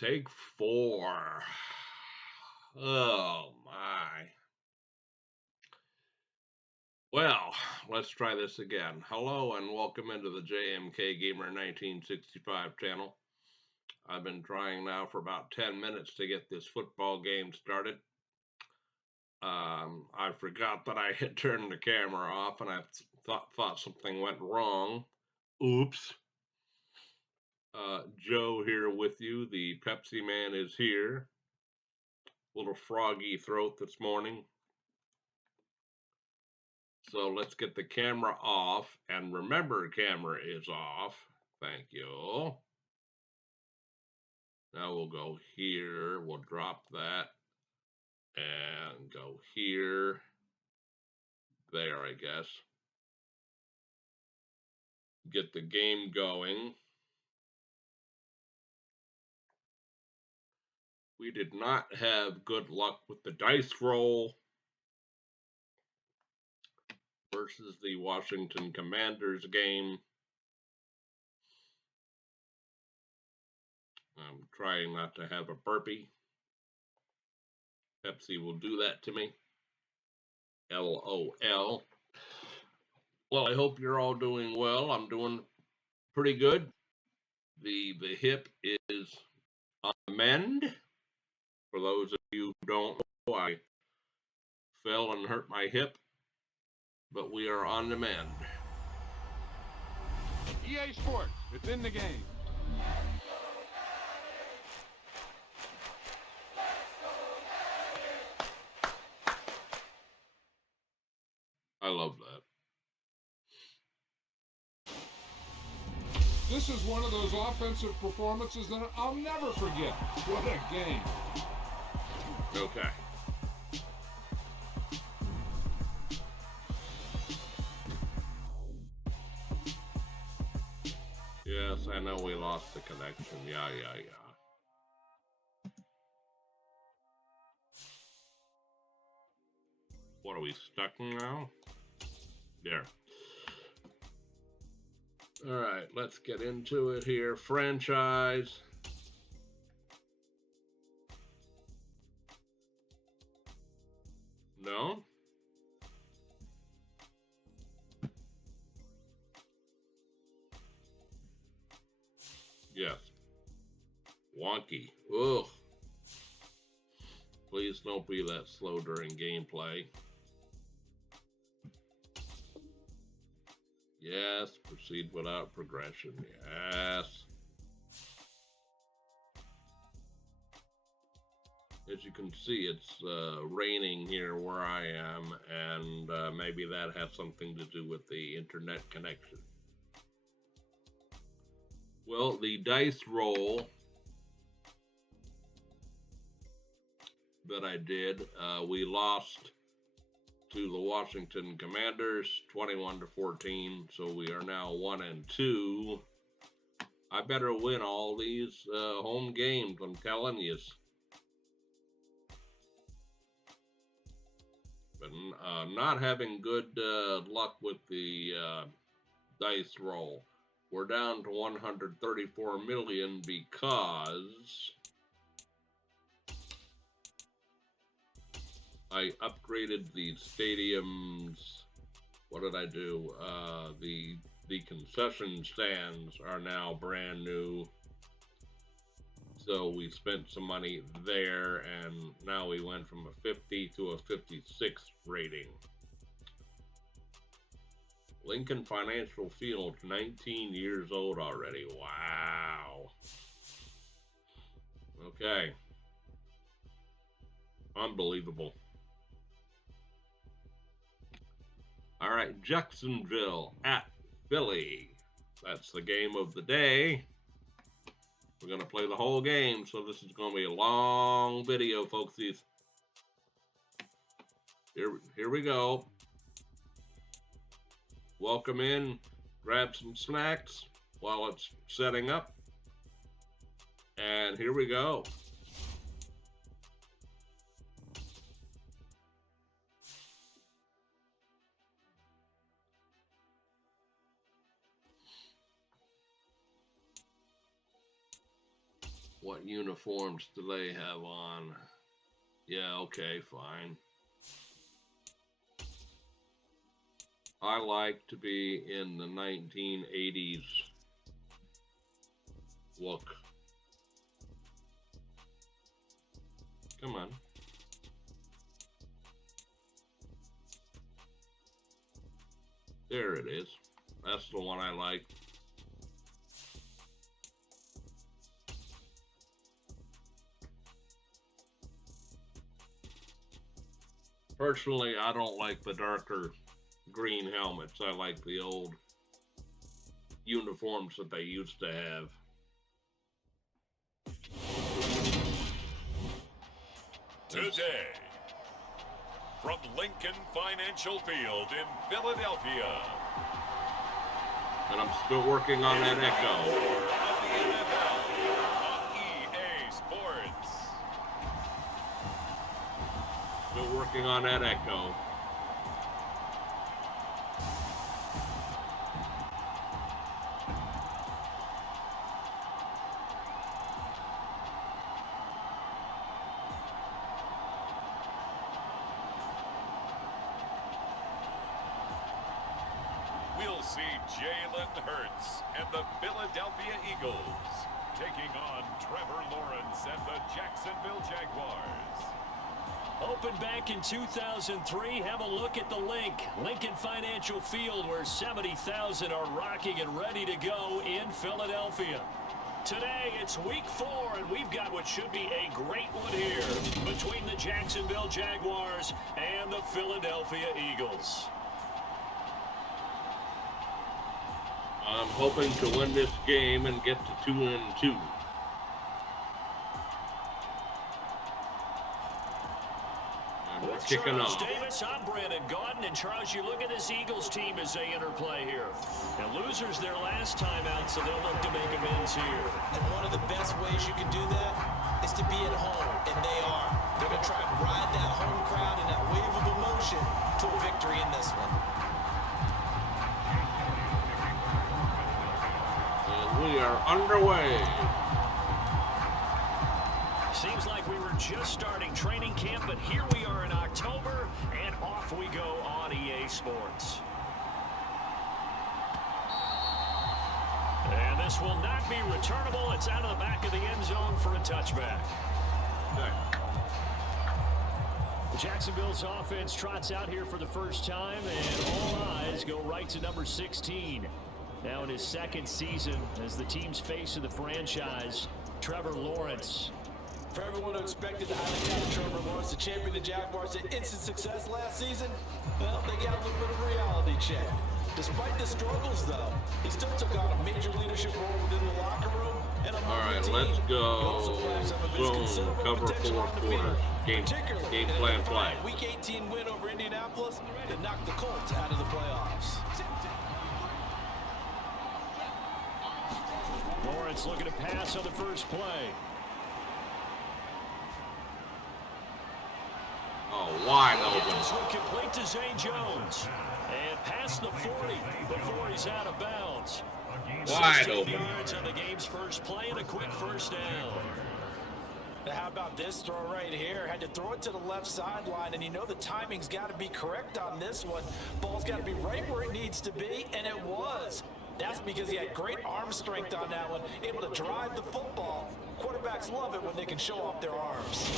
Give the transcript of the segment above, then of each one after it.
Take four. Oh my. Well, let's try this again. Hello and welcome into the JMK Gamer 1965 channel. I've been trying now for about 10 minutes to get this football game started. I forgot that I had turned the camera off and I thought something went wrong. Oops. Joe here with you. The Pepsi Man is here. Little froggy throat this morning. So let's get the camera off, and remember, camera is off. Thank you. Now we'll go here. We'll drop that and go here. There, I guess. Get the game going. We did not have good luck with the dice roll versus the Washington Commanders game. I'm trying not to have a burpee. Pepsi will do that to me. LOL. Well, I hope you're all doing well. I'm doing pretty good. The hip is on the mend. For those of you who don't know, I fell and hurt my hip, but we are on the mend. EA Sports, it's in the game. I love that. This is one of those offensive performances that I'll never forget. What a game. Okay. Yes, I know we lost the connection. Yeah. What, are we stuck now? There. All right, let's get into it here. Franchise. No? Yes. Wonky. Ugh. Please don't be that slow during gameplay. Yes, proceed without progression. Yes. As you can see, it's raining here where I am, and maybe that has something to do with the internet connection. Well, the dice roll that I did, we lost to the Washington Commanders 21-14, so we are now 1-2. I better win all these home games, I'm telling you. But not having good luck with the dice roll. We're down to 134 million because I upgraded the stadiums. What did I do? The concession stands are now brand new. So we spent some money there, and now we went from a 50 to a 56 rating. Lincoln Financial Field, 19 years old already. Wow. Okay. Unbelievable. All right, Jacksonville at Philly. That's the game of the day. We're going to play the whole game, so this is going to be a long video, folksies. Here we go. Welcome in. Grab some snacks while it's setting up. And here we go. What uniforms do they have on? Yeah, okay, fine. I like to be in the 1980s look. Come on. There it is. That's the one I like. Personally, I don't like the darker green helmets. I like the old uniforms that they used to have. Today, from Lincoln Financial Field in Philadelphia. And I'm still working on that echo. Of the NFL on EA Sports. Still working on that echo. We'll see Jalen Hurts and the Philadelphia Eagles taking on Trevor Lawrence and the Jacksonville Jaguars. Opened back in 2003, have a look at the Lincoln Financial Field, where 70,000 are rocking and ready to go in Philadelphia. Today, it's week 4, and we've got what should be a great one here between the Jacksonville Jaguars and the Philadelphia Eagles. I'm hoping to win this game and get to 2-2. And we're kicking Charles off. Davis, I'm Brandon Gaudin, and Charles, you look at this Eagles team as they interplay here. Now, losers their last time out, so they'll look to make amends here. And one of the best ways you can do that is to be at home, and they are. They're going to try and ride that home crowd and that wave of emotion to a victory in this one. We are underway. Seems like we were just starting training camp, but here we are in October, and off we go on EA Sports. And this will not be returnable. It's out of the back of the end zone for a touchback. Okay. Jacksonville's offense trots out here for the first time, and all eyes go right to number 16. Now in his second season as the team's face of the franchise, Trevor Lawrence. For everyone who expected the highly talented Trevor Lawrence to champion the Jaguars to instant success last season, well, they got a little bit of a reality check. Despite the struggles, though, he still took on a major leadership role within the locker room and among All right, the team. let's go. Zone, cover 4 quarters. Game plan flag. Week 18 win over Indianapolis that knocked the Colts out of the playoffs. Lawrence looking to pass on the first play. Oh, wide This open. one complete to Zay Jones. And past the 40 before he's out of bounds. Wide 16 open. yards on the game's first play and a quick first down. Now, how about this throw right here? Had to throw it to the left sideline, and you know the timing's got to be correct on this one. Ball's got to be right where it needs to be, and it was. That's because he had great arm strength on that one, able to drive the football. Quarterbacks love it when they can show off their arms.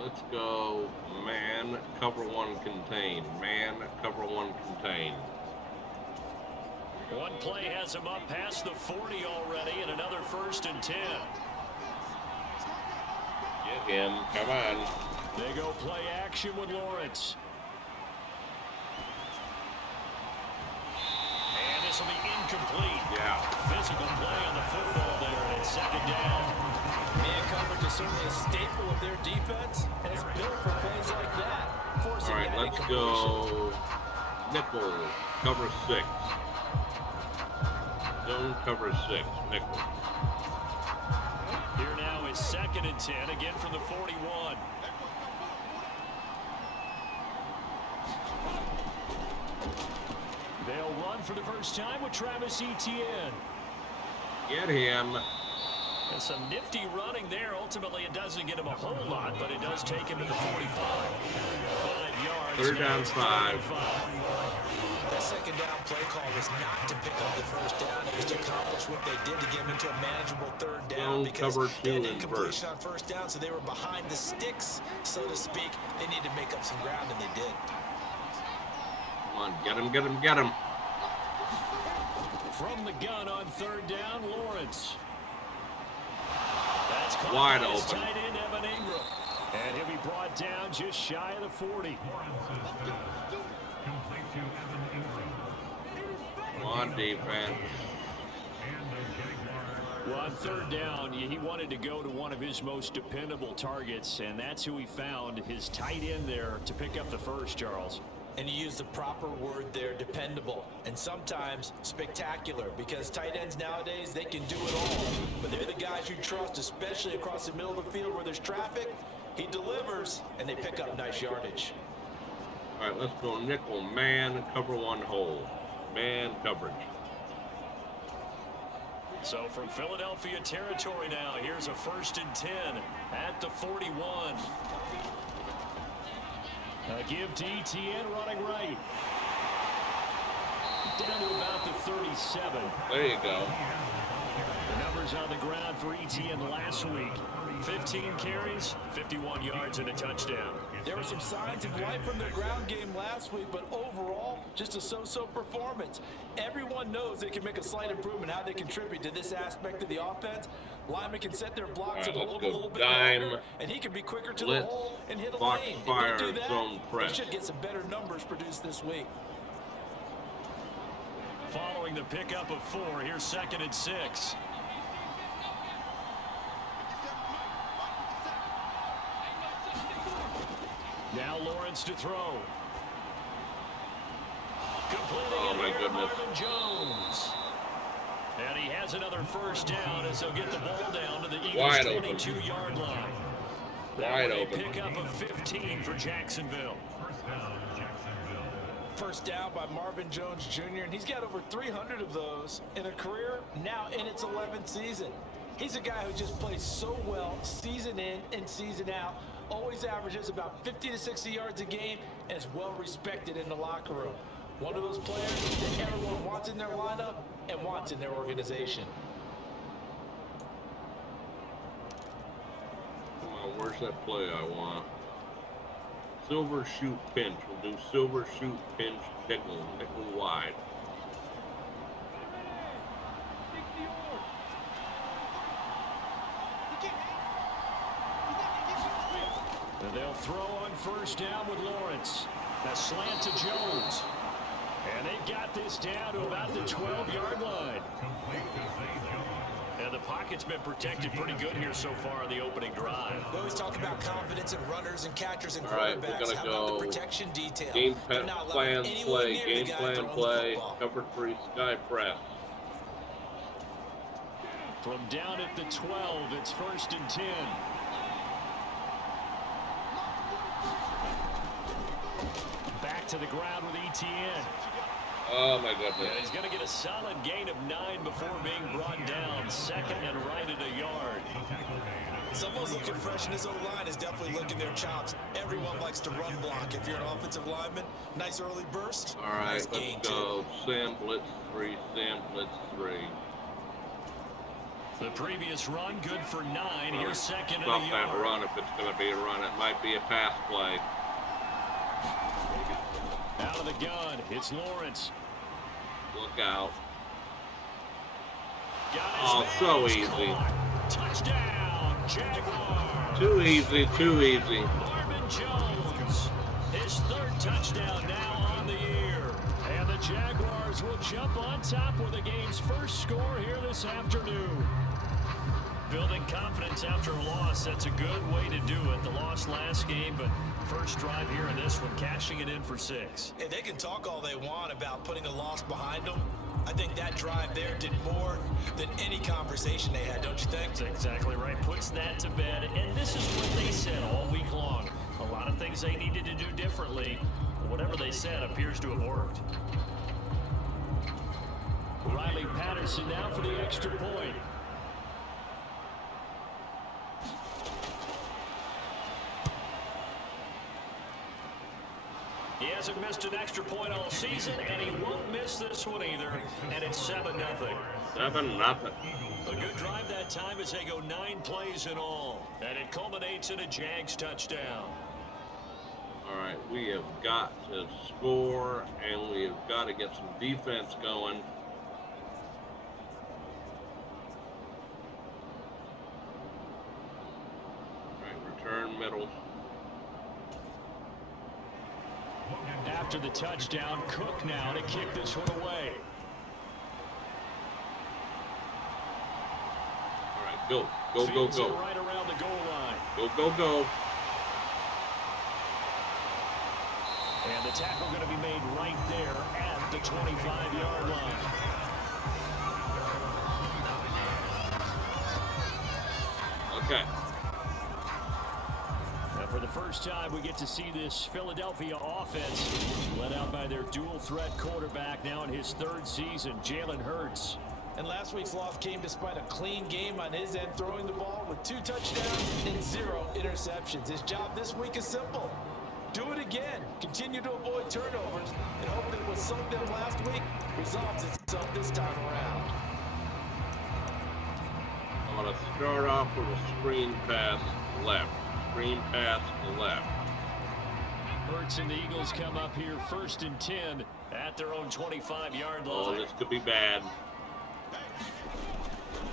Let's go. Man, cover 1 contain. Man, cover 1 contain. One play has him up past the 40 already, and another 1st and 10. Get him. Come on. They go play action with Lawrence. And this will be incomplete. Yeah. Physical play on the football there, and it's 2nd down. Man coverage is certainly a staple of their defense, and it's built for plays like that. All right, let's go. Nickel, cover 6. Zone cover 6. Nickel. Here now is 2nd and 10, again from the 41. They'll run run for the first time with Travis Etienne. Get him. And some nifty running there. Ultimately, it doesn't get him a whole lot, but it does take him to the 45. 5 yards. Third down, 5. That second down play call was not to pick up the first down. It was to accomplish what they did to get him into a manageable third down because they had incompletion on first down, so they were behind the sticks, so to speak. They needed to make up some ground, and they did. Come on, get him, get him, get him. From the gun on third down, Lawrence. That's wide open. Tight end Evan Ingram. And he'll be brought down just shy of the 40. Come on, defense. Well, on third down, he wanted to go to one of his most dependable targets, and that's who he found, his tight end there, to pick up the first, Charles. And you use the proper word there, dependable, and sometimes spectacular, because tight ends nowadays, they can do it all. But they're the guys you trust, especially across the middle of the field where there's traffic. He delivers, and they pick up nice yardage. All right, let's go nickel, man, cover one hole. Man coverage. So from Philadelphia territory now, here's a 1st and 10 at the 41. A give to Etienne running right. Down to about the 37. There you go. The numbers on the ground for Etienne last week. 15 carries, 51 yards, and a touchdown. There were some signs of life from their ground game last week, but overall, just a so-so performance. Everyone knows they can make a slight improvement how they contribute to this aspect of the offense. Linemen can set their blocks All right, a little bit dime, longer, and he can be quicker to blitz, the hole and hit a box lane. fire, If they do that, zone press. they should get some better numbers produced this week. Following the pickup of 4, here's 2nd and 6. Now Lawrence to throw. Completing it here, Marvin Jones. And he has another first down as they'll get the ball down to the Eagles' 22-yard line. Wide open. Pick up of 15 for Jacksonville. First down by Marvin Jones Jr., and he's got over 300 of those in a career now in its 11th season. He's a guy who just plays so well season in and season out. Always averages about 50 to 60 yards a game and is well respected in the locker room. One of those players that everyone wants in their lineup and wants in their organization. Come on, where's that play I want? Silver shoot pinch. We'll do silver shoot pinch nickel wide. And they'll throw on first down with Lawrence. A slant to Jones. And they've got this down to about the 12-yard line. And the pocket's been protected pretty good here so far in the opening drive. We always talk about confidence in runners and catchers and All right, quarterbacks. we're gonna How go about the protection detail? Game They're not plan allowing anyone play, near the game guy plan throwing the play, football. cover 3 sky press. From down at the 12, it's 1st and 10. Back to the ground with Etienne. Oh my goodness. And he's going to get a solid gain of 9 before being brought down. 2nd and right at a yard. Someone's looking fresh, and his O-line is definitely licking their chops. Everyone likes to run block. If you're an offensive lineman, nice early burst. All right, nice let's gain go. too. Sam blitz 3, Sam blitz 3. The previous run, good for 9. Here's 2nd and Stop a that yard. run if it's going to be a run. It might be a pass play. Out of the gun, it's Lawrence. Look out. Got his Oh, man. so It's easy. caught. Touchdown, Jaguars. Too easy, too easy. Marvin Jones, his 3rd touchdown now on the year. And the Jaguars will jump on top with the game's first score here this afternoon. Building confidence after a loss, that's a good way to do it. The loss last game, but first drive here in this one, cashing it in for 6. And they can talk all they want about putting a loss behind them. I think that drive there did more than any conversation they had, don't you think? That's exactly right. Puts that to bed. And this is what they said all week long. A lot of things they needed to do differently. But whatever they said appears to have worked. misses, and now for the extra point. He hasn't missed an extra point all season, and he won't miss this one either, and it's 7-0. 7-0. A good drive that time as they go 9 plays in all, and it culminates in a Jags touchdown. All right, we have got to score, and we have got to get some defense going. All right, return middle. After the touchdown, Cook now to kick this one away. All right, go, go, go, Fields it go. right around the goal line. Go, go, go. And the tackle going to be made right there at the 25-yard line. Okay. Now for the first time, we get to see this Philadelphia offense led out by their dual-threat quarterback now in his 3rd season, Jalen Hurts. And last week's loss came despite a clean game on his end, throwing the ball with 2 touchdowns and 0 interceptions. His job this week is simple. Do it again. Continue to avoid turnovers and hope that what sunk them last week resolves itself this time around. I'm going to start off with a screen pass left. Screen pass left. Hurts and the Eagles come up here 1st and 10 at their own 25-yard Oh, line. this could be bad.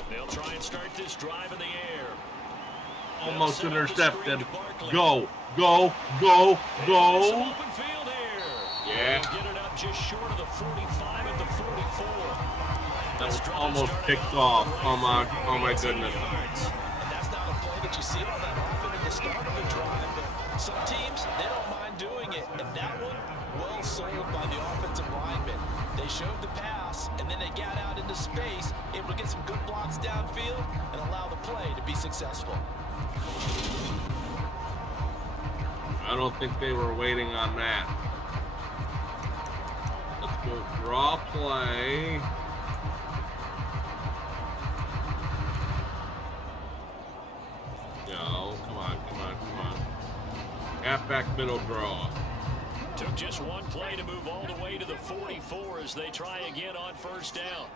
They'll try and start this drive in the air. Almost intercepted. Go, go, go, Some go. open field here. Yeah. They'll get it up just short of the 45 at the 44. That was This drive almost started picked off off. on the right Oh my foot, goodness. 18 yards. And that's not a play that you see all that often at the start of the drive, but some teams, they don't mind doing it. And that one, well sold by the offensive lineman. They showed the pass, and then they got out into space, able to get some good blocks downfield and allow the play to be successful. I don't think they were waiting on that. Let's go draw play. No, come on, come on, come on. Halfback middle draw. Took just one play to move all the way to the 44 as they try again on 1st down.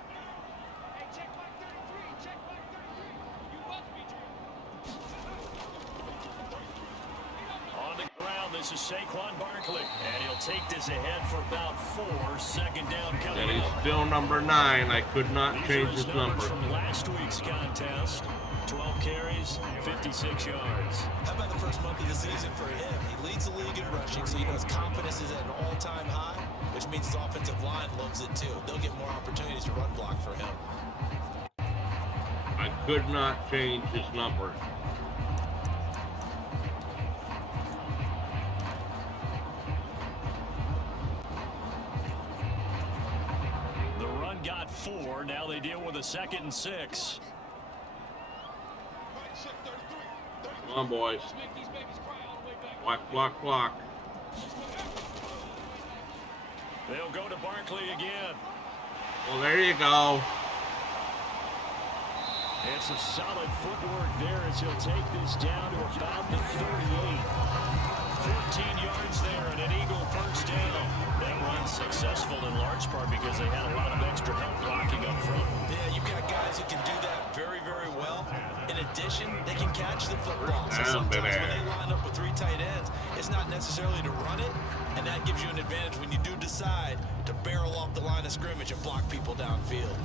On the ground, this is Saquon Barkley, and he'll take this ahead for about 4. 2nd down coming And he's up. still number 9. I could not These are change his his numbers number. from last week's contest. 12 carries, 56 yards. How about the first month of the season for him? He leads the league in rushing, so you know his confidence is at an all-time high, which means his offensive line loves it too. They'll get more opportunities to run block for him. I could not change his number. The run got 4. Now they deal with a 2nd and 6. Come on, boys. Block, block, block. They'll go to Barkley again. Well, there you go. And some solid footwork there as he'll take this down to about the 38. 14 yards there and an Eagle 1st down. That run successful in large part because they had a lot of extra help blocking up front. Yeah, you've got guys who can do that very, very well. In addition, they can catch the football. So sometimes when they line up with 3 tight ends, it's not necessarily to run it, and that gives you an advantage when you do decide to barrel off the line of scrimmage and block people downfield.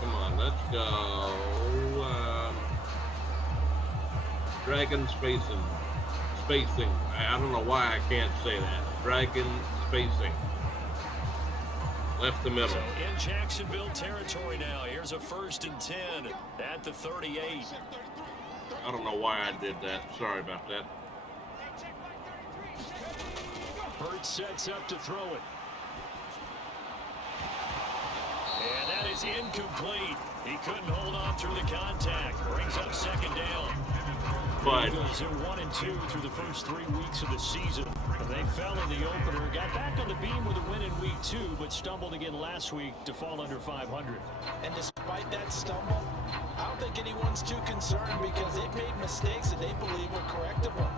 Come on, let's go. Dragon spacing. I don't know why I can't say that. Dragon spacing. Left the middle. So in Jacksonville territory now. Here's a 1st and 10 at the 38. I don't know why I did that. Sorry about that. Hurts sets up to throw it. And that is incomplete. He couldn't hold on through the contact. Brings up second down. But Eagles are 1-2 through the first 3 weeks of the season. And they fell in the opener, got back on the beam with a win in week 2, but stumbled again last week to fall under 500. And despite that stumble, I don't think anyone's too concerned because they've made mistakes that they believe were correctable.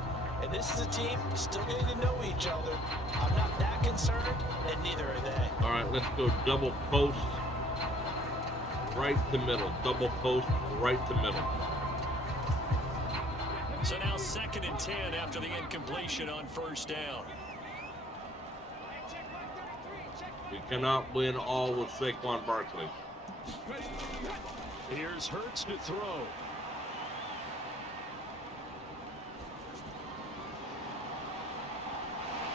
And this is a team still getting to know each other. I'm not that concerned, and neither are they. all right, let's go double post, right to middle. Double post, right to middle. So now 2nd and 10 after the incompletion on first down. We cannot win all with Saquon Barkley. Here's Hurts to throw.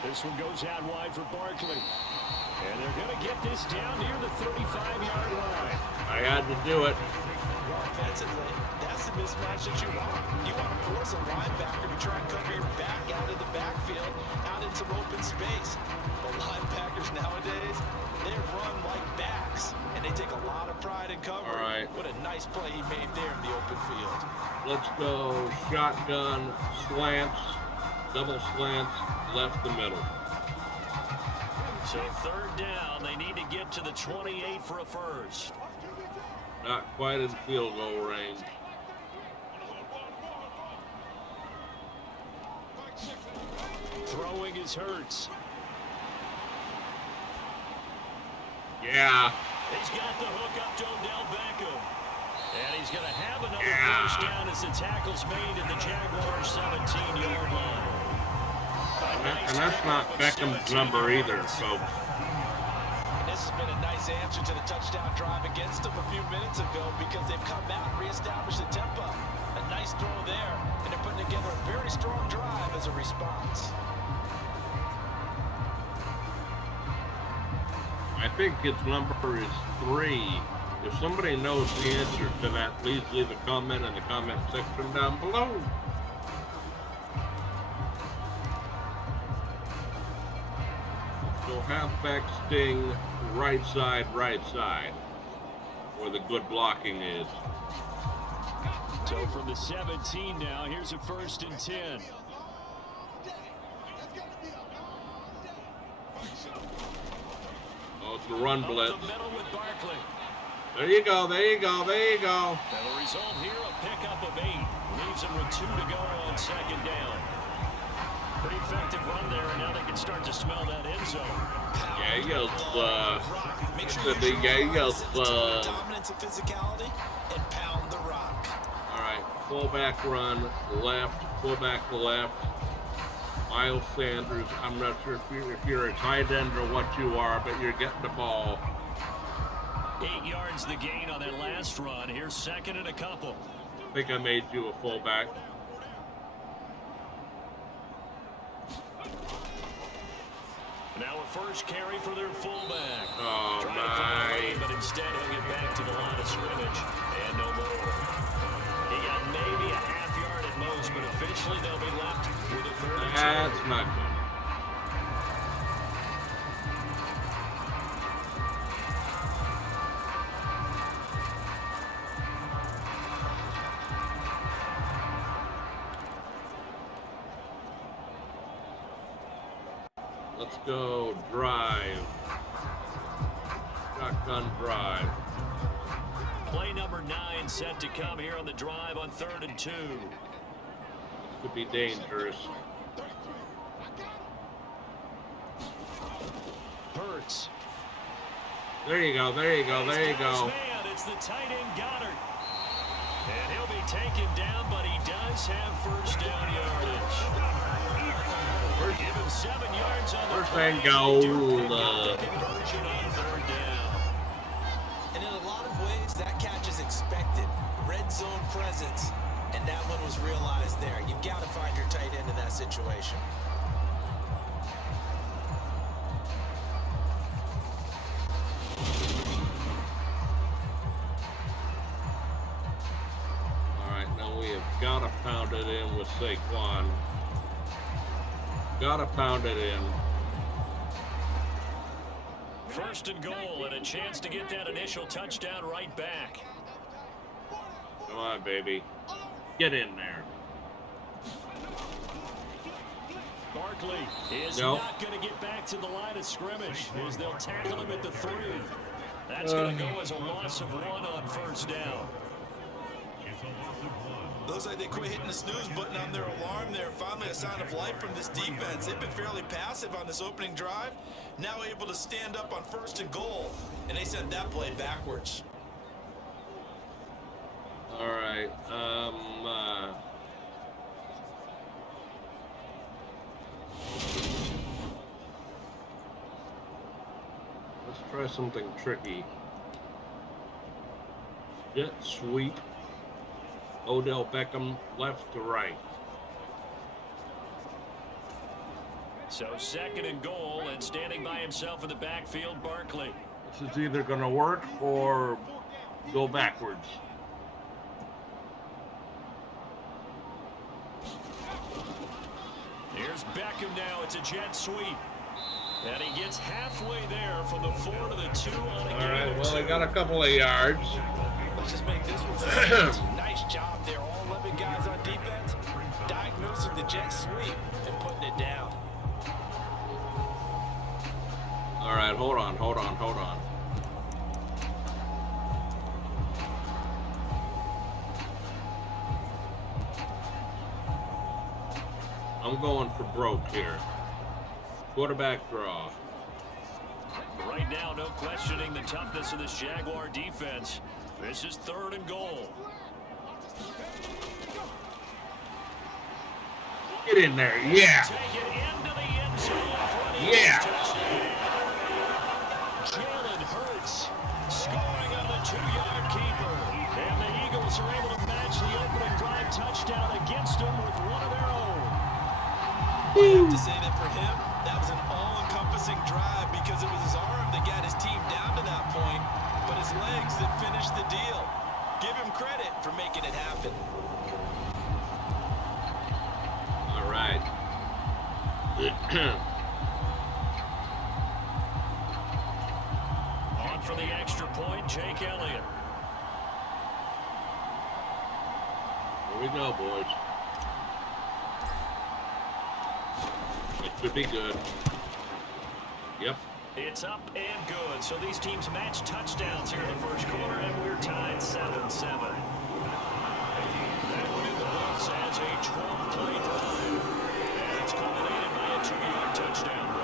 This one goes out wide for Barkley. And they're going to get this down near the 35-yard line. I had to do it. Well, offensively, that's the mismatch that you want. You want to force a linebacker to try and cover your back out of the backfield, out in some open space. But linebackers nowadays, they run like backs, and they take a lot of pride in covering. All right. What a nice play he made there in the open field. Let's go shotgun, slants, double slants, left to middle. So 3rd down, they need to get to the 28 for a first. Not quite in field goal range. Throwing is Hurts. Yeah. He's got the hook up to Odell Beckham. And he's going to have another first down as the tackle's made at the Jaguars' 17-yard line. And that's not Beckham's number either, folks. And this has been a nice answer to the touchdown drive against them a few minutes ago because they've come out and reestablished the tempo. A nice throw there, and they're putting together a very strong drive as a response. I think its number is 3. If somebody knows the answer to that, please leave a comment in the comment section down below. So halfback sting, right side, where the good blocking is. So from the 17 now, here's a 1st and 10. Oh, it's a run blitz. Up the middle with Barkley. There you go, there you go, there you go. And the result here, a pickup of 8. Leaves them with 2 to go on 2nd down. Pretty effective run there, and now they can start to smell that end zone. Yeah, he goes, Dominance and physicality and pound the rock. all right, fullback run, left, fullback left. Miles Sanders, I'm not sure if you're a tight end or what you are, but you're getting the ball. 8 yards the gain on that last run. Here's 2nd and a couple. I think I made you a fullback. Now a first carry for their fullback. Oh, Trying to find a lane, but instead he'll get back to the line of scrimmage. And no more. He got maybe a half yard at most, but officially they'll be left with a 3rd and 2. That's not good. Let's go drive. Shotgun drive. Play number 9 set to come here on the drive on 3rd and 2. Could be dangerous. Hurts. There you go, there you go, there you go. Man, it's the tight end Goddard. And he'll be taken down, but he does have first down yardage. Give him 7 yards on the First and goal. conversion on 3rd down. And in a lot of ways, that catch is expected. Red zone presence. And that one was realized there. You've got to find your tight end in that situation. All right, now we have got to pound it in with Saquon. Got to pound it in. First and goal, and a chance to get that initial touchdown right back. Come on, baby. Get in there. Barkley is not going to get back to the line of scrimmage as they'll tackle him at the 3. That's going to go as a loss of 1 on first down. Looks like they quit hitting the snooze button on their alarm there. Finally a sign of life from this defense. They've been fairly passive on this opening drive. Now able to stand up on first and goal. And they sent that play backwards. All right. Let's try something tricky. Jet sweep. Odell Beckham left to right. So second and goal, and standing by himself in the backfield, Barkley. This is either going to work or go backwards. Here's Beckham now. It's a jet sweep. And he gets halfway there from the 4 to the 2 on a gain. All right, of well, 2. I got a couple of yards. Let's just make this one nice job there. All 11 guys on defense diagnosing the jet sweep and putting it down. All right, hold on. I'm going for broke here. Quarterback draw. Right now, no questioning the toughness of this Jaguar defense. This is third and goal. Get in there, yeah. Take it into the end zone for an Eagles Yeah. touchdown. Jalen Hurts scoring on the 2-yard keeper. And the Eagles are able to match the opening drive touchdown against them with one of their own. I have to say that for him, that was an all-encompassing drive because it was his arm that got his team down to that point, but his legs that finished the deal. Give him credit for making it happen. All right. On for the extra point, Jake Elliott. Here we go, boys. It should be good. Yep. It's up and good. So these teams match touchdowns here in the first quarter, and we're tied 7-7. That one in the books as a 12-play drive. And it's culminated by a 2-yard touchdown run.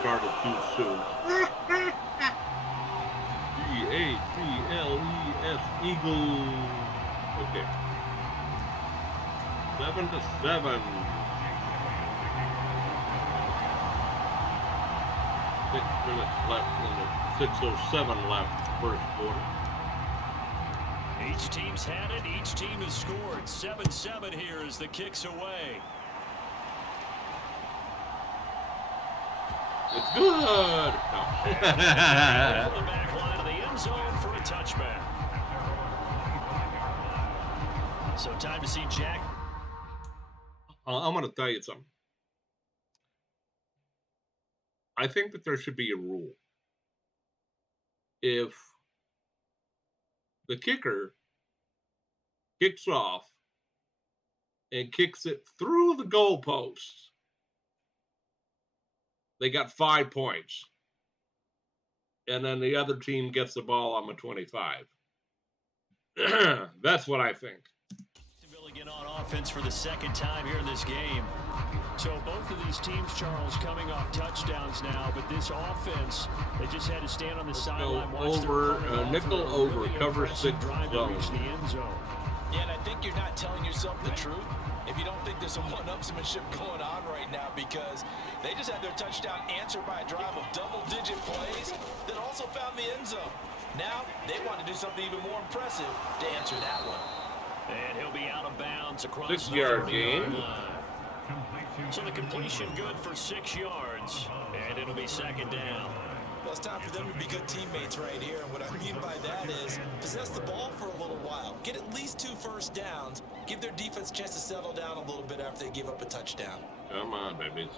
Started too soon. E-A-G-L-E-S, Eagles. Okay. 7-7. 6 minutes left in the 6:07 left first quarter. Each team's had it. Each team has scored. 7-7 here as the kick's away. It's good. No. From the back line of the end zone for a touchback. So time to see Jack. I'm going to tell you something. I think that there should be a rule. If the kicker kicks off and kicks it through the goalposts, they got 5 points. And then the other team gets the ball on the 25. That's what I think. Again on offense for the second time here in this game. So both of these teams, Charles, coming off touchdowns now, but this offense, they just had to stand on the sideline, watch over, nickel over, really cover 6 drive to zone. reach the end zone. Yeah, and I think you're not telling yourself the truth if you don't think there's some one-upsmanship going on right now, because they just had their touchdown answered by a drive of double-digit plays that also found the end zone. Now they want to do something even more impressive to answer that one. And he'll be out of bounds across 6-yard the gain. 40-yard line. So the completion good for 6 yards, and it'll be second down. Well, it's time for them to be good teammates right here. And what I mean by that is possess the ball for a little while. Get at least 2 first downs. Give their defense a chance to settle down a little bit after they give up a touchdown. Come on, babies.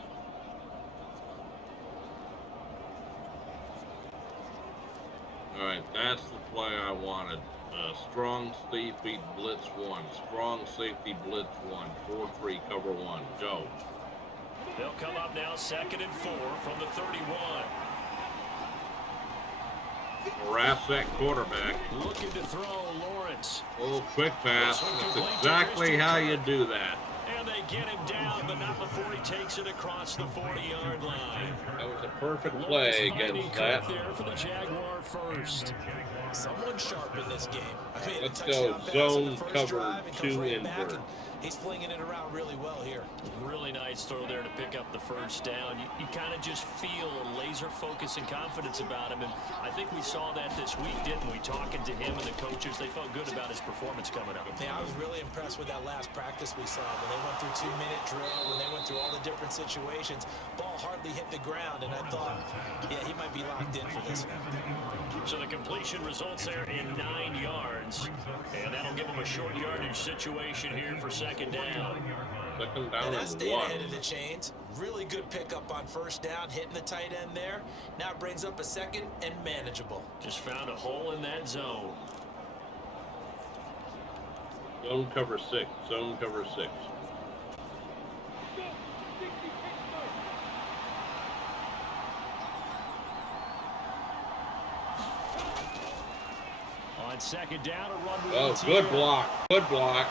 All right, that's the play I wanted. Strong safety blitz 1. Strong safety blitz 1. 4-3 cover 1. Go. They'll come up now 2nd and 4 from the 31. Harass that quarterback. Looking to throw Lawrence. Oh, quick pass. That's exactly how you do that. And they get him down, but not before he takes it across the 40-yard line. That was a perfect play against that. There for the Jaguar first. Someone sharp in this game. I mean, Let's a go touchdown pass zone on the first cover drive and comes 2 right back, invert. and he's flinging it around really well here. Really nice throw there to pick up the first down. You kind of just feel a laser focus and confidence about him, and I think we saw that this week, didn't we? Talking to him and the coaches, they felt good about his performance coming up. Yeah, I was really impressed with that last practice we saw when they went through 2-minute drill, when they went through all the different situations. Ball hardly hit the ground, and I thought, yeah, he might be locked in for this one. So the completion results there in 9 yards, and that'll give him a short yardage situation here for second down. Second down And and that stayed 1. ahead of the chains. Really good pickup on first down, hitting the tight end there. Now it brings up a second and manageable. Just found a hole in that zone. Zone cover 6. Zone cover 6. On second down, a run with Oh, the good TM. block. Good block.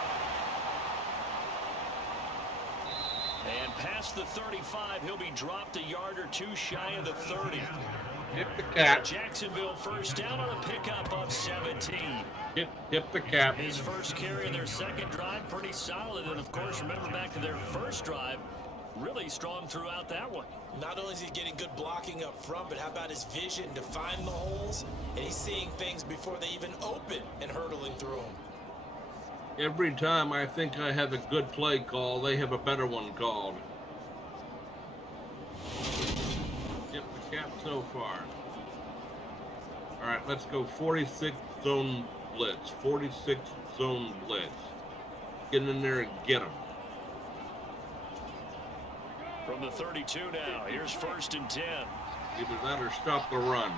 And past the 35, he'll be dropped a yard or 2 shy of the 30. Hit the cap. Jacksonville first down on a pickup of 17. Hit the cap. His first carry in their second drive, pretty solid. And, of course, remember back to their first drive, really strong throughout that one. Not only is he getting good blocking up front, but how about his vision to find the holes? And he's seeing things before they even open and hurdling through them. Every time I think I have a good play call, they have a better one called. Hit the cap so far. All right, let's go 46 zone blitz. 46 zone blitz. Get in there and get them. From the 32 now, here's 1st and 10. Either that or stop the run.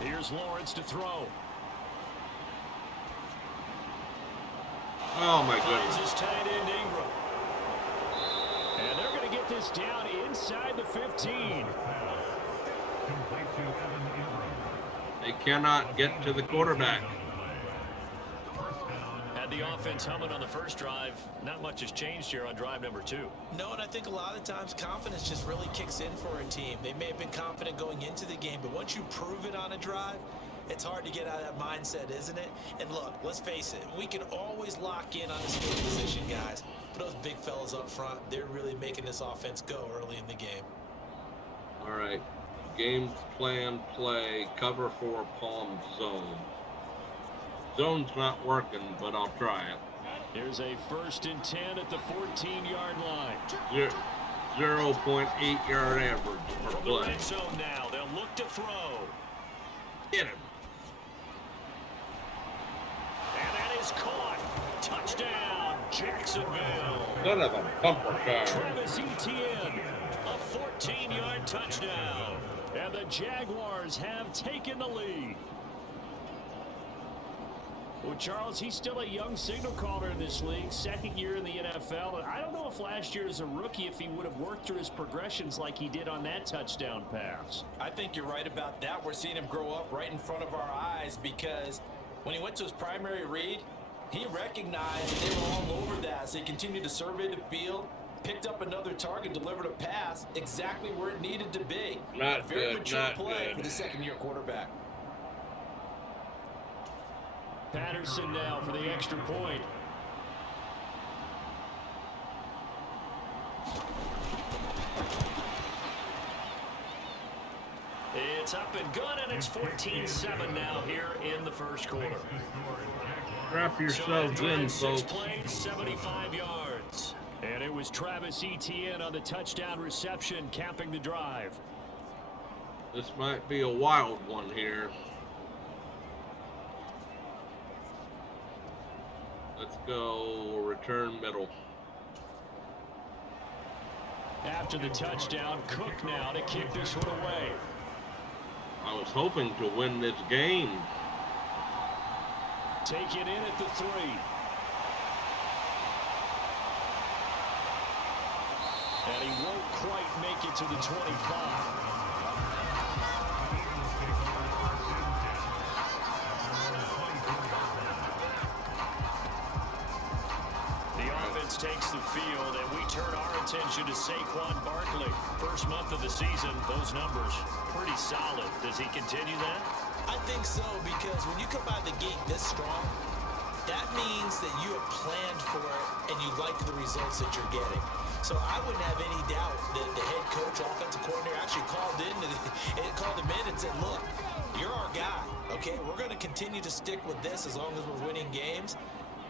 Here's Lawrence to throw. Oh my Finds goodness. his tight end Ingram. And they're going to get this down inside the 15. They cannot get to the quarterback. Had the offense humming on the first drive. Not much has changed here on drive number 2. No, and I think a lot of times confidence just really kicks in for a team. They may have been confident going into the game, but once you prove it on a drive, it's hard to get out of that mindset, isn't it? And look, let's face it, we can always lock in on a skill position, guys. But those big fellas up front, they're really making this offense go early in the game. All right. Game plan play. Cover 4 palm zone. Zone's not working, but I'll try it. Here's a 1st and 10 at the 14-yard line. 0.8 yard average per From the play. red zone now, they'll look to throw. Get him. And that is caught. Touchdown, Jacksonville. Son of a bumper car. Travis Etienne, a 14-yard touchdown. And the Jaguars have taken the lead. Well, Charles, he's still a young signal caller in this league, 2nd year in the NFL. And I don't know if last year as a rookie, if he would have worked through his progressions like he did on that touchdown pass. I think you're right about that. We're seeing him grow up right in front of our eyes because when he went to his primary read, he recognized that they were all over that. So he continued to survey the field, picked up another target, delivered a pass exactly where it needed to be. Not Very good, mature not play good. for the 2nd-year quarterback. Patterson now for the extra point. It's up and good, and it's 14-7 now here in the first quarter. Strap yourselves in, folks. 6 plays, 75 yards. And it was Travis Etienne on the touchdown reception, capping the drive. This might be a wild one here. Let's go return middle. After the touchdown, Cook now to kick this one away. I was hoping to win this game. Taken in at the 3. And he won't quite make it to the 25. Takes the field, and we turn our attention to Saquon Barkley. First month of the season, those numbers pretty solid. Does he continue that? I think so, because when you come out of the gate this strong, that means that you have planned for it and you like the results that you're getting. So I wouldn't have any doubt that the head coach, offensive coordinator, actually called him in and said, look, you're our guy, okay? We're going to continue to stick with this as long as we're winning games.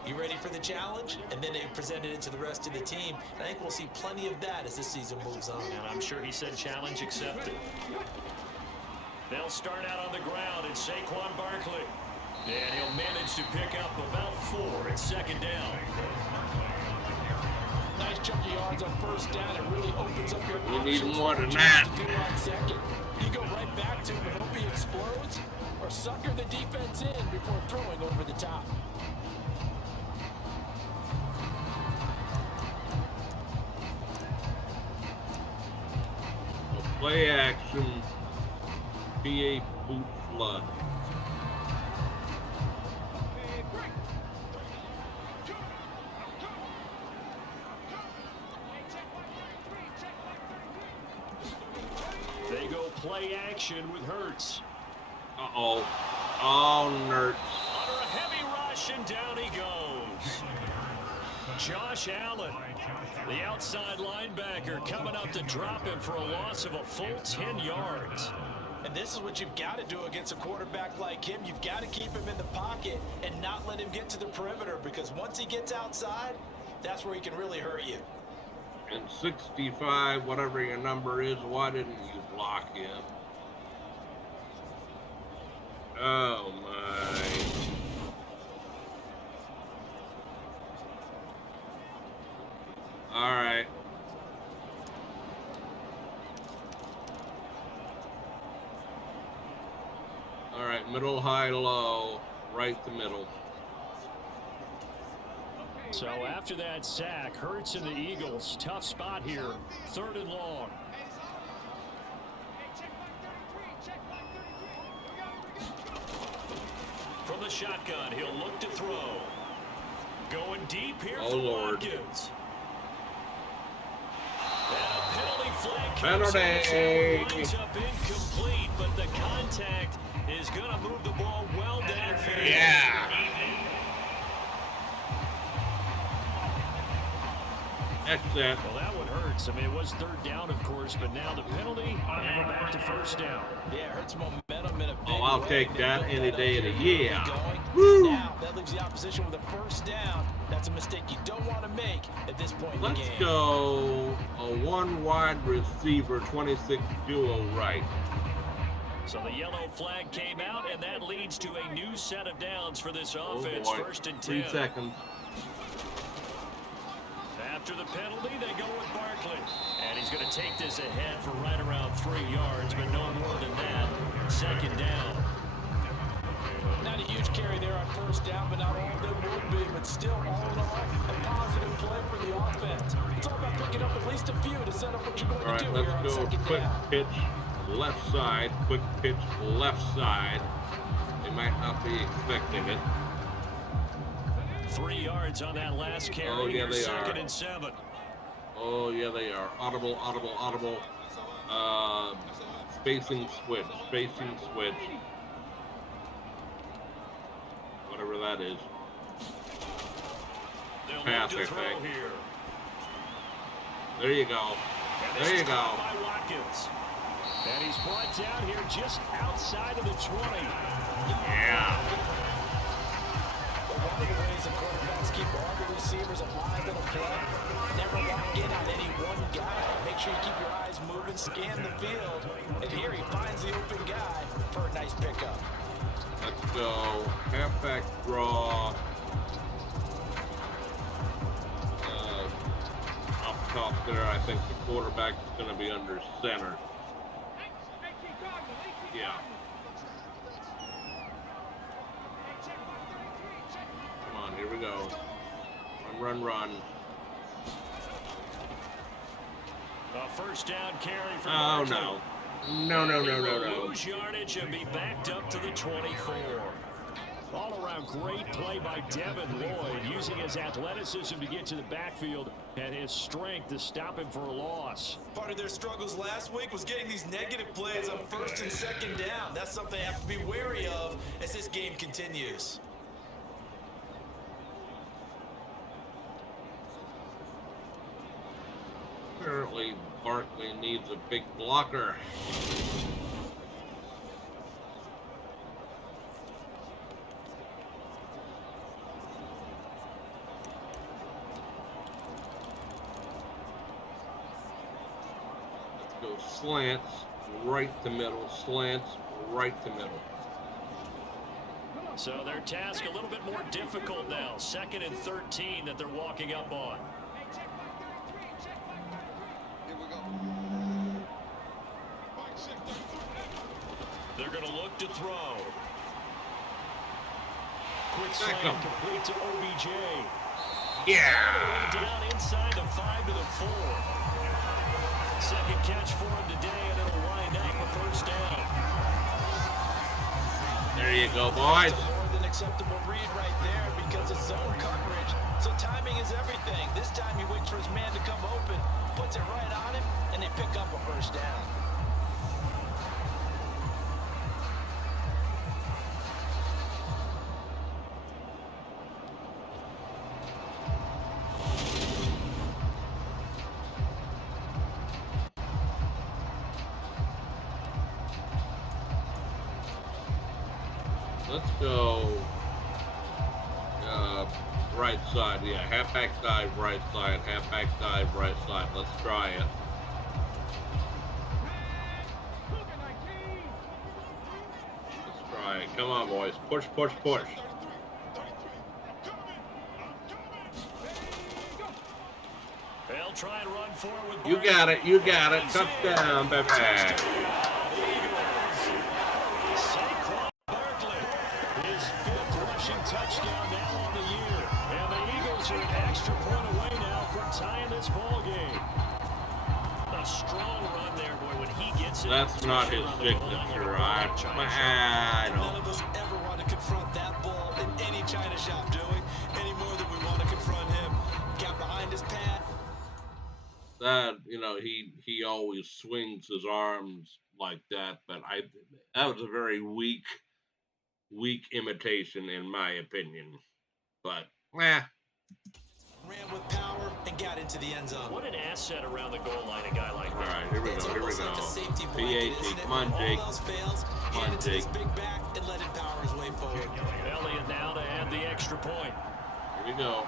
You ready for the challenge? And then they presented it to the rest of the team. And I think we'll see plenty of that as this season moves on. And I'm sure he said challenge accepted. They'll start out on the ground. It's Saquon Barkley. And he'll manage to pick up about 4 at second down. Nice chunky yards on first down. It really opens up your You options. need more than that. To do on second. You go right back to him and hope he explodes, or sucker the defense in before throwing over the top. Play action, PA boot flood. They go play action with Hurts. Uh-oh. Oh, nerds. Under a heavy rush, and down he goes. Josh Allen, the outside linebacker, coming up to drop him for a loss of a full 10 yards. And this is what you've got to do against a quarterback like him. You've got to keep him in the pocket and not let him get to the perimeter, because once he gets outside, that's where he can really hurt you. And 65, whatever your number is, why didn't you block him? Oh, my. All right. All right, middle, high, low, right to middle. So after that sack, Hurts and the Eagles, tough spot here, 3rd and long. From the shotgun, he'll look to throw. Going deep here for Watkins. And a penalty flag comes in. Winds up incomplete, but the contact is going to move the ball well downfield. Yeah. That's that. Well, that one hurts. I mean, it was 3rd down, of course, but now the penalty, and we're back to 1st down. Yeah, it hurts momentum in a big Oh, I'll way. take that any day of the year. Woo! Now, that leaves the opposition with a 1st down. That's a mistake you don't want to make at this point in the game. Let's go a 1 wide receiver, 26 duo right. So the yellow flag came out, and that leads to a new set of downs for this offense. Oh boy. 1st and 10. 3 seconds. After the penalty, they go with Barkley. And he's going to take this ahead for right around 3 yards, but no more than that. 2nd down. Not a huge carry there on 1st down, but not all of them will be. But still, all in all, a positive play for the offense. It's all about picking up at least a few to set up what you're going All to do right, here on let's go 2nd quick down. pitch, left side, quick pitch, left side. They might not be expecting it. 3 yards on that last carry. Oh, yeah, they 2nd are. and 7. Oh, yeah, they are. Audible. Spacing switch. Whatever that is. They'll Pass, look to I throw think. here. There you go. And this There you is go. caught by Watkins. And he's brought down here just outside of the 20. Yeah. One of the ways the quarterbacks keep all the receivers alive in a play, never lock in on any one guy. Make sure you keep your eyes moving, scan the field, and here he finds the open guy for a nice pickup. Let's go. Halfback draw. Up top there, I think the quarterback is going to be under center. Yeah. Come on, here we go. Run. A first down carry for Oh, Barkley. no. No. Lose yardage and be backed up to the 24. All around great play by Devin Lloyd, using his athleticism to get to the backfield and his strength to stop him for a loss. Part of their struggles last week was getting these negative plays on first and second down. That's something they have to be wary of as this game continues. Apparently, Barkley needs a big blocker. Let's go slants, right to middle, slants, right to middle. So their task a little bit more difficult now. 2nd and 13 that they're walking up on. They're going to look to throw. Quick slant complete to OBJ. Yeah! Down inside the 5 to the 4. Second catch for him today, and it'll wind up a first down. There you go, boys. More than acceptable read right there because it's zone coverage. So timing is everything. This time he waits for his man to come open, puts it right on him, and they pick up a first down. Let's go right side. Yeah, halfback dive, right side. Halfback dive, right side. Let's try it. Let's try it. Come on, boys. Push. They'll try and run forward with You got it. Touchdown, baby. Touchdown now on the year. And the Eagles are an extra point away now from tying this ball game. A strong run there, boy, when he gets it. That's not his signature. I None of us ever want to confront that ball in any China shop, do we? Any more than we want to confront him. Got behind his pad. That, he always swings his arms like that, but that was a very weak imitation in my opinion. But ran with power and got into the end zone. What an asset around the goal line, a guy like that. All right, here we go. Like a safety PAT, blanket, come on, Jake. All else fails, hand it to his big back and let him power his way forward. Elliott now to add the extra point. Here we go.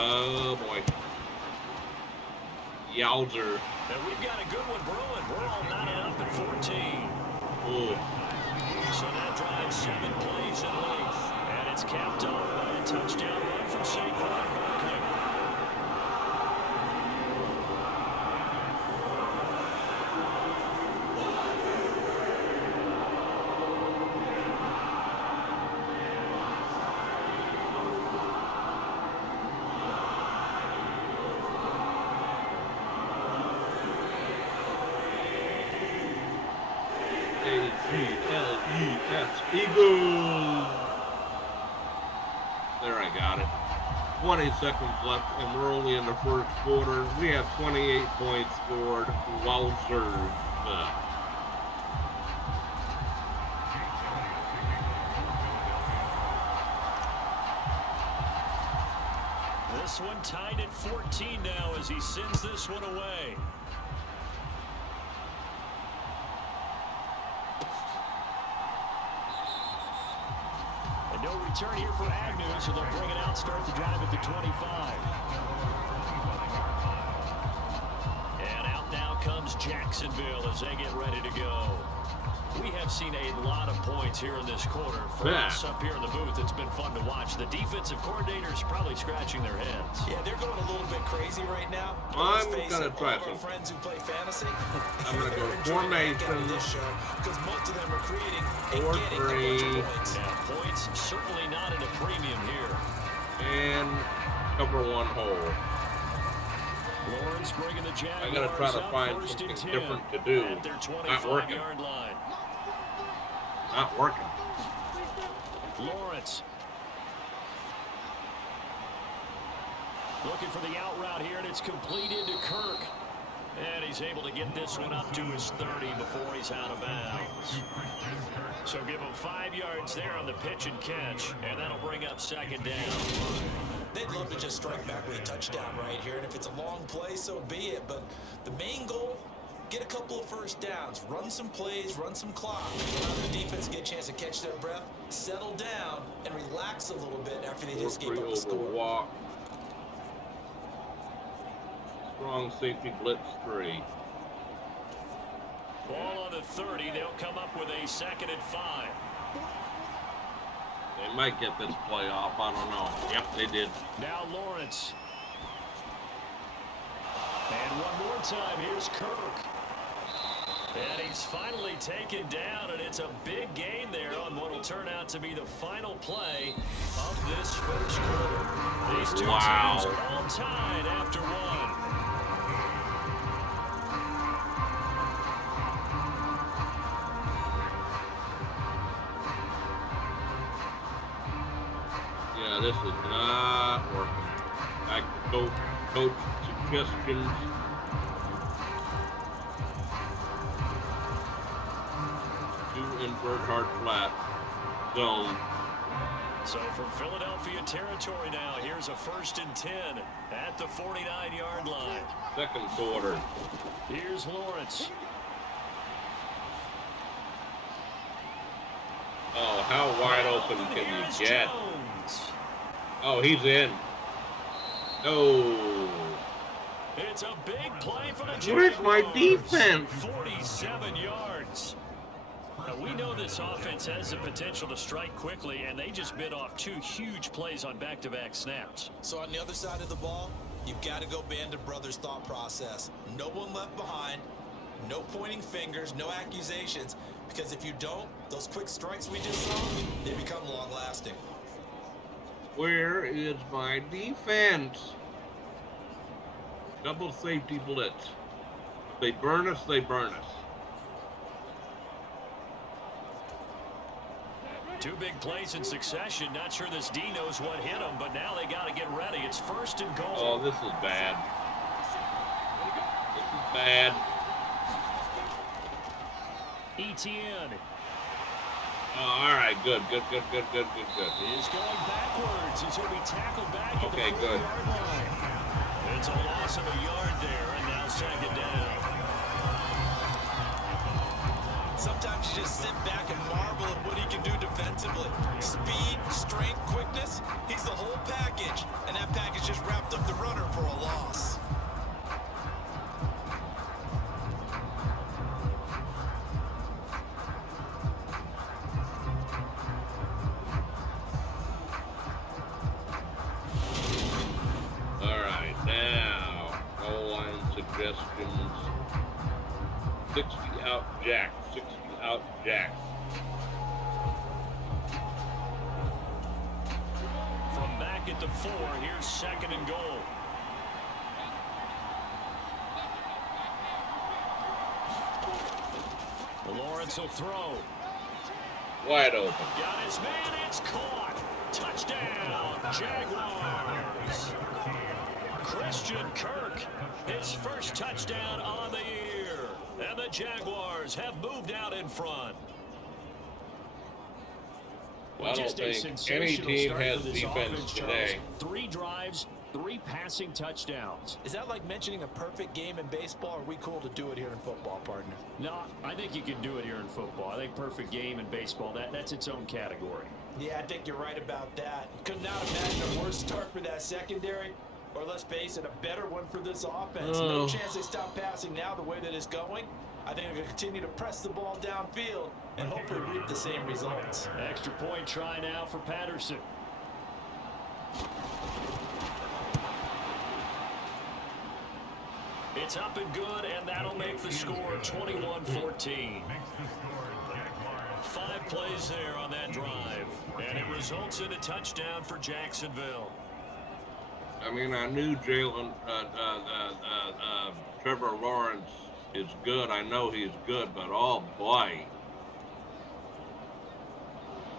Oh boy. Yowzer. And we've got a good one brewing. We're all knotted up at 14. Ooh. So that drives 7 plays in length. And it's capped off by a touchdown run from Saquon Barkley. A-G-L-E-S, Eagles. There, I got it. 20 seconds left, and we're only in the first quarter. We have 28 points scored. Wowzers. this one tied at 14 now as he sends this one away. And no return here for Agnew, so they'll bring it out, start the drive at the 25. And out now comes Jacksonville as they get ready to go. We have seen a lot of points here in this quarter. For us up here in the booth, it's been fun to watch. The defensive coordinators probably scratching their heads. Yeah, they're going a little bit crazy right now. I'm going to try some. Friends who play fantasy. I'm going to go formation. Because most of them are creating 4-3. Yeah, points certainly not at a premium here. And cover one hole. Lawrence bringing the Jaguars. I got to try to find something different to do. At their Not working. 25-yard line. Not working. Lawrence. Looking for the out route here, and it's completed to Kirk. And he's able to get this one up to his 30 before he's out of bounds. So give him 5 yards there on the pitch and catch, and that'll bring up second down. They'd love to just strike back with a touchdown right here, and if it's a long play, so be it. But the main goal, get a couple of first downs, run some plays, run some clock, allow the defense to get a chance to catch their breath, settle down, and relax a little bit after they just gave up a score. Walk. Strong safety blitz 3. Ball on the 30. They'll come up with a 2nd and 5. They might get this play off. I don't know. Yep, they did. Now Lawrence. And one more time, here's Kirk. And he's finally taken down, and it's a big gain there on what will turn out to be the final play of this first quarter. These two teams are all tied after one. Yeah, this is not working. Back to coach suggestions. Invert hard flat zone. So from Philadelphia territory now, here's a 1st and 10 at the 49-yard line. Second quarter. Here's Lawrence. Oh, how wide open can you get? Jones. Oh, he's in. Oh. It's a big play for the Jaguars. Where's my defense? 47 yards. Now, we know this offense has the potential to strike quickly, and they just bit off 2 huge plays on back-to-back snaps. So on the other side of the ball, you've got to go Band of Brothers thought process. No one left behind, no pointing fingers, no accusations, because if you don't, those quick strikes we just saw, they become long-lasting. Where is my defense? Double safety blitz. If they burn us, they burn us. 2 big plays in succession. Not sure this D knows what hit him, but now they got to get ready. It's 1st and goal. Oh, this is bad. This is bad. ETN. Oh, all right, good. Is going backwards as he'll be tackled back at the 40-yard line. It's a loss of a yard there, and now 2nd down. Sometimes you just sit back and marvel at what he can do defensively. Speed, strength, quickness, he's the whole package. And that package just wrapped up the runner for a loss. All right, now, goal line suggestions. 60 out jack. 60 out jack. From back at the 4, here's 2nd and goal. Lawrence will throw. Wide open. Got his man, it's caught. Touchdown, Jaguars. Christian Kirk, his first touchdown on the year. And the Jaguars have moved out in front. Well, I don't think any team has defense today. 3 drives, 3 passing touchdowns. Is that like mentioning a perfect game in baseball? Or are we cool to do it here in football, partner? No, I think you can do it here in football. I think perfect game in baseball, that's its own category. Yeah, I think you're right about that. Could not imagine a worse start for that secondary. Or let's face it, a better one for this offense. No chance they stop passing now the way that it's going. I think they're going to continue to press the ball downfield and hopefully reap the same results. Extra point try now for Patterson. It's up and good, and that'll make the score 21-14. 5 plays there on that drive, and it results in a touchdown for Jacksonville. I mean, I knew Trevor Lawrence is good. I know he's good, but oh boy.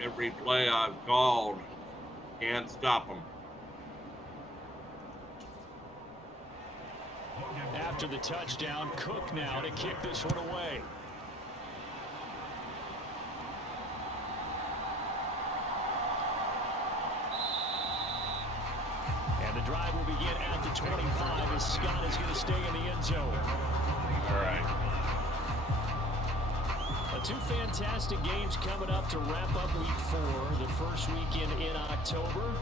Every play I've called, can't stop him. After the touchdown, Cook now to kick this one away. And the drive will begin at the 25 as Scott is going to stay in the end zone. All right. 2 fantastic games coming up to wrap up week 4, the first weekend in October.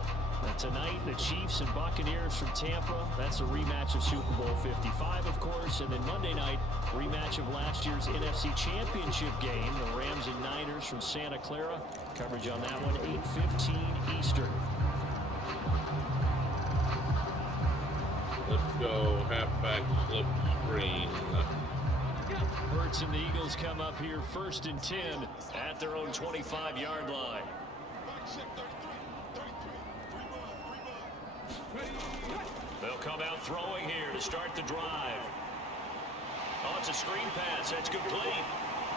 Tonight, the Chiefs and Buccaneers from Tampa. That's a rematch of Super Bowl 55, of course. And then Monday night, rematch of last year's NFC Championship game, the Rams and Niners from Santa Clara. Coverage on that one, 8:15 Eastern. Let's go halfback slip screen. Hurts and the Eagles come up here 1st and 10 at their own 25-yard line. They'll come out throwing here to start the drive. Oh, it's a screen pass. That's complete.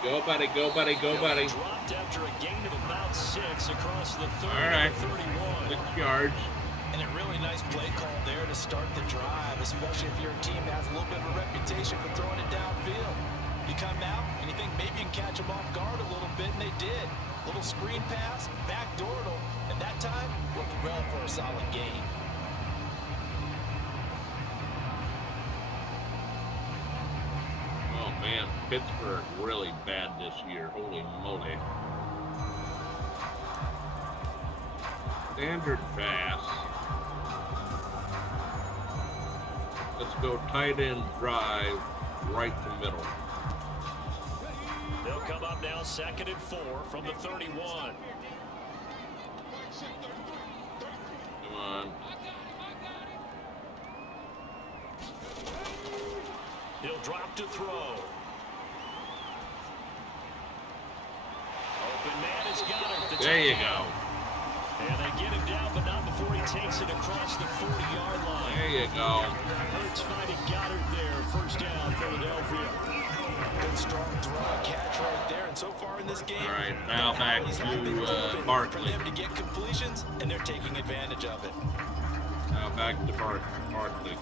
Go, buddy. Go, buddy. Go, buddy. Dropped after a gain of about 6 across the 30 All right. to 31. 6 yards. And a really nice play call there to start the drive, especially if your team has a little bit of a reputation for throwing it downfield. You come out and you think maybe you can catch them off guard a little bit, and they did. Little screen pass, backdoored them, and that time worked well for a solid gain. Oh, man. Pittsburgh really bad this year. Holy moly. Standard pass. Let's go tight end drive right to middle. They'll come up now 2nd and 4 from the 31. Come on. He'll drop to throw. Open man has got it. There you go. And they get him down, but not before he takes it across the 40-yard line. There you go. Hurts finding Goddard there. 1st down, Philadelphia. Good strong throw and catch right there. And so far in this game, All right, now back to Barkley. for them to get completions, and they're taking advantage of it. Now back to Barkley.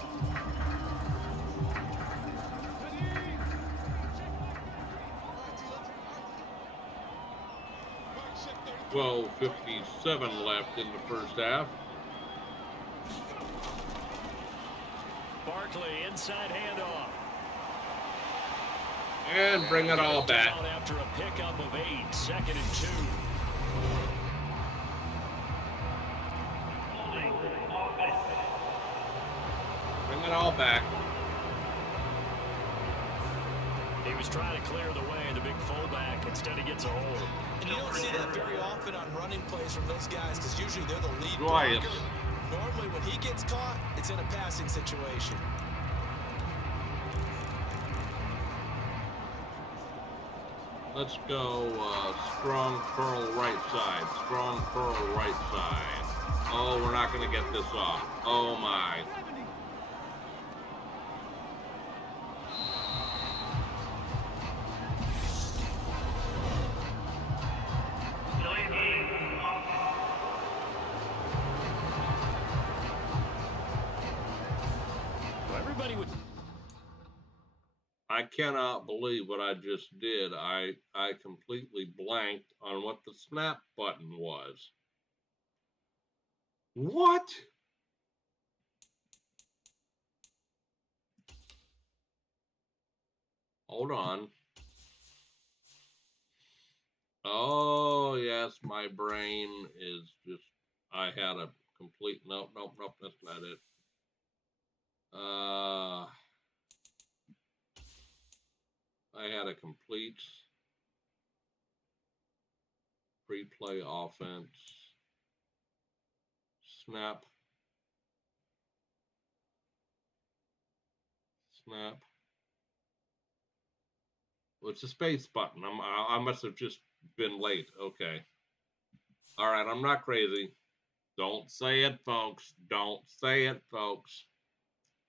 $12:57 left in the first half. Barkley inside handoff. And bring it all back. After a pickup of 8, 2nd and 2. Bring it all back. He was trying to clear the way, the big fullback. Instead, he gets a hold. And you don't see that very often on running plays from those guys because usually they're the lead Joyous. blocker. Normally, when he gets caught, it's in a passing situation. Let's go strong curl right side. Strong curl right side. Oh, we're not going to get this off. Oh, my. Everybody would. I cannot believe what I just did. I completely blanked on what the snap button was. What? Hold on. Oh, yes, my brain is just, I had a complete, nope, that's not it. I had a complete pre-play offense. Snap. Well, it's a space button. I must have just been late. Okay. All right, I'm not crazy. Don't say it, folks. Don't say it, folks.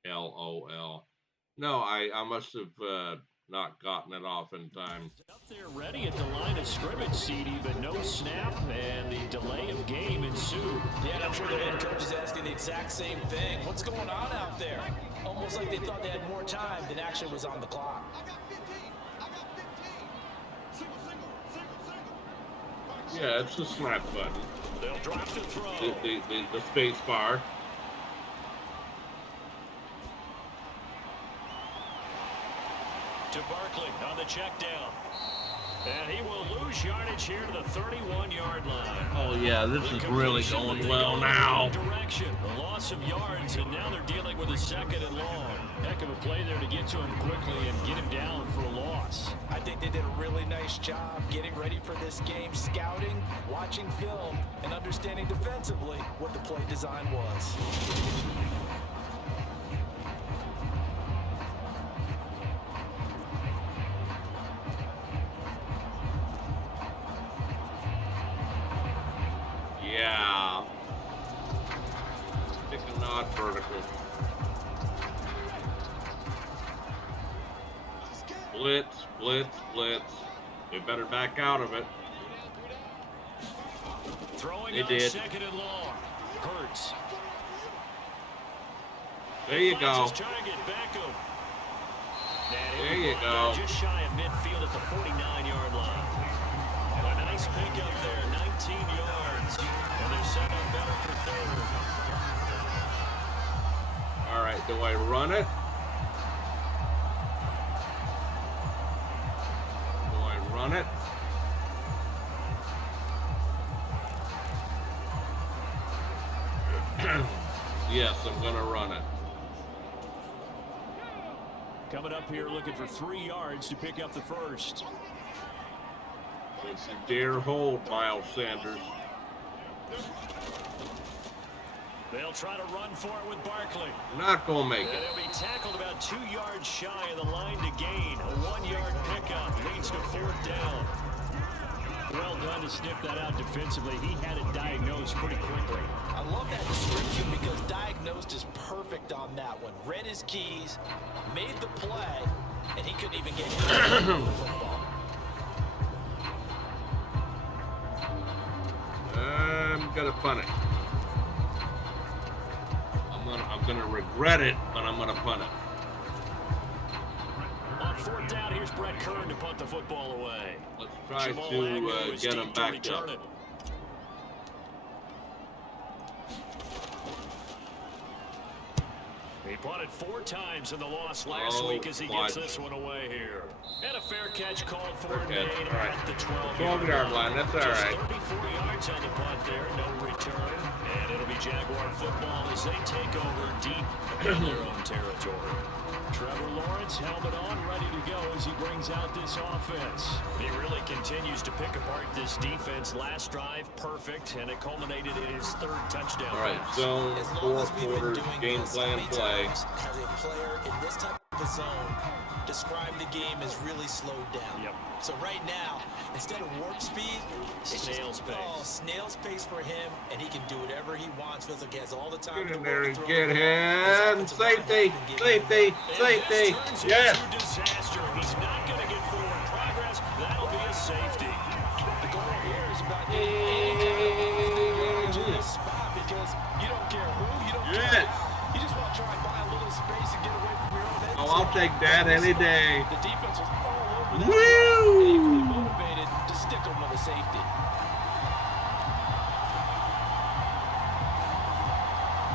LOL. No, I must have not gotten it off in time. Up there ready at the line of scrimmage, CD, but no snap, and the delay of game ensued. Yeah, I'm sure the head coach is asking the exact same thing. What's going on out there? Almost like they thought they had more time than actually was on the clock. Yeah, it's the snap button. They'll drop to throw. The space bar. To Barkley on the check down. And he will lose yardage here to the 31-yard line. Oh, yeah, this is really going well now. Direction, a loss of yards, and now they're dealing with a second and long. Heck of a play there to get to him quickly and get him down for a loss. I think they did a really nice job getting ready for this game, scouting, watching film, and understanding defensively what the play design was. Yeah. Stick a nod vertical. Blitz. They better back out of it. Throwing they on did. Second and long. Hurts. There you go. There you go. Just shy of midfield at the 49-yard line. A nice pickup there, 19 yards. And they're set up better for third. All right, do I run it? Run it. Yes, I'm going to run it. Coming up here looking for 3 yards to pick up the first. Don't you dare hold, Miles Sanders. They'll try to run for it with Barkley. Not going to make it. And he'll be tackled about 2 yards shy of the line to gain. A 1-yard pickup leads to 4th down. Well done to sniff that out defensively. He had it diagnosed pretty quickly. I love that description because diagnosed is perfect on that one. Read his keys, made the play, and he couldn't even get hit with the football. I'm going to punt it. I'm gonna regret it, but I'm gonna punt it. On 4th down, here's Brett Kern to punt the football away. Let's try to get him back up. He punted 4 times in the loss last week as he gets this one away here. And a fair catch called for and made at the 12-yard line. That's all right. 34 yards on the punt there, no return. And it'll be Jaguar football as they take over deep in their own territory. Trevor Lawrence, helmet on, ready to go as he brings out this offense. He really continues to pick apart this defense. Last drive, perfect, and it culminated in his 3rd touchdown. All right, zone, 4 quarters, game plan play. As a player in this type of zone, describe the game as really slowed down. Yep. So right now, instead of warp speed, it's snail's pace. Oh, snail's pace for him, and he can do whatever he wants. Feels like he has all the time. Get in there and get him. Safety. Yes. Disaster. He's not going to get forward progress. That'll be a safety. The goal here is about getting any kind of in this spot because you don't care who, you don't care. You just want to try and buy a little space and get away from your own end. Oh, I'll take that any day. The defense was all over that. Woo! And equally motivated to stick him with a safety.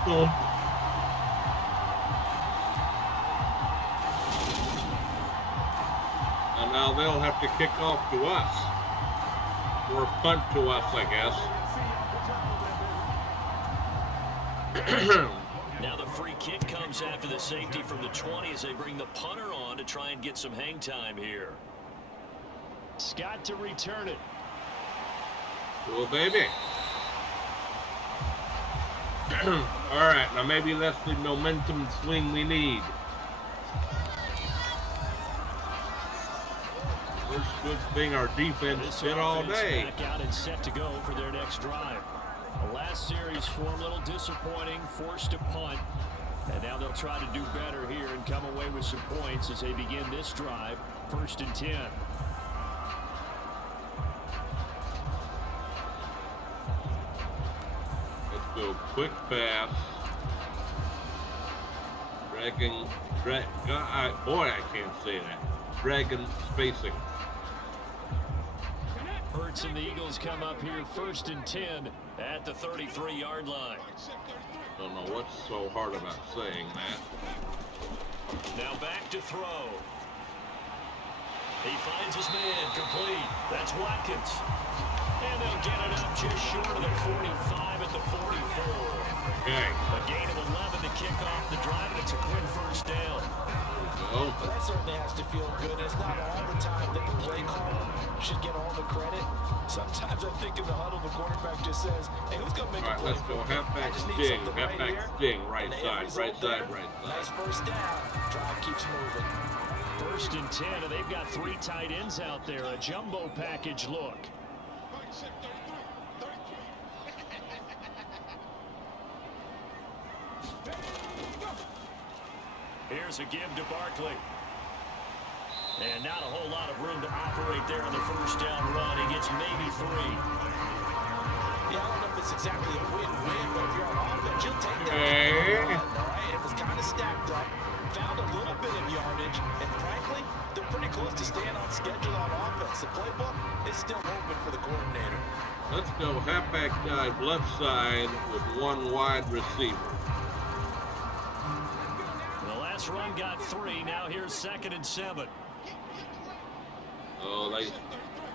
Oh. they'll have to kick off to us. Or punt to us, I guess. Now the free kick comes after the safety from the 20 as they bring the punter on to try and get some hang time here. Scott to return it. Cool, baby. All right, now maybe that's the momentum swing we need. First good thing our defense did all day. Back out and set to go for their next drive. The last series form a little disappointing, forced to punt. And now they'll try to do better here and come away with some points as they begin this drive, 1st and 10. Let's go quick pass. Boy, I can't say that. Dragon spacing. Hurts and the Eagles come up here 1st and 10 at the 33-yard line. Don't know what's so hard about saying that. Now back to throw. He finds his man, complete. That's Watkins. And they'll get it up just short of the 45 at the 44. Okay. A gain of 11 to kick off the drive, and it's a quick 1st down. Well, that certainly has to feel good. It's not all the time that the play caller should get all the credit. Sometimes I think in the huddle, the quarterback just says, hey, who's going to make a play? Let's go halfback sting, halfback sting, right side, right side, right side. Nice 1st down. Drive keeps moving. 1st and 10, and they've got 3 tight ends out there. A jumbo package look. Here's a give to Barkley. And not a whole lot of room to operate there on the 1st down run. He gets maybe 3. Yeah, I don't know if it's exactly a win-win, but if you're on offense, you'll take that. Okay. All right, it was kind of stacked up, found a little bit of yardage, and frankly, they're pretty close to staying on schedule on offense. The playbook is still open for the coordinator. Let's go halfback dive left side with 1 wide receiver. The last run got 3. Now here's 2nd and 7. Oh,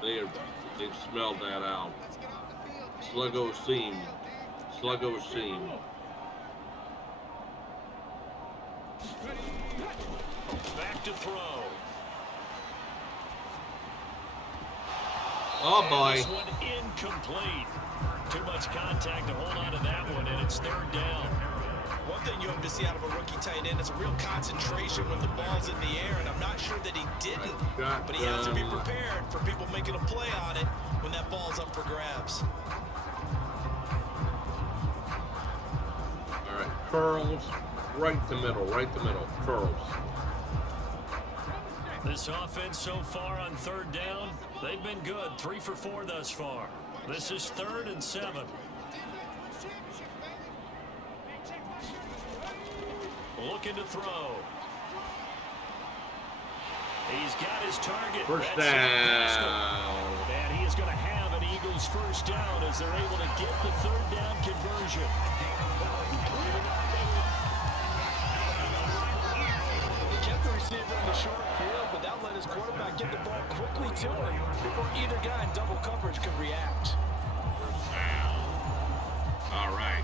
they've smelled that out. Sluggo seam. Sluggo seam. Back to throw. Oh boy. This one incomplete. Too much contact to hold on to that one, and it's 3rd down. One thing you hope to see out of a rookie tight end is a real concentration when the ball's in the air, and I'm not sure that he didn't. But he has to be prepared for people making a play on it when that ball's up for grabs. All right, curls, right to middle, curls. This offense so far on 3rd down, they've been good. 3 for 4 thus far. This is 3rd and 7. Looking to throw. He's got his target. 1st down. And he is going to have an Eagles 1st down as they're able to get the 3rd down conversion. He kept the receiver in the short field, but that let his quarterback get the ball quickly to him before either guy in double coverage could react. All right.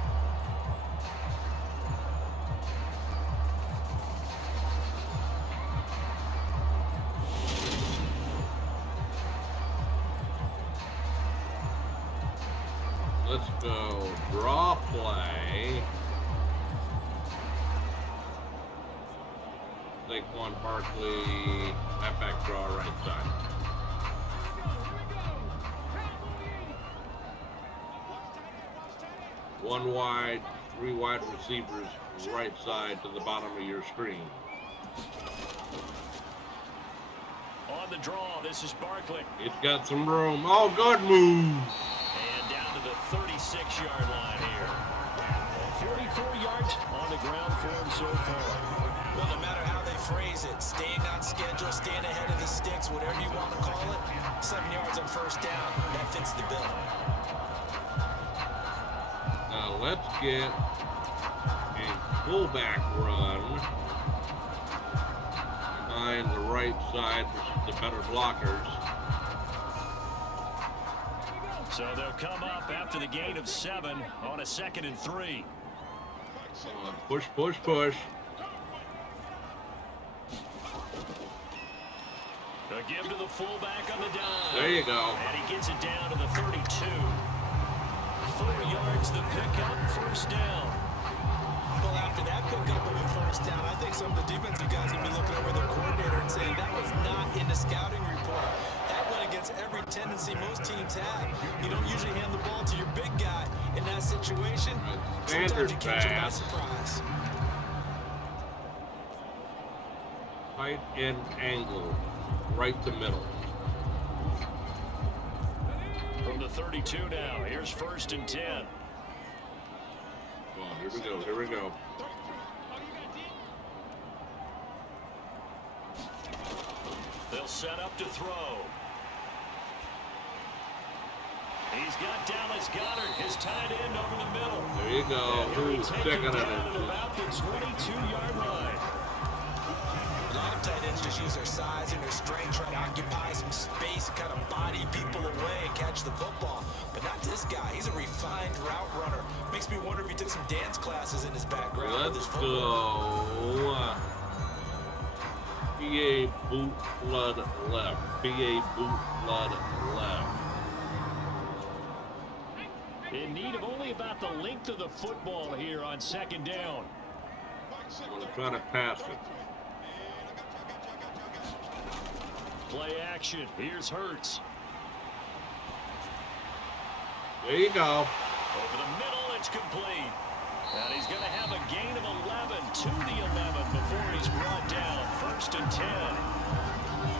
Let's go draw play. Saquon Barkley, halfback draw right side. One wide, 3 wide receivers right side to the bottom of your screen. On the draw, this is Barkley. It's got some room. Oh, good move. And down to the 36-yard line here. 44 yards on the ground for him so far. Well, no matter how they phrase it, staying on schedule, staying ahead of the sticks, whatever you want to call it, 7 yards on 1st down, that fits the bill. Now let's get a fullback run. Find the right side, the better blockers. So they'll come up after the gain of 7 on a 2nd and 3. Push, push, push. A give to the fullback on the dive. There you go. And he gets it down to the 32. 4 yards the pickup, first down. Well, after that pickup of a first down, I think some of the defensive guys will be looking over their coordinator and saying that was not in the scouting report. That went against every tendency most teams have. You don't usually hand the ball to your big guy in that situation. Sometimes you catch him by surprise. Tight end angle, right to middle. From the 32 now, here's 1st and 10. Come on, here we go, here we go. They'll set up to throw. He's got Dallas Goedert, his tight end, over the middle. There you go. Ooh, Sticking it at in. about the 22-yard line. A lot of tight ends just use their size and their strength, trying to occupy some space and kind of body people away and catch the football. But not this guy. He's a refined route runner. Makes me wonder if he took some dance classes in his background with his football. Let's go. BA boot flood left. BA boot flood left. In need of only about the length of the football here on 2nd down. I'm going to try to pass it. Play action. Here's Hurts. There you go. Over the middle, it's complete. And he's going to have a gain of 11 to the 11 before he's brought down. 1st and 10.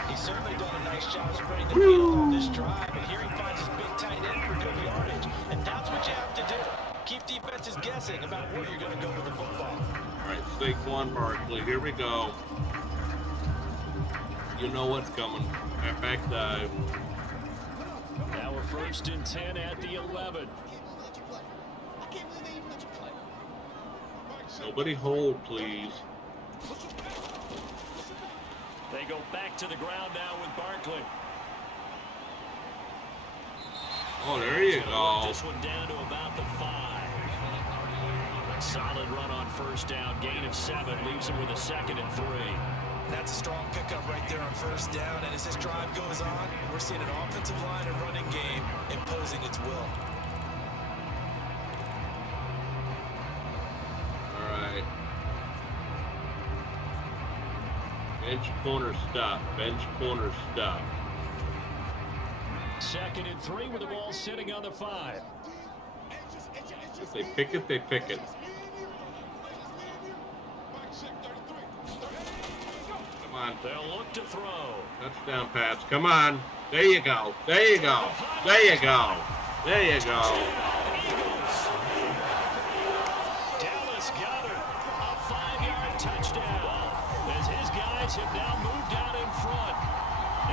He's certainly done a nice job spreading the field on this drive, and here he finds his big tight end for good yardage. And that's what you have to do. Keep defenses guessing about where you're going to go with the football. All right, Saquon Barkley, here we go. You know what's coming. Back dive. Now we're 1st and 10 at the 11. Nobody hold, please. They go back to the ground now with Barkley. Oh, there you go. This one down to about the 5. A solid run on 1st down. Gain of 7 leaves him with a 2nd and 3. That's a strong pickup right there on 1st down. And as this drive goes on, we're seeing an offensive line and running game imposing its will. All right. Bench corner stop. Bench corner stop. 2nd and 3 with the ball sitting on the 5. If they pick it, they pick it. Come on. They'll look to throw. Touchdown pass. Come on. There you go. There you go. There you go. There you go. Eagles. Dallas Goedert, a 5-yard touchdown. As his guys have now moved out in front.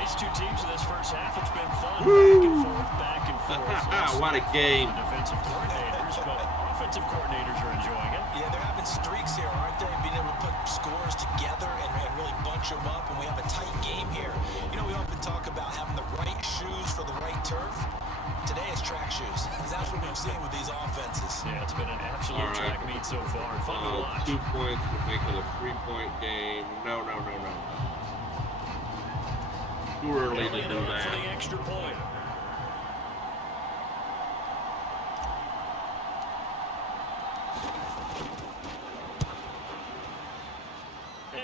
These two teams in this first half, it's been fun. Woo. Back and forth. What a game. Defensive coordinators, but offensive coordinators are enjoying it. Yeah, they're having streaks here, aren't they? Being able to put scores together and really bunch them up, and we have a tight game here. You know, we often talk about having the right shoes for the right turf. Today it's track shoes. That's what we've seen with these offenses. Yeah, it's been an absolute track meet so far. Fun to watch. 2 points would make it a 3-point game. No. Too early to do that. For the extra point.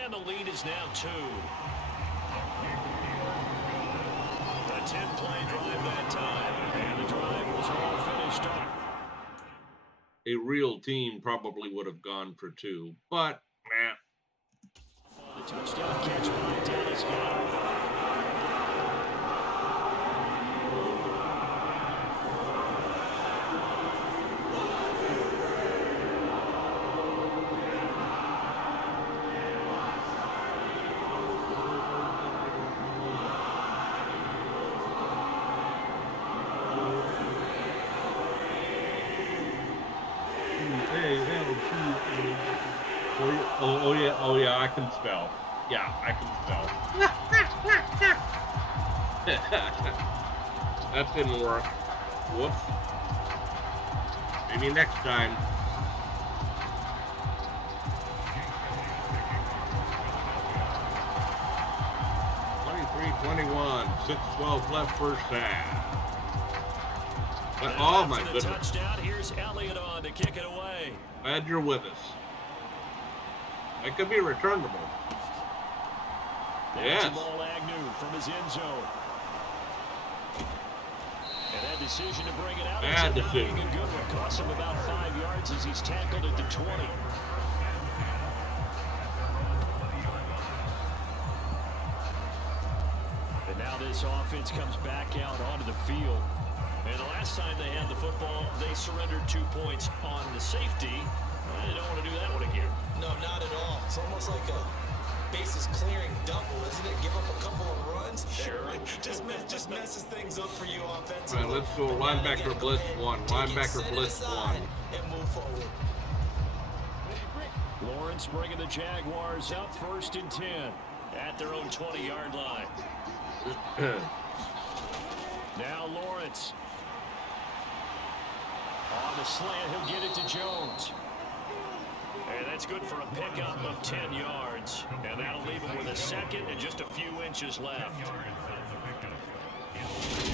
And the lead is now 2. A 10-play drive that time. And the drive was all finished up. A real team probably would have gone for 2, but The touchdown catch by Dallas Goedert. Oh yeah, I can spell. Yeah, I can spell. That didn't work. Whoops. Maybe next time. 23-21, 6:12 left first half. But, oh my goodness. Touchdown. Here's Elliott on to kick it away. Glad you're with us. That could be returnable. There's the ball, Agnew from his end zone. And that decision to bring it out. Bad decision. A good one. Cost him about 5 yards as he's tackled at the 20. And now this offense comes back out onto the field. And the last time they had the football, they surrendered 2 points on the safety. They don't want to do that one again. No, not at all. It's almost like a bases clearing double, isn't it? Give up a couple of runs. Sure. just messes things up for you offensively. All right, let's go linebacker blitz 1. Linebacker blitz 1. And move forward. Lawrence bringing the Jaguars up 1st and 10 at their own 20-yard line. Now Lawrence. On the slant, he'll get it to Jones. And that's good for a pickup of 10 yards. And that'll leave him with a second and just a few inches left.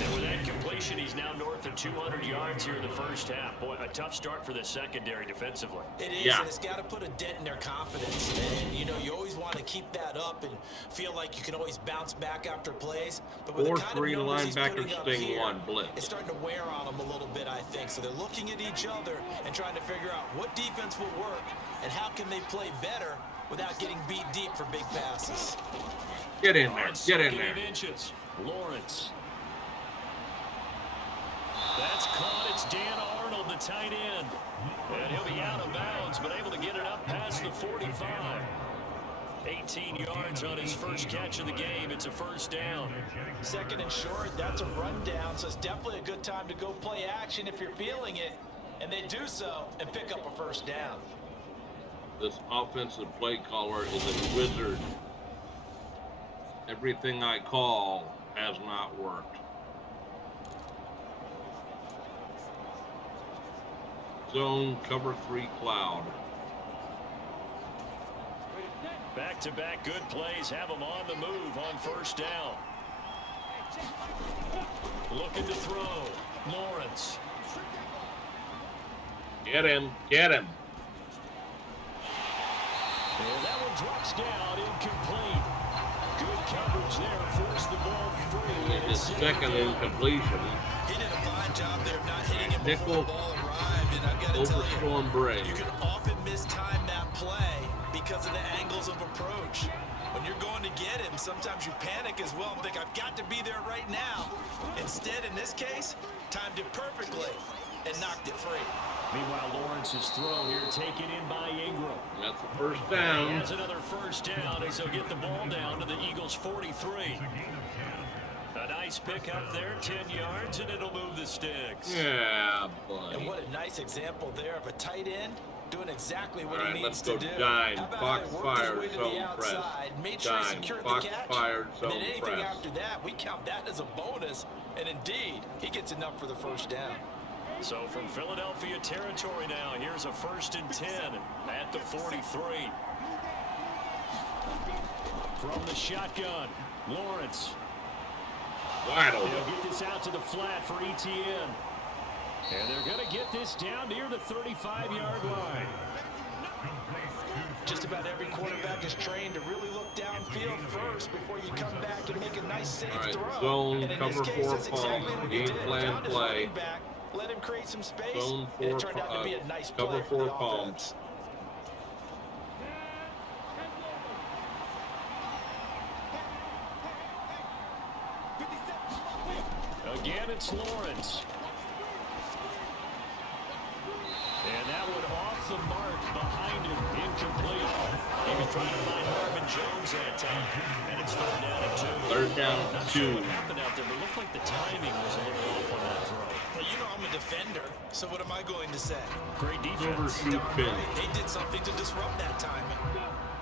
And with that completion, he's now north of 200 yards here in the first half. Boy, a tough start for the secondary defensively. It is, and it's got to put a dent in their confidence. And, you know, you always want to keep that up and feel like you can always bounce back after plays. But with the kind of numbers he's putting up here, it's starting to wear on them a little bit, I think. So they're looking at each other and trying to figure out what defense will work and how can they play better without getting beat deep for big passes. Get in there. Get in there. Inches. Lawrence. That's caught. It's Dan Arnold, the tight end. And he'll be out of bounds, but able to get it up past the 45. 18 yards on his first catch of the game. It's a first down. Second and short, that's a rundown, so it's definitely a good time to go play action if you're feeling it. And they do so and pick up a first down. This offensive play caller is a wizard. Everything I call has not worked. Zone cover 3 cloud. Back-to-back good plays have them on the move on first down. Looking to throw. Lawrence. Get him. Get him. And that one drops down, incomplete. Good coverage there, forced the ball free. His second incompletion. He did a fine job there of not hitting it Nickel before the ball arrived. And I've got to tell overstorm break. you can often mistime that play because of the angles of approach. When you're going to get him, sometimes you panic as well and think, I've got to be there right now. Instead, in this case, timed it perfectly and knocked it free. Meanwhile, Lawrence's throw here taken in by Ingram. That's the first down. He has another first down as he'll get the ball down to the Eagles' 43. A nice pick up there, 10 yards, and it'll move the sticks. Yeah, buddy. And what a nice example there of a tight end doing exactly what All right, he needs let's to go do. dime. How about Fox it? Work his fired, way to zone the outside, press. made sure he Dime. secured Fox the catch. fired, And zone then anything press. after that, we count that as a bonus. And indeed, he gets enough for the first down. So from Philadelphia territory now, here's a 1st and 10 at the 43. From the shotgun, Lawrence. Wide open. They'll get this out to the flat for ETN. And they're going to get this down near the 35-yard line. Just about every quarterback is trained to really look downfield first before you come back and make a nice safe throw. Zone, and in cover this case, 4 that's exactly palms, what he game did. plan Found his play. running back, let him create some space, Zone and 4, it turned out to be a nice cover play for 4 the palms. offense. Again, it's Lawrence. And that one off the mark behind him, incomplete. He was trying to find Marvin Jones that time, and it's 3rd down and 2. 3rd down Not and sure 2. what happened out there, but it looked like the timing was a little off on that throw. Well, you know I'm a defender, so what am I going to say? Great defense. Overshoot Darn pin. right. They did something to disrupt that timing.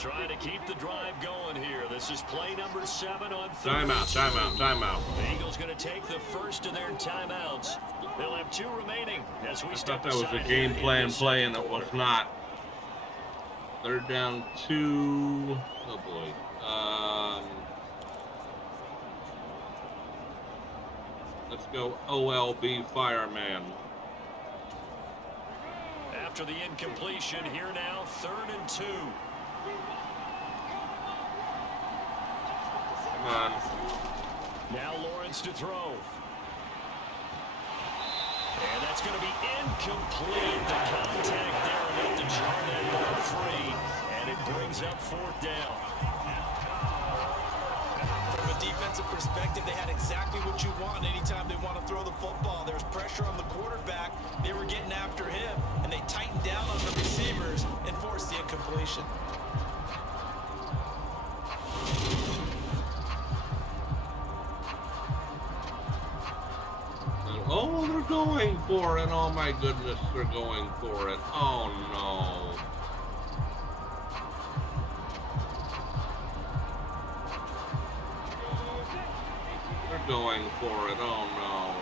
Trying to keep the drive going here. This is play number 7 on third. Timeout. The Eagles going to take the first of their timeouts. They'll have 2 remaining as we I step thought that was a aside game here plan in the play, and second it was quarter. not. Third down 2. Oh boy. Let's go OLB Fireman. After the incompletion, here now, 3rd and 2. Come on. Now Lawrence to throw. And that's going to be incomplete. The contact there enough to jar that ball free. And it brings up 4th down. From a defensive perspective, they had exactly what you want anytime they want to throw the football. There's pressure on the quarterback. They were getting after him, and they tightened down on the receivers and forced the incompletion. Oh, they're going for it. Oh my goodness, they're going for it. Oh no. They're going for it. Oh no.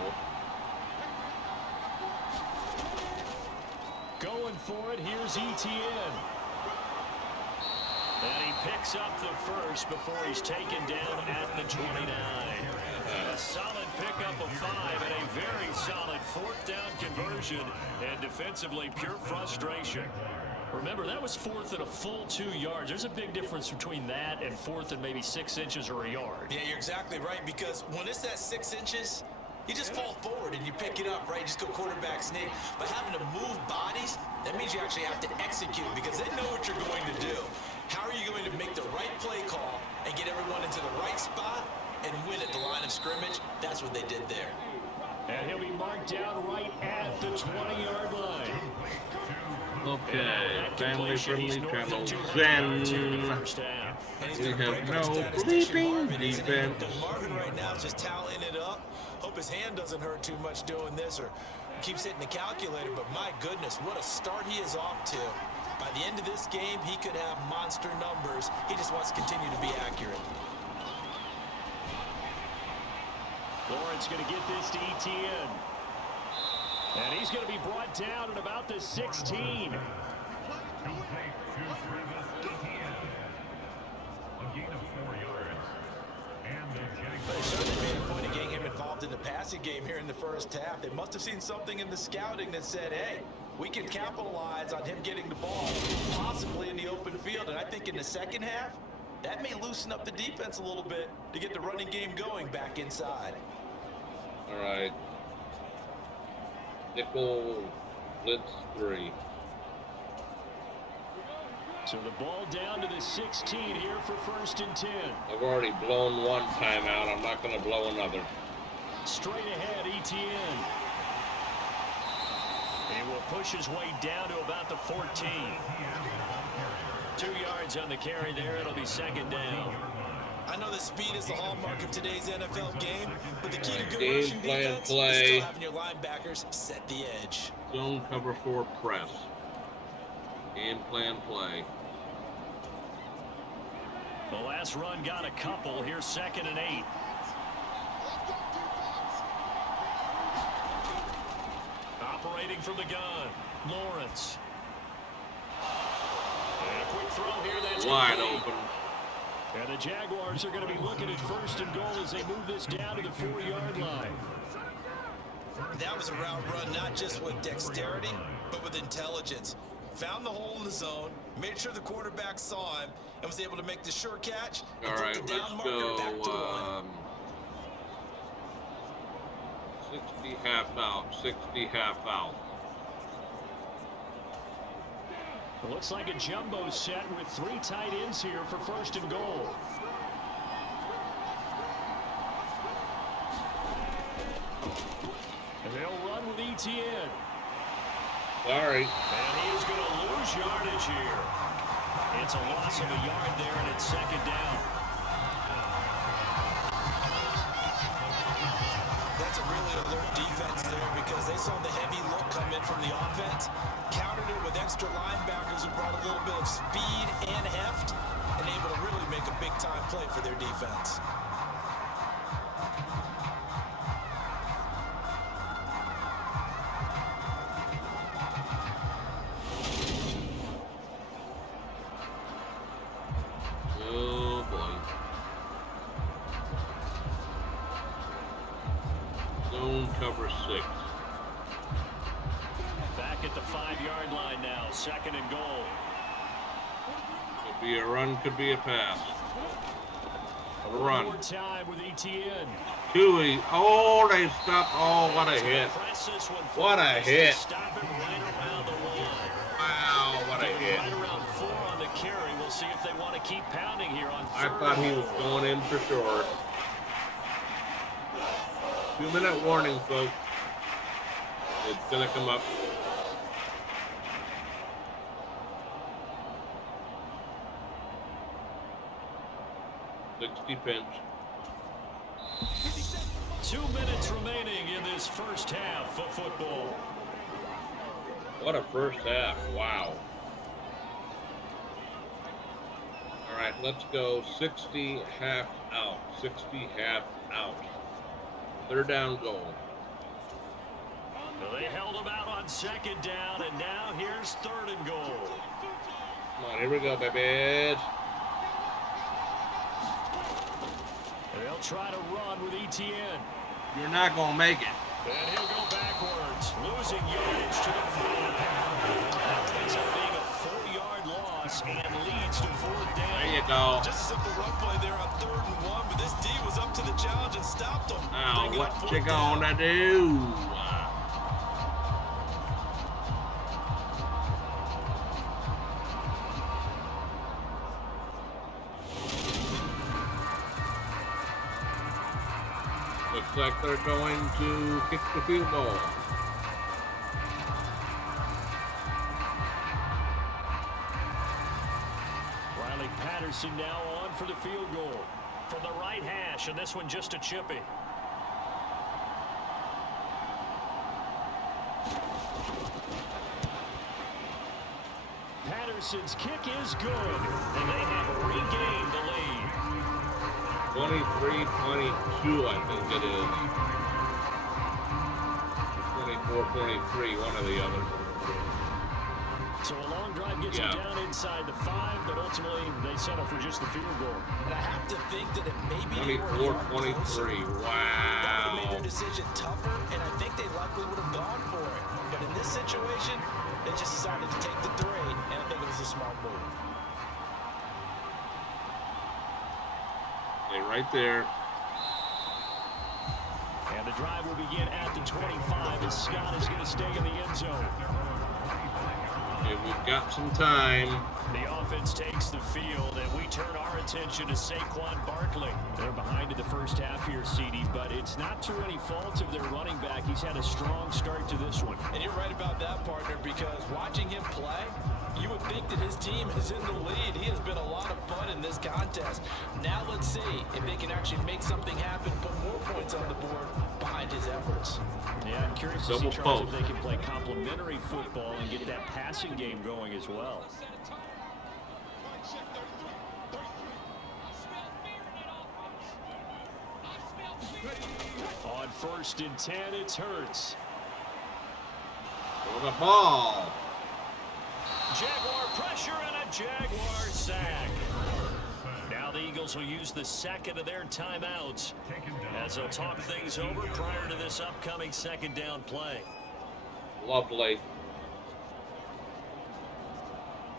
Going for it, here's Etienne. And he picks up the first before he's taken down at the 29. A solid pickup of 5 and a very solid 4th down conversion. And defensively, pure frustration. Remember, that was 4th and a full 2 yards. There's a big difference between that and 4th and maybe 6 inches or a yard. Yeah, you're exactly right, because when it's at 6 inches, you just fall forward and you pick it up, right? Just go quarterback sneak. But having to move bodies, that means you actually have to execute because they know what you're going to do. How are you going to make the right play call and get everyone into the right spot and win at the line of scrimmage? That's what they did there. And he'll be marked down right at the 20-yard line. Okay, family-friendly channel Zen. Zen. And he's We gonna have break no our statistician bleeping Marvin, isn't he? defense. Because Marvin right now is just toweling it up. Hope his hand doesn't hurt too much doing this or keeps hitting the calculator. But my goodness, what a start he is off to. By the end of this game, he could have monster numbers. He just wants to continue to be accurate. Lawrence going to get this to Etienne. And he's going to be brought down at about the 16. They certainly made a point of getting him involved in the passing game here in the first half. They must have seen something in the scouting that said, hey, we can capitalize on him getting the ball, possibly in the open field. And I think in the second half, that may loosen up the defense a little bit to get the running game going back inside. All right. Nickel blitz 3. So the ball down to the 16 here for 1st and 10. I've already blown one timeout. I'm not going to blow another. Straight ahead, Etienne. He will push his way down to about the 14. 2 yards on the carry there. It'll be 2nd down. I know that speed is the hallmark of today's NFL game, but the key to good Game rushing plan defense play. is still having your linebackers set the edge. Zone cover 4 press. Game plan play. The last run got a couple. Here's 2nd and 8. Operating from the gun, Lawrence. And a quick throw here. That's Wide complete. open. And the Jaguars are going to be looking at 1st and goal as they move this down to the 4-yard line. That was a route run not just with dexterity, but with intelligence. Found the hole in the zone, made sure the quarterback saw him, and was able to make the sure catch and All put right, the let's down marker back to go 60 half out. 60 half out. It looks like a jumbo set with 3 tight ends here for 1st and goal. And they'll run with Etienne. Sorry. And he is going to lose yardage here. It's a loss of a yard there, and it's 2nd down. That's a really alert defense there because they saw the heavy look come in from the offense, countered it with extra linebackers who brought a little bit of speed and heft, make a big-time play for their defense. Oh, boy. Zone cover 6. Back at the 5-yard line now, 2nd and goal. Could be a run, could be a pass. A One run. more time with ETN. Tui. Oh, they stopped. Oh, what a hit. What a hit. Stop it right around the line. Wow, what a hit. Right around 4 on the carry. We'll see if they want to keep pounding here on I 3rd thought he and was goal. going in for sure. 2-minute warning, folks. It's going to come up. Pinch. 2 minutes remaining in this first half of football. What a first half. Wow. All right, let's go 60 half out. 60 half out. 3rd down goal. Well, they held them out on 2nd down, and now here's 3rd and goal. Come on, here we go, baby. They'll try to run with ETN. You're not going to make it. And he'll go backwards, losing yardage to the 4. Ends up being a 4-yard loss and leads to 4th down. There you go. Just a simple run play there on 3rd and 1, but this D was up to the challenge and stopped them. Now, Bring it up what you 4th down. gonna do? Looks like they're going to kick the field goal. Riley Patterson now on for the field goal. From the right hash, and this one just a chippy. Patterson's kick is good, and they have regained the lead. 23-22, I think it is. 24-23, one or the other. So a long drive gets them down inside the 5, but ultimately they settle for just the field goal. And I have to think that it maybe they were 24-23, That wow. made their decision tougher, and I think they likely would have gone for it. But in this situation, they just decided to take the 3, and I think it was a smart move. Stay right there. And the drive will begin at the 25 as Scott is going to stay in the end zone. Okay, we've got some time. The offense takes the field, and we turn our attention to Saquon Barkley. They're behind in the first half here, CD, but it's not through any fault of their running back. He's had a strong start to this one. And you're right about that, partner, because watching him play, you would think that his team is in the lead. He has been a lot of fun in this contest. Now let's see if they can actually make something happen, put more points on the board behind his efforts. Yeah, I'm curious to see, Charles, if they can play complementary football and get that passing game going as well. On 1st and 10, it's Hurts. For the ball. Jaguar pressure and a Jaguar sack. Now the Eagles will use the 2nd of their timeouts as they'll talk things over prior to this upcoming 2nd down play. Lovely.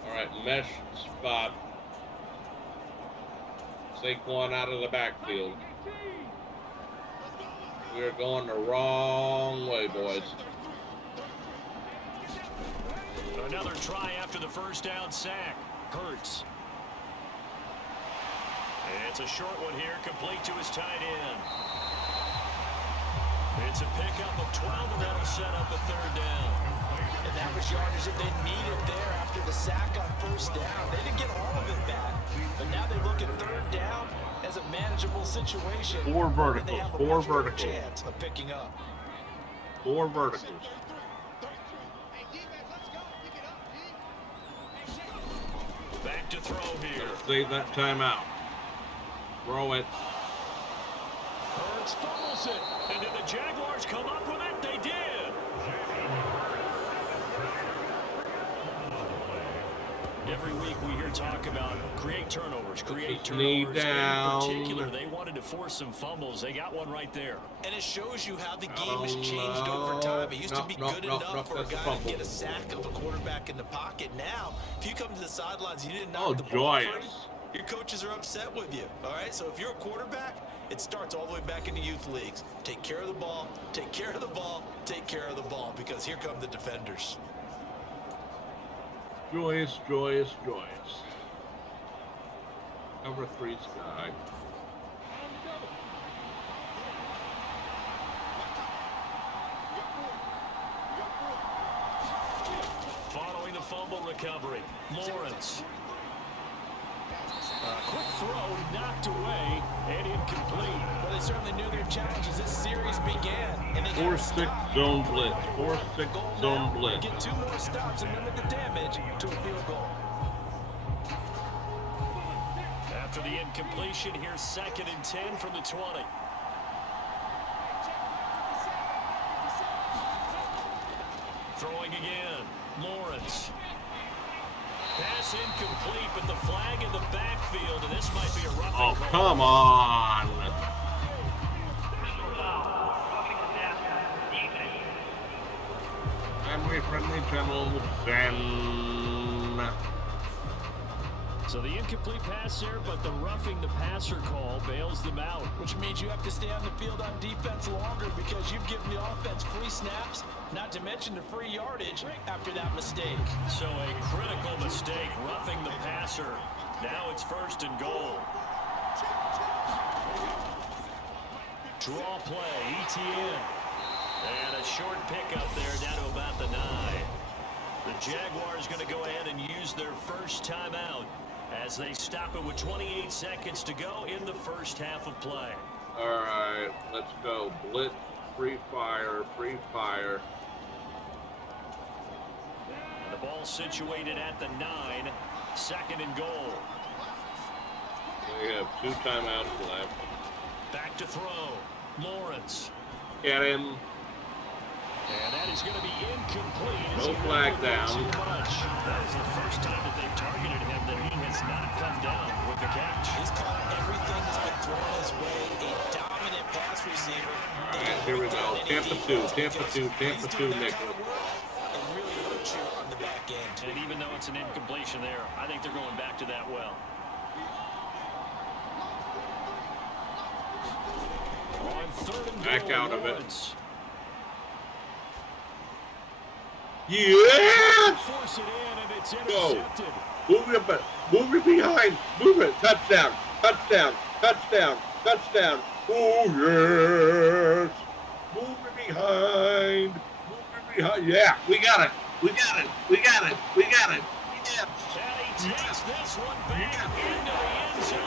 All right, mesh spot. Saquon out of the backfield. We are going the wrong way, boys. Another try after the 1st down sack. Hurts. It's a short one here, complete to his tight end. It's a pickup of 12, and that'll set up a 3rd down. And that was yardage that they needed there after the sack on 1st down. They didn't get all of it back, but now they look at 3rd down as a manageable situation. 4 verticals. They have a 4 much better verticals. chance of picking up. 4 verticals. Back to throw here. Save that timeout. Throw it. Hurts fumbles it. And did the Jaguars come up with it? They did. Every week we hear talk about create turnovers. In particular, they wanted to force some fumbles. They got one right there. And it shows you how the game has changed over time. It used to be good enough for a guy to get a sack of a quarterback in the pocket. Now, if you come to the sidelines and you didn't knock the ball free, your coaches are upset with you. All right, so if you're a quarterback, it starts all the way back in the youth leagues. Take care of the ball, take care of the ball, take care of the ball, because here come the defenders. Joyous, joyous, joyous. Number 3 Sky. Following the fumble recovery, Lawrence. Quick throw knocked away and incomplete. Well, they certainly knew their challenge as this series began. And they 4-6 zone blitz. 4-6 zone blitz. Get 2 more stops and limit the damage to a field goal. After the incompletion, here's 2nd and 10 from the 20. Throwing again, Lawrence. Pass incomplete, but the flag in the backfield, and this might be a roughing call. Oh, come on. Friendly channels and so the incomplete pass there, but the roughing the passer call bails them out. Which means you have to stay on the field on defense longer because you've given the offense free snaps, not to mention the free yardage after that mistake. So a critical mistake, roughing the passer. Now it's 1st and goal. Draw play, ETN. And a short pickup there down to about the 9. The Jaguars going to go ahead and use their first timeout as they stop it with 28 seconds to go in the first half of play. All right, let's go. Blitz, free fire, free fire. And the ball situated at the 9, 2nd and goal. We have 2 timeouts left. Back to throw, Lawrence. Get him. And that is going to be incomplete. No flag down. That is the first time that they've targeted him that he has not come down with the catch. He's caught everything that's been thrown his way. A dominant pass receiver. All right, here we go. Tampa 2, nickel. It really hurts you on the back end. And even though it's an incompletion there, I think they're going back to that well. On 3rd and goal, back out of it. Yeah! Force it in and it's intercepted. Go. Move it behind. Move it. Touchdown. Touchdown. Touchdown. Touchdown. Oh, yes. Move it behind. Move it behind. Yeah, we got it. We got it. We got it. We got it. Yeah. And he takes this one back into the end zone.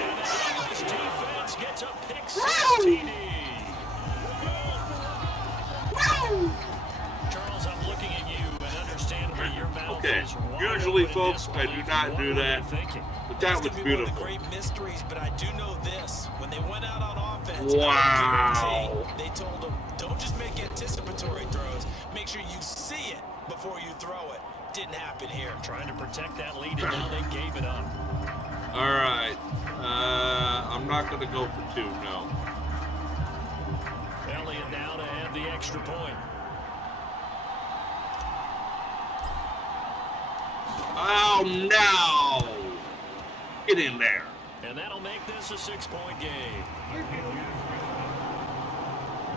And the Eagles defense gets a pick 6 TD. Charles, I'm looking at you and understandably your mouth is wide usually, open folks, I do not do that. But that was beautiful. One of the great mysteries, but I do know this. When they went out on offense, wow. They told them, don't just make anticipatory throws. Make sure you see it before you throw it. Didn't happen here. Trying to protect that lead, and now they gave it up. All right. I'm not going to go for 2, no. Elliott now to have the extra point. Oh, no. Get in there. And that'll make this a 6-point game. A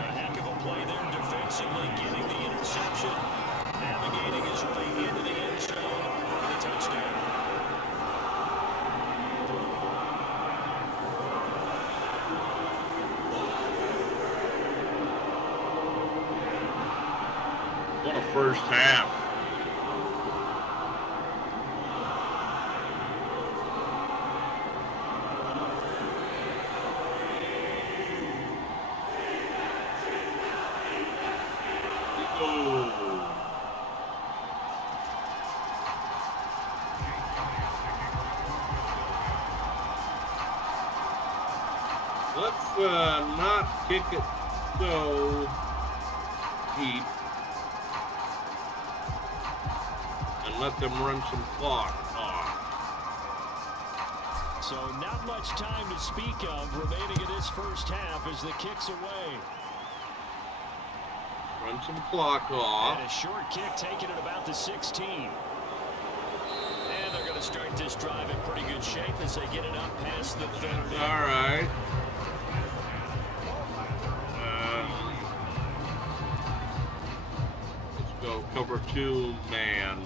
heck of a play there defensively, getting the interception. Navigating his way into the end zone for the touchdown. What a first half. Let's not kick it so deep and let them run some clock off. So not much time to speak of remaining in this first half as the kick's away. Run some clock off. And a short kick taken at about the 16. And they're going to start this drive in pretty good shape as they get it up past the 30. All right. Let's go cover 2 man.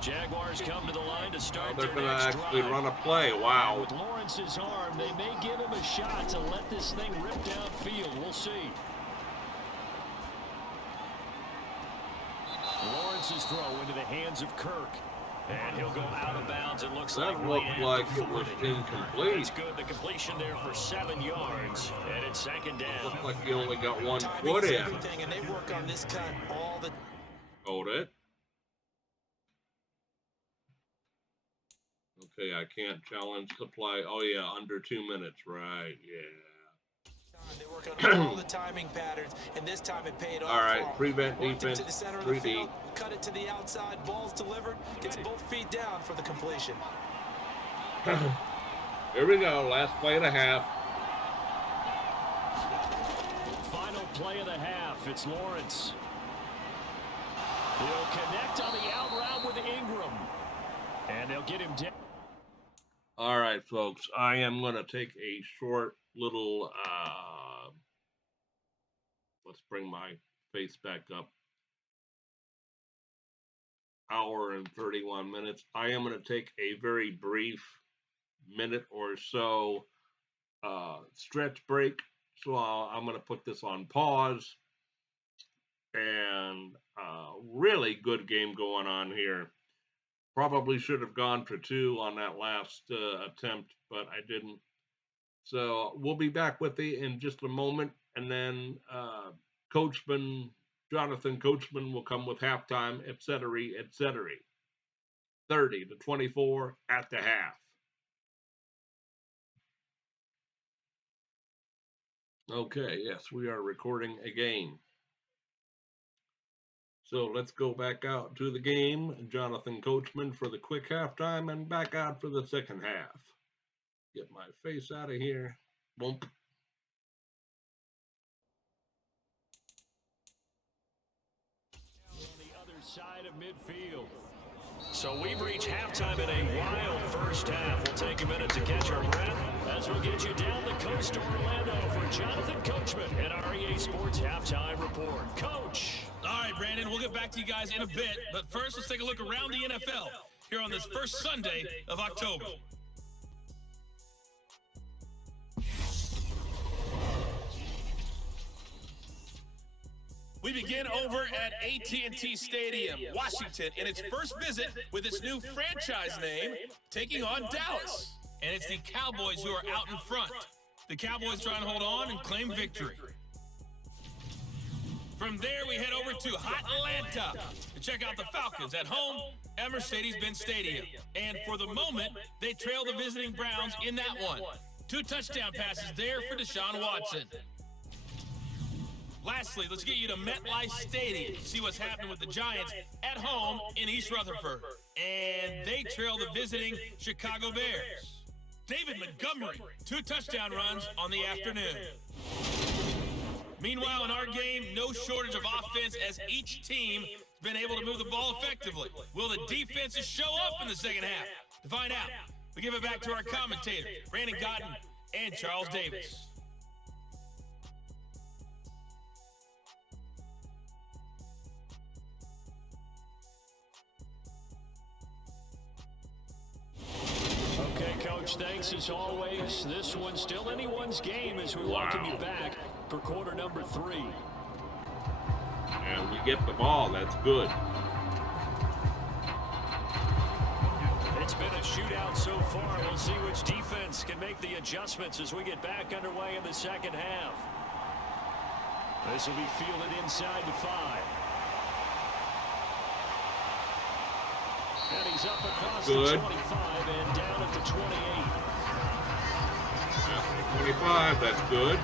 Jaguars come to the line to start They're their going to next actually drive. run a play. Wow. With Lawrence's arm, they may give him a shot to let this thing rip downfield. We'll see. Lawrence's throw into the hands of Kirk. And he'll go out of bounds. It looks That like looked right like at the it was 40. incomplete. That's good. The completion there for 7 yards. And it's second down. Looked like he only got 1 Timing foot is in. everything, and they work on this cut all the Hold it. Okay, I can't challenge the play. Oh, yeah, under 2 minutes. Right, yeah. time. They work on all the timing patterns, and this time it paid off. All right, for 'em. prevent Worked it defense, to the center of the 3D. field, cut it to the outside, ball's delivered, gets both feet down for the completion. Here we go, last play of the half. Final play of the half. It's Lawrence. He'll connect on the out route with Ingram. And they'll get him down. All right, folks, I am going to take a short little, let's bring my face back up. Hour and 31 minutes. I am going to take a very brief minute or so stretch break. So I'm going to put this on pause. And really good game going on here. Probably should have gone for 2 on that last attempt, but I didn't. So we'll be back with you in just a moment. And then Jonathan Coachman will come with halftime, et cetera, et cetera. 30-24 at the half. Okay, yes, we are recording again. So let's go back out to the game. Jonathan Coachman for the quick halftime and back out for the second half. Get my face out of here. Boom. On the other side of midfield. So we've reached halftime in a wild first half. We'll take a minute to catch our breath as we'll get you down the coast to Orlando for Jonathan Coachman and our EA Sports Halftime Report. Coach. All right, Brandon, we'll get back to you guys in a bit. But first, let's take a look around the NFL here on this first Sunday of October. We begin over at AT&T Stadium, Washington, in its first visit with its new franchise name, taking on Dallas. And it's the Cowboys who are out in front. The Cowboys try and hold on and claim victory. From there, we head over to Hot Atlanta to check out the Falcons at home at Mercedes-Benz Stadium. And for the moment, they trail the visiting Browns in that one. 2 touchdown passes there for Deshaun Watson. Lastly, let's get you to MetLife Stadium to see what's happening with the Giants at home in East Rutherford. And they trail the visiting Chicago Bears. David Montgomery, 2 touchdown runs on the afternoon. Meanwhile, in our game, no shortage of offense as each team has been able to move the ball effectively. Will the defenses show up in the second half? To find out, we give it back to our commentators, Brandon Cotton and Charles Davis. Okay, Coach, thanks as always. This one's still anyone's game as we welcome you back for quarter number 3. And we get the ball. That's good. It's been a shootout so far. We'll see which defense can make the adjustments as we get back underway in the second half. This will be fielded inside the 5. And he's up across the 25 and down at the 28. 25, that's good.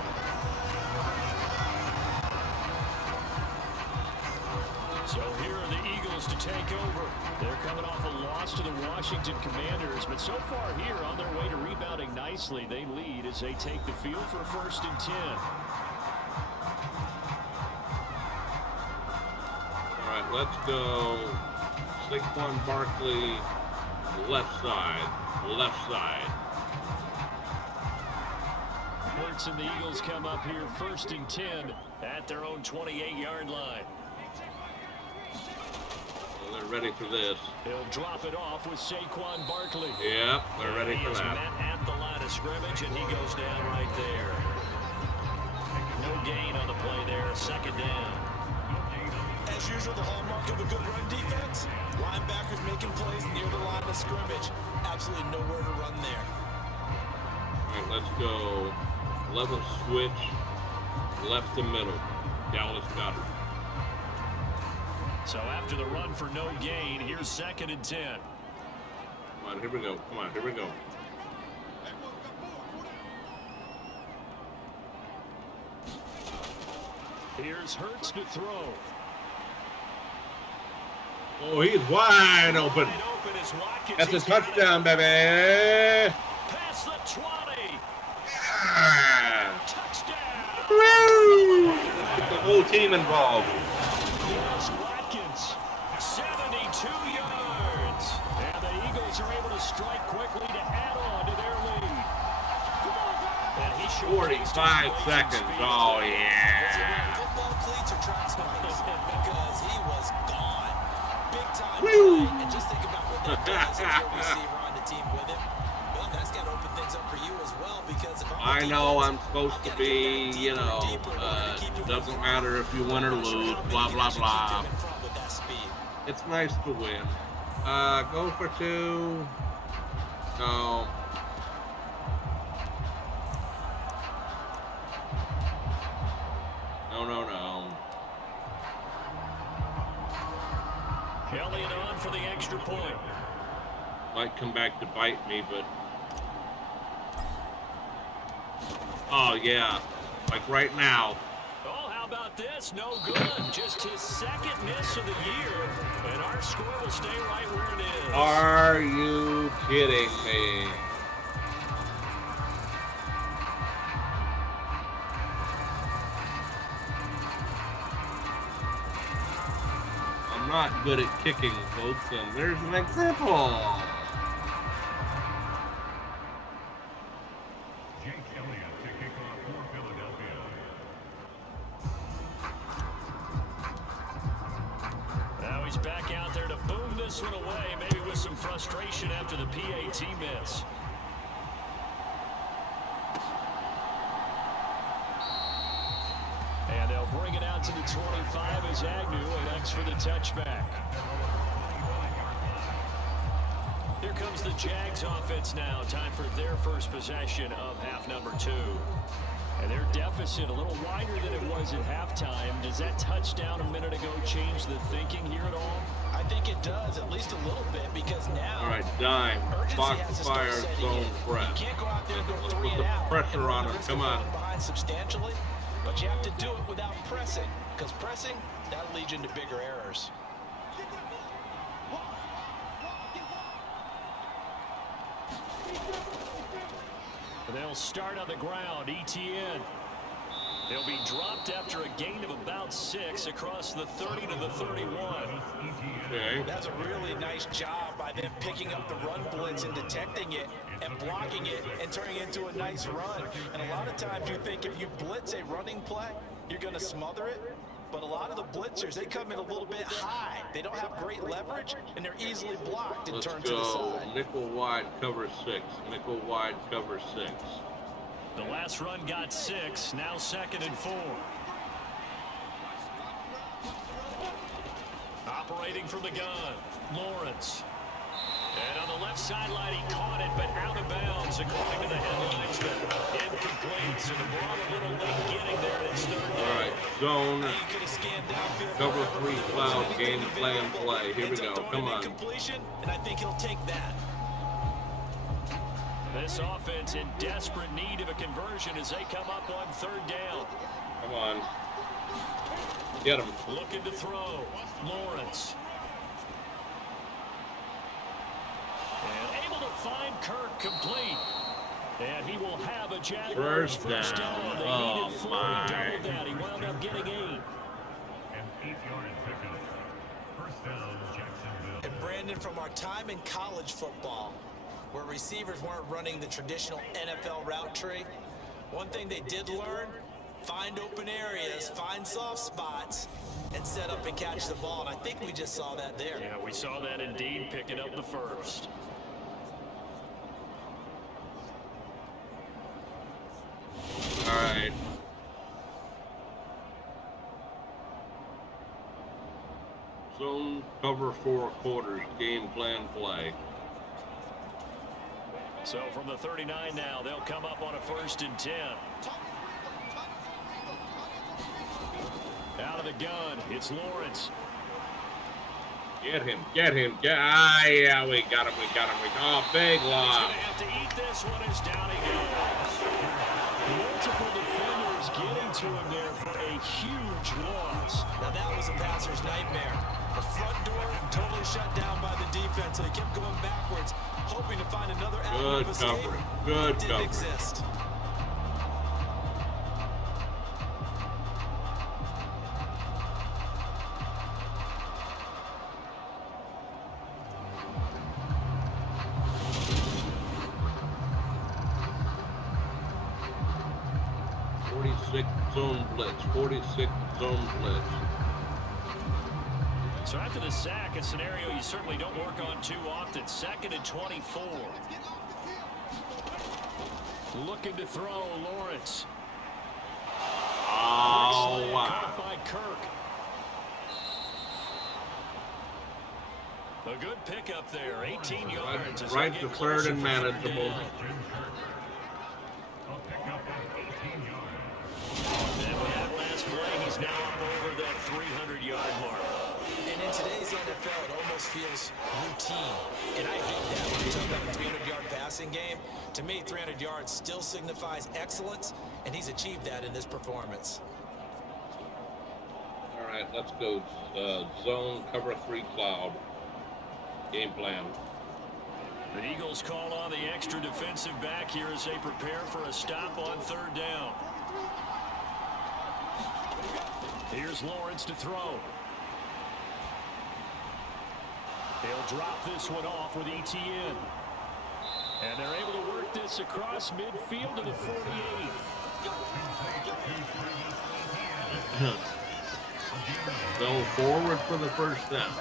So here are the Eagles to take over. They're coming off a loss to the Washington Commanders, but so far here on their way to rebounding nicely. They lead as they take the field for 1st and 10. All right, let's go. Saquon Barkley, left side. Hurts and the Eagles come up here 1st and 10 at their own 28-yard line. Well, they're ready for this. He'll drop it off with Saquon Barkley. Yep, they're ready for that. Met at the line of scrimmage, and he goes down right there. No gain on the play there, 2nd down. As usual, the hallmark of a good run defense, linebackers making plays near the line of scrimmage. Absolutely nowhere to run there. All right, let's go. Level switch, left to middle. Dallas got it. So after the run for no gain, here's 2nd and 10. Come on, here we go. Come on, here we go. Here's Hurts to throw. Oh, he's wide open. Wide open as Watkins. That's a touchdown, baby. Past the 20. Yeah. Touchdown. Woo! Get the whole team involved. Here's Watkins. 72 yards. And the Eagles are able to strike quickly to add on to their lead. And he 45 seconds. Oh, yeah. Football cleats or track spikes? Because he was gone. Big time Woo! play. And just think about what that does if you're a receiver on the team with him. Well, that's got to open things up for you as well, because if I know I'm supposed to be, you know, doesn't matter if you win or lose, blah, blah, blah. It's nice to win. Go for 2. No. No. Elliott on for the extra point. Might come back to bite me, but... Oh, yeah. Like right now. Oh, how about this? No good. Just his 2nd miss of the year. And our score will stay right where it is. Are you kidding me? I'm not good at kicking, folks, and there's an example. Now he's back out there to boom this one away, maybe with some frustration after the PAT miss. And they'll bring it out to the 25 as Agnew elects for the touchback. Here comes the Jags offense now. Time for their first possession of half number 2. And their deficit a little wider than it was at halftime. Does that touchdown a minute ago change the thinking here at all? I think it does, at least a little bit, because now... All right, dime, box fire, zone press. You can't go out there and go 3 Put the and out. pressure on him, come on. Behind substantially, but you have to do it without pressing, because pressing, that leads you into bigger errors. They'll start on the ground. ETN. He'll be dropped after a gain of about 6 across the 30 to the 31. Okay. That's a really nice job by them picking up the run blitz and detecting it and blocking it and turning it into a nice run. And a lot of times you think if you blitz a running play, you're going to smother it. But a lot of the blitzers, they come in a little bit high. They don't have great leverage, and they're easily blocked and turned to the side. Nickel wide, cover 6. Nickel wide, cover 6. The last run got 6. Now 2nd and 4. Operating from the gun, Lawrence. And on the left sideline, he caught it, but out of bounds, according to the headlines. Incomplete, so the ball a little late getting there, and it's 3rd down. All right, zone, cover 3 cloud, game plan play. Here we go, come on. And I think he'll take that. This offense in desperate need of a conversion as they come up on third down. Come on. Get him. Looking to throw. Lawrence. And able to find Kirk complete. And he will have a Jaguars first down. They needed 4. He doubled that. He wound up getting 8. And Brandon, from our time in college football, where receivers weren't running the traditional NFL route tree, one thing they did learn, find open areas, find soft spots, and set up and catch the ball. And I think we just saw that there. Yeah, we saw that indeed, picking up the first. All right. Zone cover 4 quarters, game plan play. So from the 39 now, they'll come up on a 1st and 10. Out of the gun, it's Lawrence. Get him, get him, yeah, we got him, oh, big He's loss. going to have to eat this one as down he goes. Multiple defenders getting to him there for a huge loss. Now that was a passer's nightmare. The front door totally shut down by the defense, so he kept going backwards, hoping to find another avenue of escape. Good it didn't coverage. exist. Zone blitz, 46 zone blitz. So after the sack, a scenario you certainly don't work on too often. 2nd and 24. Looking to throw, Lawrence. Oh, wow. Caught by Kirk. A good pickup there, 18 yards. Right to 3rd and manageable. He's now up over that 300-yard mark. And in today's NFL, it almost feels routine. And I hate that when you talk about a 300-yard passing game. To me, 300 yards still signifies excellence, and he's achieved that in this performance. All right, let's go zone cover 3 cloud. Game plan. The Eagles call on the extra defensive back here as they prepare for a stop on 3rd down. Here's Lawrence to throw. They'll drop this one off with ETN. And they're able to work this across midfield to the 48. Go forward for the 1st down.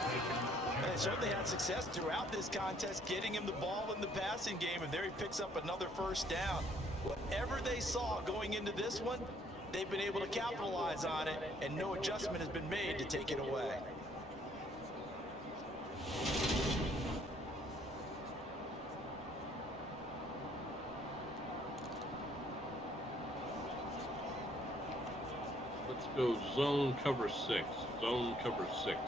They certainly had success throughout this contest, getting him the ball in the passing game, and there he picks up another 1st down. Whatever they saw going into this one, they've been able to capitalize on it, and no adjustment has been made to take it away. Let's go zone cover 6. Zone cover 6.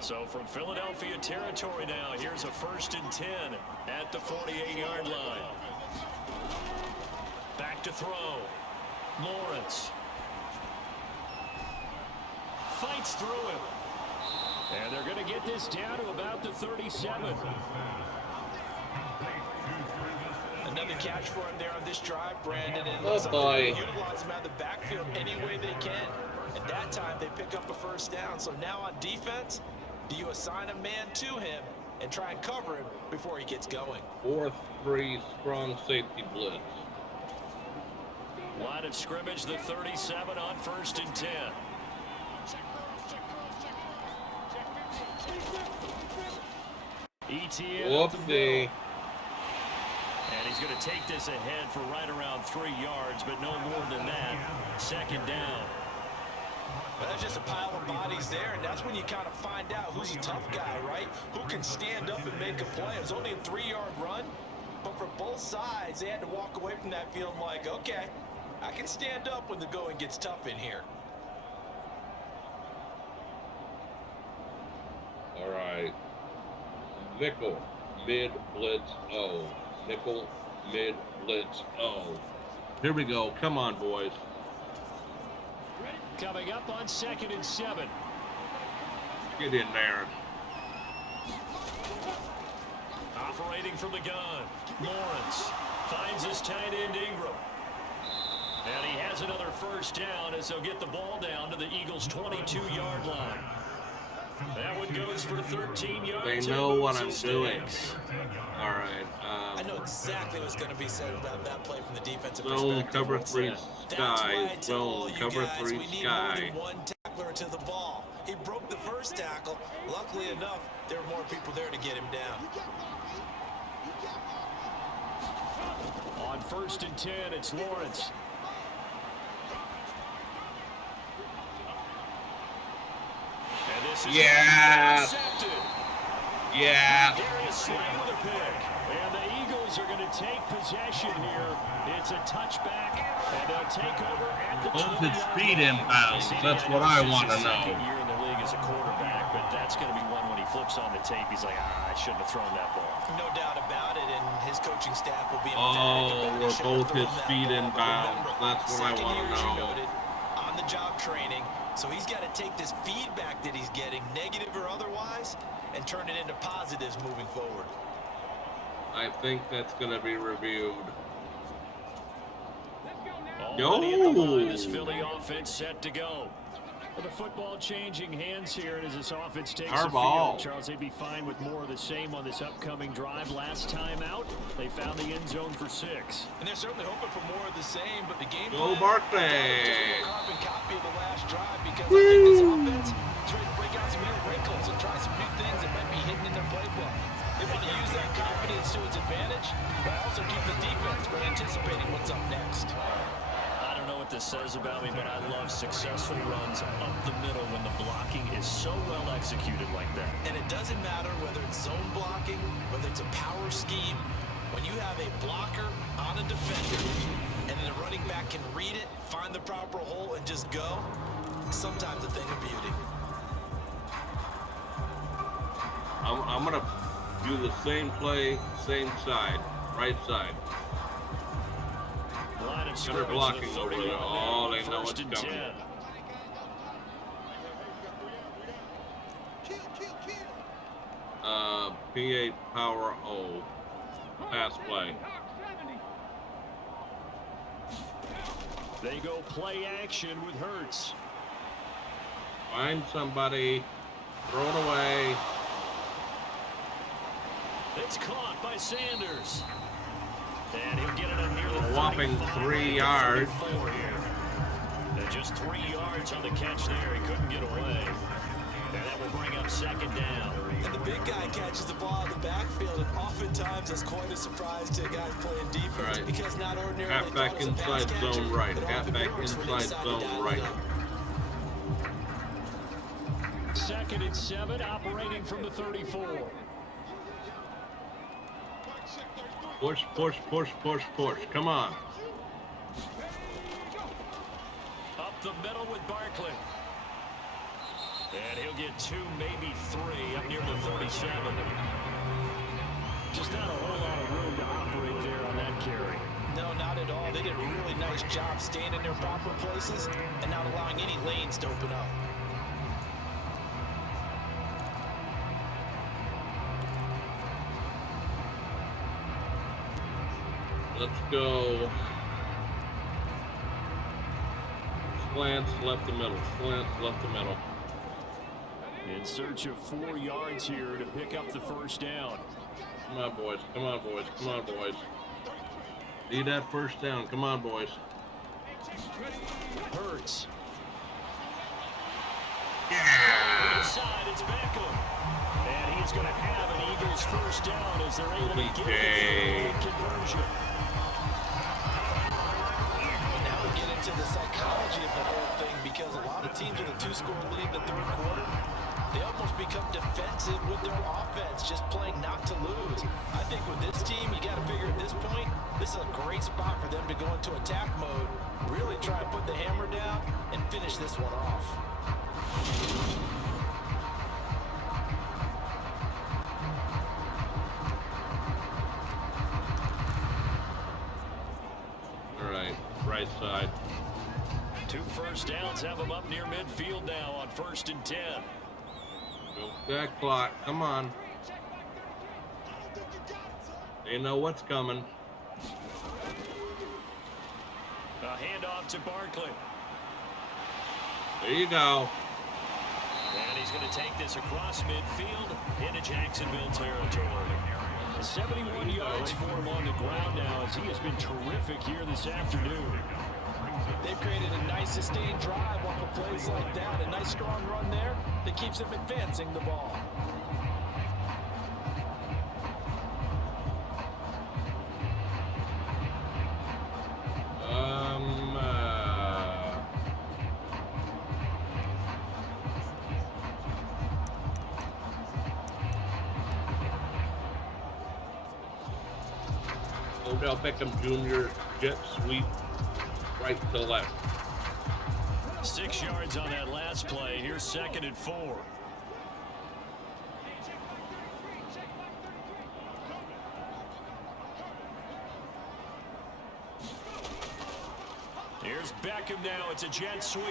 So from Philadelphia territory now, here's a 1st and 10 at the 48-yard line. Back to throw. Lawrence fights through him. And they're going to get this down to about the 37. Another catch for him there on this drive, Brandon. And it looks like they're going to utilize him out of the backfield any way they can. At that time, they pick up a 1st down. So now on defense, do you assign a man to him and try and cover him before he gets going? 4-3 strong safety blitz. Line of scrimmage, the 37 on 1st and 10. ETN. Whoopsie. And he's going to take this ahead for right around 3 yards, but no more than that. 2nd down. Well, there's just a pile of bodies there, and that's when you kind of find out who's a tough guy, right? Who can stand up and make a play. It was only a 3-yard run, but for both sides, they had to walk away from that field like, okay, I can stand up when the going gets tough in here. All right. Nickel, mid blitz O. Nickel, mid, blitz. Oh, here we go. Come on, boys. Coming up on 2nd and 7. Get in there. Operating from the gun, Lawrence finds his tight end Ingram. And he has another first down as they'll get the ball down to the Eagles' 22-yard line. That one goes for 13 yards. They know what I'm doing. All right. I know exactly what's going to be said about that play from the defensive Zone perspective. cover 3 That's why sky. I tell all Zone you cover guys, 3 we need more sky. than one tackler to the ball. He broke the first tackle. Luckily enough, there were more people there to get him down. On 1st and 10, it's Lawrence. And this is intercepted. Yeah. Darius Slay with a pick. And the Eagles are going to take possession here. It's a touchback, and they'll take over at the 20-yard line. Speed inbounds. That's what I want to know. Second year in the league as a quarterback, but that's going to be one when he flips on the tape. He's like, I shouldn't have thrown that ball. No doubt about it, and his coaching staff will be Oh, we're both his speed inbounds. That's what I want to know. On the job training, so he's got to take this feedback that he's getting, negative or otherwise, and turn it into positives moving forward. I think that's going to be reviewed. Already at the line, this Philly offense set to go. With the football changing hands here, and as this offense takes Our the ball. field, Charles, they'd be fine with more of the same on this upcoming drive. Last time out, they found the end zone for 6. And they're certainly hoping for more of the same, but the game Go plan, Barkley. just a carbon copy of the last drive, because I think this offense is ready to break out some new wrinkles and try some new things that might be hidden in their playbook. They want to use that confidence to its advantage, but also keep the defense from anticipating what's up next. I don't know what this says about me, but I love successful runs up the middle when the blocking is so well executed like that. And it doesn't matter whether it's zone blocking, whether it's a power scheme. When you have a blocker on a defender, and then the running back can read it, find the proper hole, and just go, sometimes a thing of beauty. I'm going to do the same play, same side, right side. Line of They're blocking over there. Oh, they know First it's and coming. 10. PA power O. Pass play. They go play action with Hurts. Find somebody. Throw it away. It's caught by Sanders. And he'll get it up near the A whopping 3 yards. And just 3 yards on the catch there. He couldn't get away. And that will bring up 2nd down. And the big guy catches the ball in the backfield, and oftentimes that's quite a surprise to guys playing defense, Right. because not ordinarily Halfback inside zone right. Halfback inside zone right. 2nd and 7, operating from the 34. Push, push, push, push, push. Come on. Up the middle with Barkley. And he'll get 2, maybe 3, up near the 37. Just not a whole lot of room to operate there on that carry. No, not at all. They did a really nice job staying in their proper places and not allowing any lanes to open up. Let's go. Slants left the middle. Slants left the middle. In search of 4 yards here to pick up the first down. Come on, boys. Come on, boys. Come on, boys. Need that first down. Come on, boys. Hurts. Yeah. Inside, it's Beckham. And he's going to have an Eagles first down as they're able to get the field conversion. Now we get into the psychology of the whole thing, because a lot of teams with a 2-score lead in the third quarter, they almost become defensive with their offense, just playing not to lose. I think with this team, you got to figure at this point, this is a great spot for them to go into attack mode, really try and put the hammer down and finish this one off. right side. 2 first downs have them up near midfield now on 1st and 10. Milk that clock. Come on. They know what's coming. A handoff to Barkley. There you go. And he's going to take this across midfield into Jacksonville territory. 71 yards for him on the ground now as he has been terrific here this afternoon. They've created a nice sustained drive off of plays like that. A nice strong run there that keeps them advancing the ball. Odell Beckham Jr. jet sweep right to left. 6 yards on that last play. Here's 2nd and 4. Here's Beckham now. It's a jet sweep.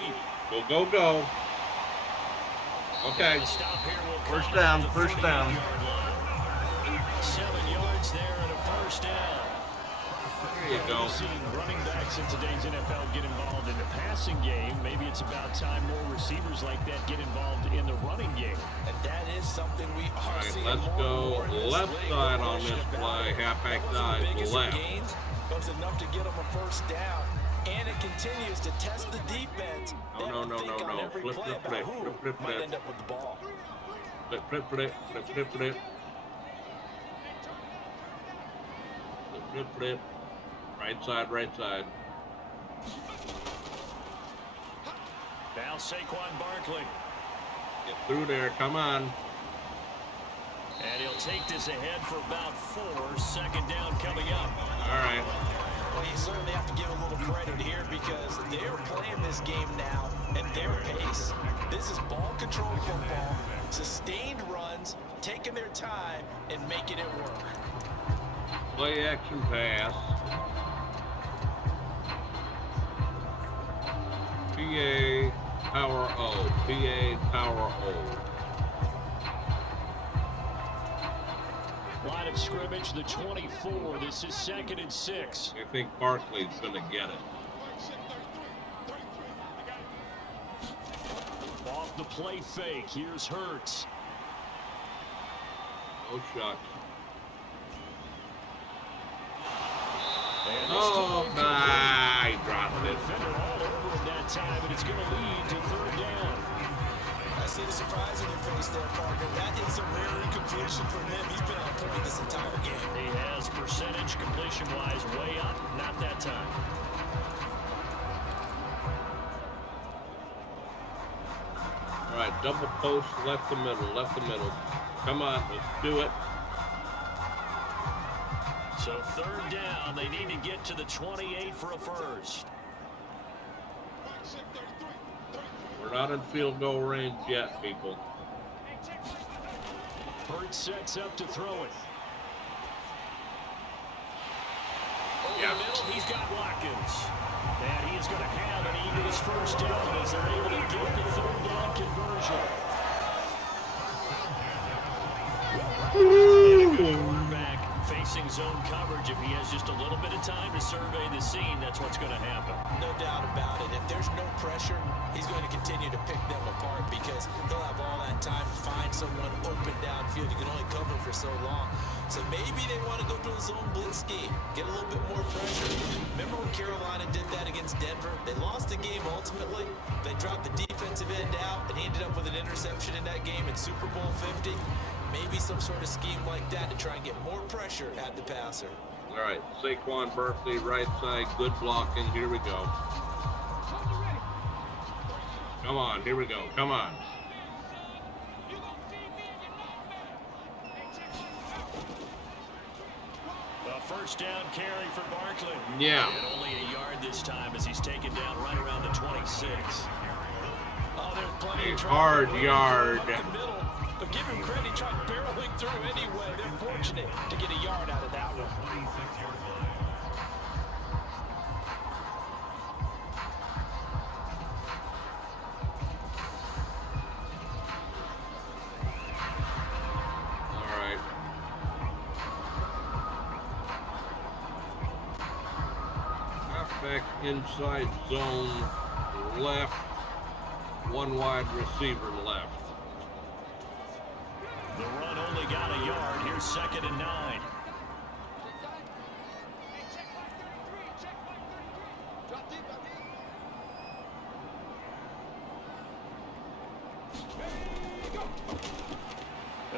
Go, go, go. Okay. Stop here will First down, first down. 7 yards there and a first down. There you go. We've seen running backs in today's NFL get involved in the passing game. Maybe it's about time more receivers like that get involved in the running game. And that is something we are All right, seeing let's more go and more in this left league. side No on question this about play, it. halfback Wasn't side the biggest of left. gains, but was enough to get them a first down. And it continues to test the defense. They No, have to no, think no, on no. every Flip, play flip, about flip, who flip, flip, might flip. end up with the ball. Flip, flip, flip, flip, flip, flip. Flip, flip, flip. Right side, right side. Now Saquon Barkley. Get through there, come on. And he'll take this ahead for about 4. 2nd down coming up. All right. Well, you certainly have to give a little credit here because they're playing this game now at their pace. This is ball control football, sustained runs, taking their time and making it work. Play action pass. PA power O. PA power O. Line of scrimmage, the 24. This is 2nd and 6. I think Barkley's going to get it. Off the play fake. Here's Hurts. Oh, shucks. And Oh, this nah, he dropped it. defender all over him that time, and it's going to lead to 3rd down. I see the surprise in your face there, partner. That is a rare incompletion from him. He's been on point this entire game. He has percentage completion-wise way up. Not that time. All right, double post, left the middle, left the middle. Come on, let's do it. So 3rd down, they need to get to the 28 for a first. We're not in field goal range yet, people. Hurts sets up to throw it. Over Yeah. the middle, he's got Watkins. And he's going to have an Eagles first down as they're able to get the 3rd down conversion. And a good quarterback facing zone coverage. If he has just a little bit of time to survey the scene, that's what's going to happen. No doubt about it. If there's no pressure, he's going to continue to pick them apart because he'll have all that time to find someone open downfield. You can only cover for so long. So maybe they want to go to a zone blitz scheme, get a little bit more pressure. Remember when Carolina did that against Denver? They lost the game ultimately. They dropped the defensive end out, and he ended up with an interception in that game in Super Bowl 50. Maybe some sort of scheme like that to try and get more pressure at the passer. All right, Saquon Barkley, right side, good blocking. Here we go. Come on, here we go. Come on. A first down carry for Barkley. Yeah. And only a yard this time as he's taken down right around the 26. Oh, there's plenty A of hard traffic yard. up the middle. But give him credit, he tried barreling through anyway. They're fortunate to get a yard out of that one. inside zone left, one wide receiver left. The run only got a yard. Here's 2nd and 9.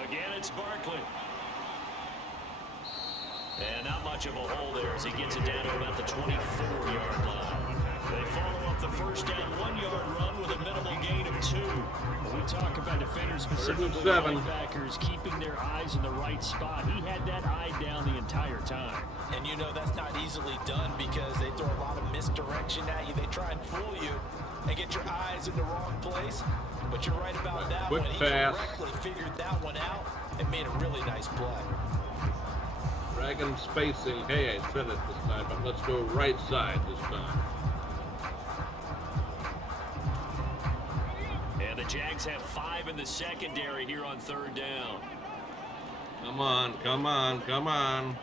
Again, it's Barkley. And not much of a hole there as he gets it down to about the 24-yard line. They follow up the first down 1-yard run with a minimal gain of 2. When we talk about defenders, specifically linebackers, keeping their eyes in the right spot. He had that eye down the entire time. And you know that's not easily done because they throw a lot of misdirection at you. They try and fool you and get your eyes in the wrong place. But you're right about that one. He correctly figured that one out and made a really nice play. Dragon spacing. Hey, I said it this time, but let's go right side this time. And the Jags have 5 in the secondary here on 3rd down. Come on, come on, come on.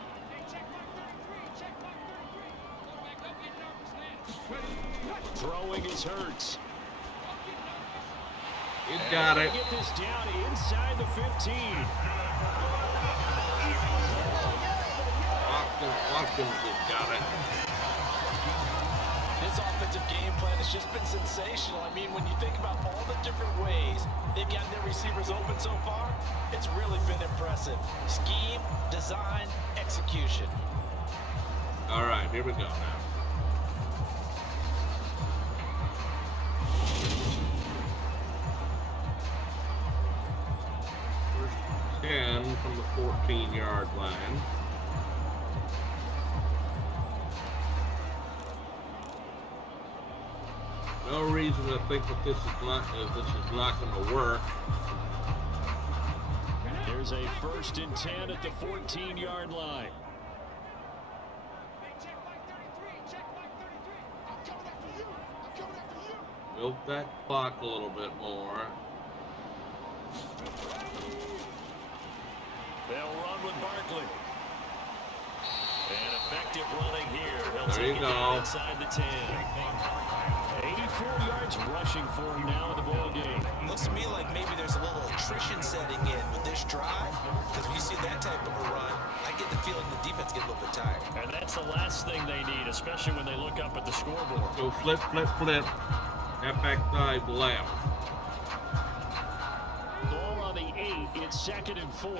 Throwing is Hurts. He's got it. Get this down inside the 15. Watkins has got it. This offensive game plan has just been sensational. I mean, when you think about all the different ways they've gotten their receivers open so far, it's really been impressive. Scheme, design, execution. All right, here we go now. First 10 from the 14-yard line. No reason to think that this is not going to work. There's a 1st and 10 at the 14-yard line. Milk that clock a little bit more. They'll run with Barkley. And effective running here. He'll There take you it go. down inside the 10. 84 yards rushing for him now in the ball game. Looks to me like maybe there's a little attrition setting in with this drive, because when you see that type of a run, I get the feeling the defense gets a little bit tired. And that's the last thing they need, especially when they look up at the scoreboard. Go flip, flip, flip. Halfback side left. Ball on the 8. It's 2nd and 4.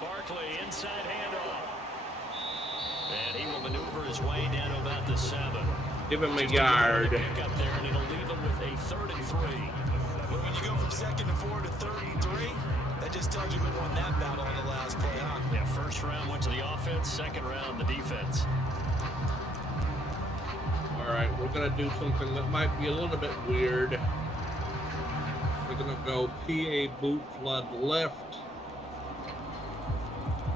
Barkley, inside handoff. And he will maneuver his way down to about the 7. Give him a yard. Pick up there, and it'll leave him with a 3rd and 3. Well, when you go from 2nd and 4 to 3rd and 3, that just tells you who won that battle on the last play, huh? Yeah, 1st round went to the offense, 2nd round the defense. All right, we're going to do something that might be a little bit weird. We're going to go PA boot flood left.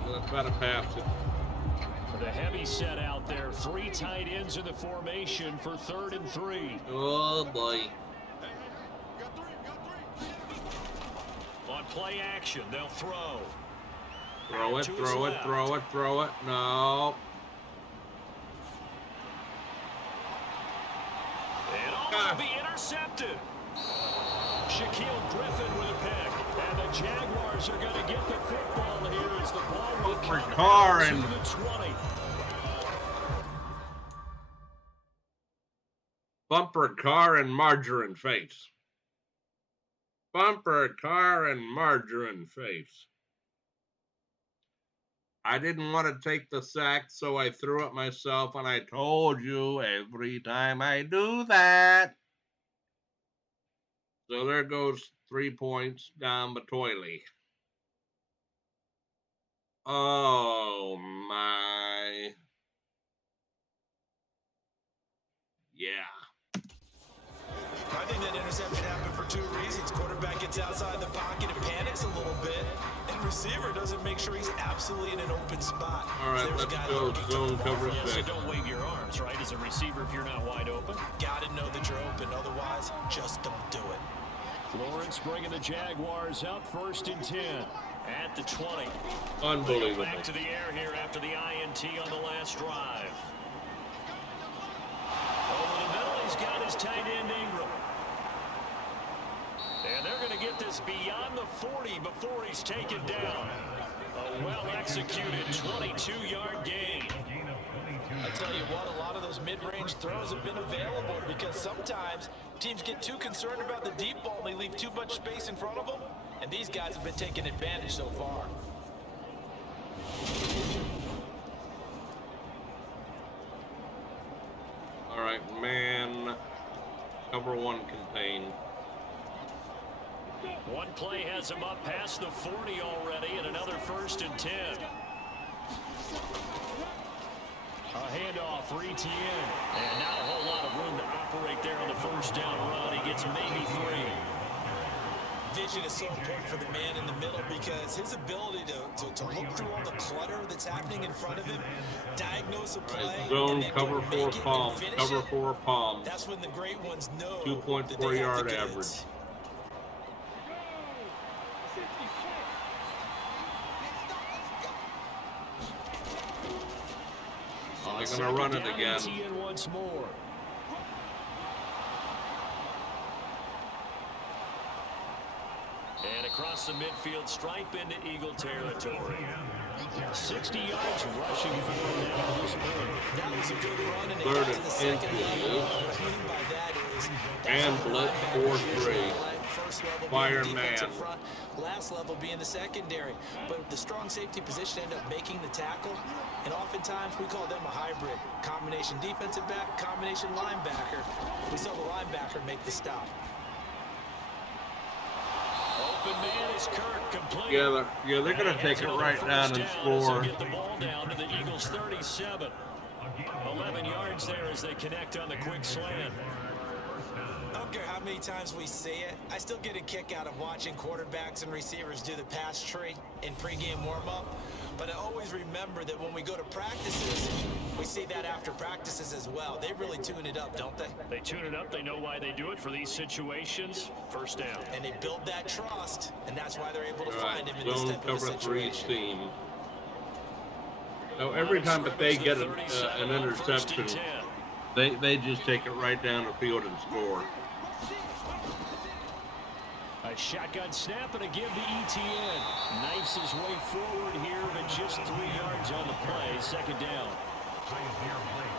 I'm going to try to pass it. The heavy set out there. 3 tight ends in the formation for 3rd and 3. Oh, boy. On play action, they'll throw. Throw it, throw it, throw it, throw it. No. And all will be intercepted. Shaquille Griffin with a pick. And the Jaguars are going to get the football here as the ball will come to the 20. Bumper car and margarine face. Bumper car and margarine face. I didn't want to take the sack, so I threw it myself, and I told you every time I do that. So there goes 3 points down the toilet. Oh, my. Yeah. I think that interception happened for 2 reasons. Quarterback gets outside the pocket and panics a little bit, and receiver doesn't make sure he's absolutely in an open spot. All right, let's go zone coverage. So don't wave your arms, right, as a receiver if you're not wide open. Got to know that you're open, otherwise just don't do it. Lawrence bringing the Jaguars up 1st and 10 at the 20. Unbelievable. Back to the air here after the INT on the last drive. Over the middle, he's got his tight end Ingram. And they're going to get this beyond the 40 before he's taken down. A well-executed 22-yard gain. I tell you what, a lot of those mid-range throws have been available because sometimes teams get too concerned about the deep ball and they leave too much space in front of them. And these guys have been taking advantage so far. All right, man. Cover 1 contained. One play has him up past the 40 already, and another 1st and 10. A handoff for Etienne. And not a whole lot of room to operate there on the 1st down run. He gets maybe 3. Vision is so important for the man in the middle because his ability to look through all the clutter that's happening in front of him, diagnose a play, Zone, and then cover go 4 make it palms. and finish Cover it. 4 palms. That's when the great ones know 2.4 yard average. They're going to run it again. Etienne once more. And across the midfield stripe into Eagle territory. 60 yards rushing for him now at this point. That was a good run, and it 3rd got to the second level. What I mean by that is and blitz 4-3. First level Fire being the defensive man. front, last level being the secondary. But the strong safety position ended up making the tackle, and oftentimes we call them a hybrid. Combination defensive back, combination linebacker. We saw the linebacker make the stop. Open man is Kirk, complete. Yeah, they're going to take it right down and score. Get the ball down to the Eagles 37. 11 yards there as they connect on the quick slant. I don't care how many times we see it, I still get a kick out of watching quarterbacks and receivers do the pass tree in pregame warm-up. But I always remember that when we go to practices, we see that after practices as well. They really tune it up, don't they? They tune it up. They know why they do it for these situations. 1st down. And they build that trust, and that's why they're able to All right, find him in this zone type of a cover 3 situation. seam. So every time that they get an interception, they just take it right down the field and score. A shotgun snap and a give to Etienne. Knifes his way forward here, but just 3 yards on the play. 2nd down.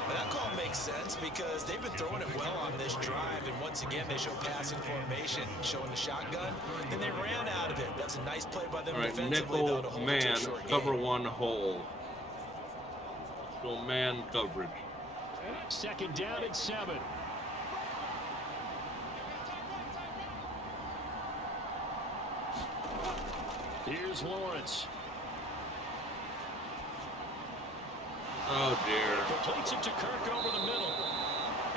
That call makes sense because they've been throwing it well on this drive, and once again they show passing formation, showing the shotgun. Then they ran out of it. That's a nice play by them All right, defensively, though, to nickel hold it to a man, short cover gain. 1 hole. So man coverage. 2nd down at 7. Here's Lawrence. Oh dear. Completes it to Kirk over the middle.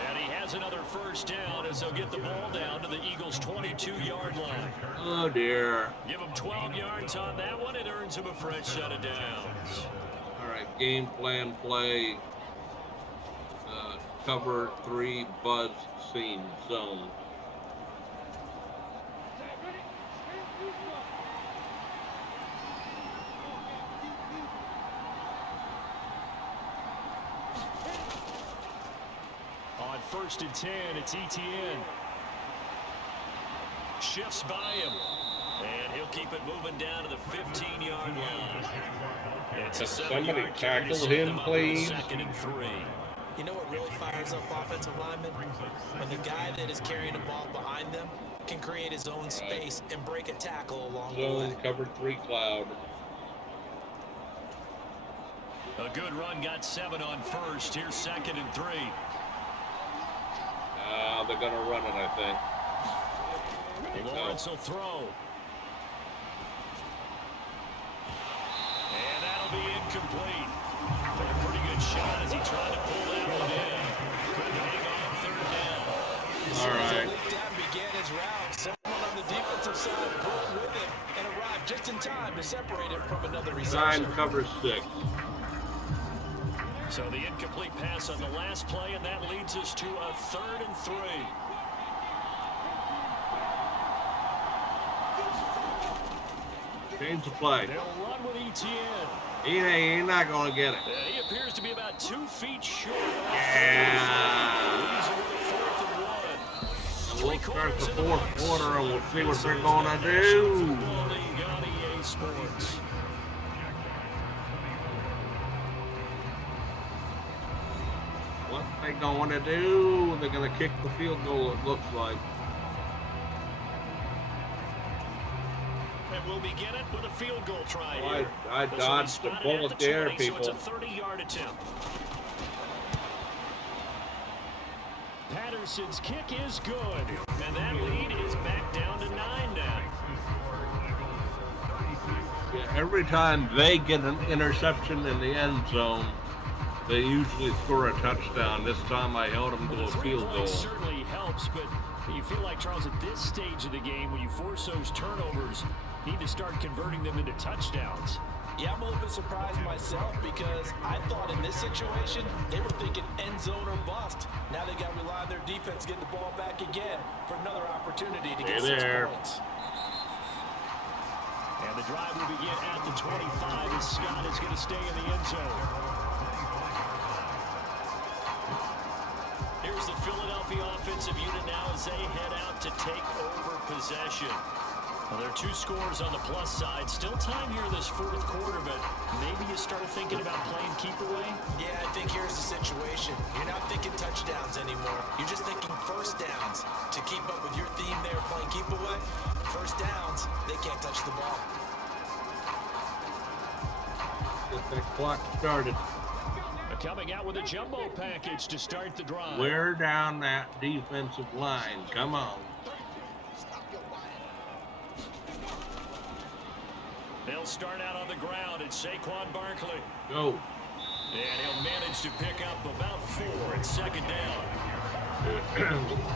And he has another 1st down as they'll get the ball down to the Eagles' 22-yard line. Oh dear. Give him 12 yards on that one. It earns him a fresh set of downs. All right, game plan play. Cover 3 buzz seam zone. On 1st and 10, it's Etienne. Shifts by him. And he'll keep it moving down to the 15-yard line. It's a Somebody 7-yard carry to tackle set him, them up please. with 2nd and 3. You know what really fires up offensive linemen? When the guy that is carrying the ball behind them can create his own space and break a tackle along the Zone way. cover 3 cloud. A good run, got 7 on 1st. Here's 2nd and 3. They're going to run it, I think. Lawrence will throw. And that'll be incomplete. But a pretty good shot as he tried to pull that one in. Couldn't hang on 3rd down. All right. Leaked out and began his route. Someone on the defensive side broke with him and arrived just in time to separate him from another reception. 9 cover 6. So the incomplete pass on the last play, and that leads us to a 3rd and 3. Change the play. They'll run with Etienne. He's not going to get it. He appears to be about 2 feet short. Yeah. Leaves it with a 4th and 1. We'll start the fourth quarter and we'll see what they're going to do. What they going to do? They're going to kick the field goal, it looks like. And we'll begin it with a field goal try here. I dodged the bullet there, people. So it's a 30-yard attempt. Patterson's kick is good, and that lead is back down to 9 now. Yeah, every time they get an interception in the end zone, they usually score a touchdown. This time I held them to a field goal. Certainly helps, but you feel like, Charles, at this stage of the game, when you force those turnovers, you need to start converting them into touchdowns. Yeah, I'm a little bit surprised myself because I thought in this situation, they were thinking end zone or bust. Now they got to rely on their defense getting the ball back again for another opportunity to get 6 points. And the drive will begin at the 25 as Scott is going to stay in the end zone. Here's the Philadelphia offensive unit now as they head out to take over possession. Well, there are 2 scores on the plus side. Still time here in this 4th quarter, but maybe you start thinking about playing keep away? Yeah, I think here's the situation. You're not thinking touchdowns anymore. You're just thinking first downs. To keep up with your theme there, playing keep away, first downs, they can't touch the ball. Get that clock started. Coming out with a jumbo package to start the drive. Wear down that defensive line. Come on. They'll start out on the ground at Saquon Barkley. Go. And he'll manage to pick up about 4 at 2nd down.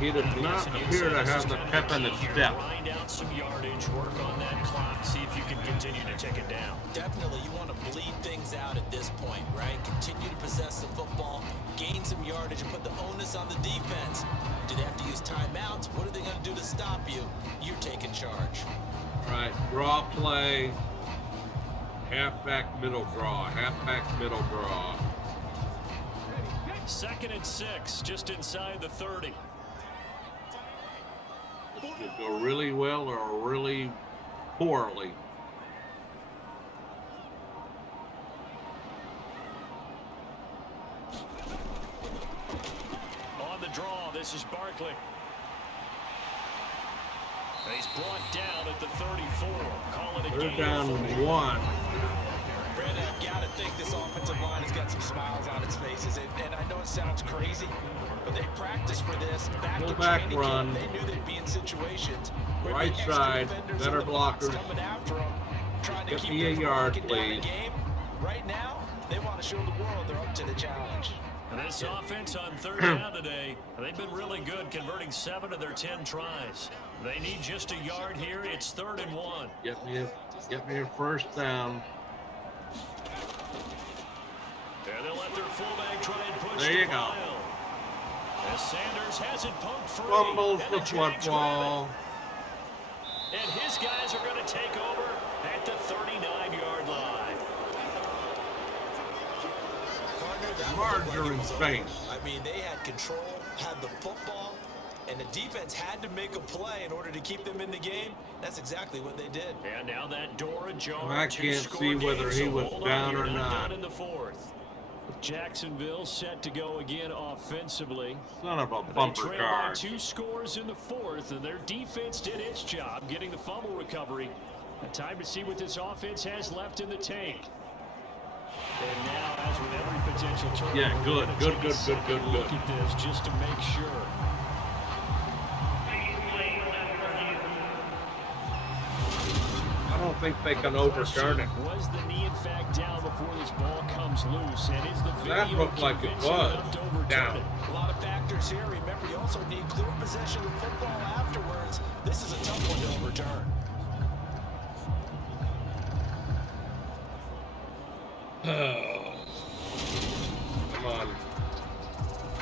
He does not appear to have the pep in his step. Grind out some yardage, work on that clock, see if you can continue to take it down. Definitely, you want to bleed things out at this point, right? Continue to possess the football, gain some yardage, and put the onus on the defense. Do they have to use timeouts? What are they going to do to stop you? You're taking charge. All right, draw play. Halfback middle draw. Halfback middle draw. 2nd and 6, just inside the 30. This could go really well or really poorly. On the draw, this is Barkley. He's brought down at the 34. Call it a They're game. down 1. Brandon, I've got to think this offensive line has got some smiles on its faces. And I know it sounds crazy, but they practiced for this back in training camp. They knew they'd be in situations where right side, better blockers. Coming after them, trying to Get keep me a them yard, from locking down the please. game. Right now, they want to show the world they're up to the challenge. And this offense on 3rd down today, they've been really good, converting 7 of their 10 tries. They need just a yard here. It's 3rd and 1. Get me a first down. And they'll let their fullback try and push There you the go. pile. As Sanders has it poked free. Fumbles and the the Jags football. grab it. And his guys are going to take over at the 39-yard line. Margarine face. I mean, they had control, had the football, and the defense had to make a play in order to keep them in the game. That's exactly what they did. And now that door ajar. I can't see whether he was down or not. Done in the 4th. Jacksonville set to go again offensively. Son of a They bumper trail car. by 2 scores in the 4th, and their defense did its job getting the fumble recovery. A time to see what this offense has left in the tank. And now, as with every potential turnover, Yeah, good. Look at this just to make sure. I don't think they can overturn it. Was the knee in fact down before this ball comes loose? And is the That video looked like it convincing was enough to overturn down. it? A lot of factors here. Remember, you also need clear possession of football afterwards. This is a tough one to overturn. Come on.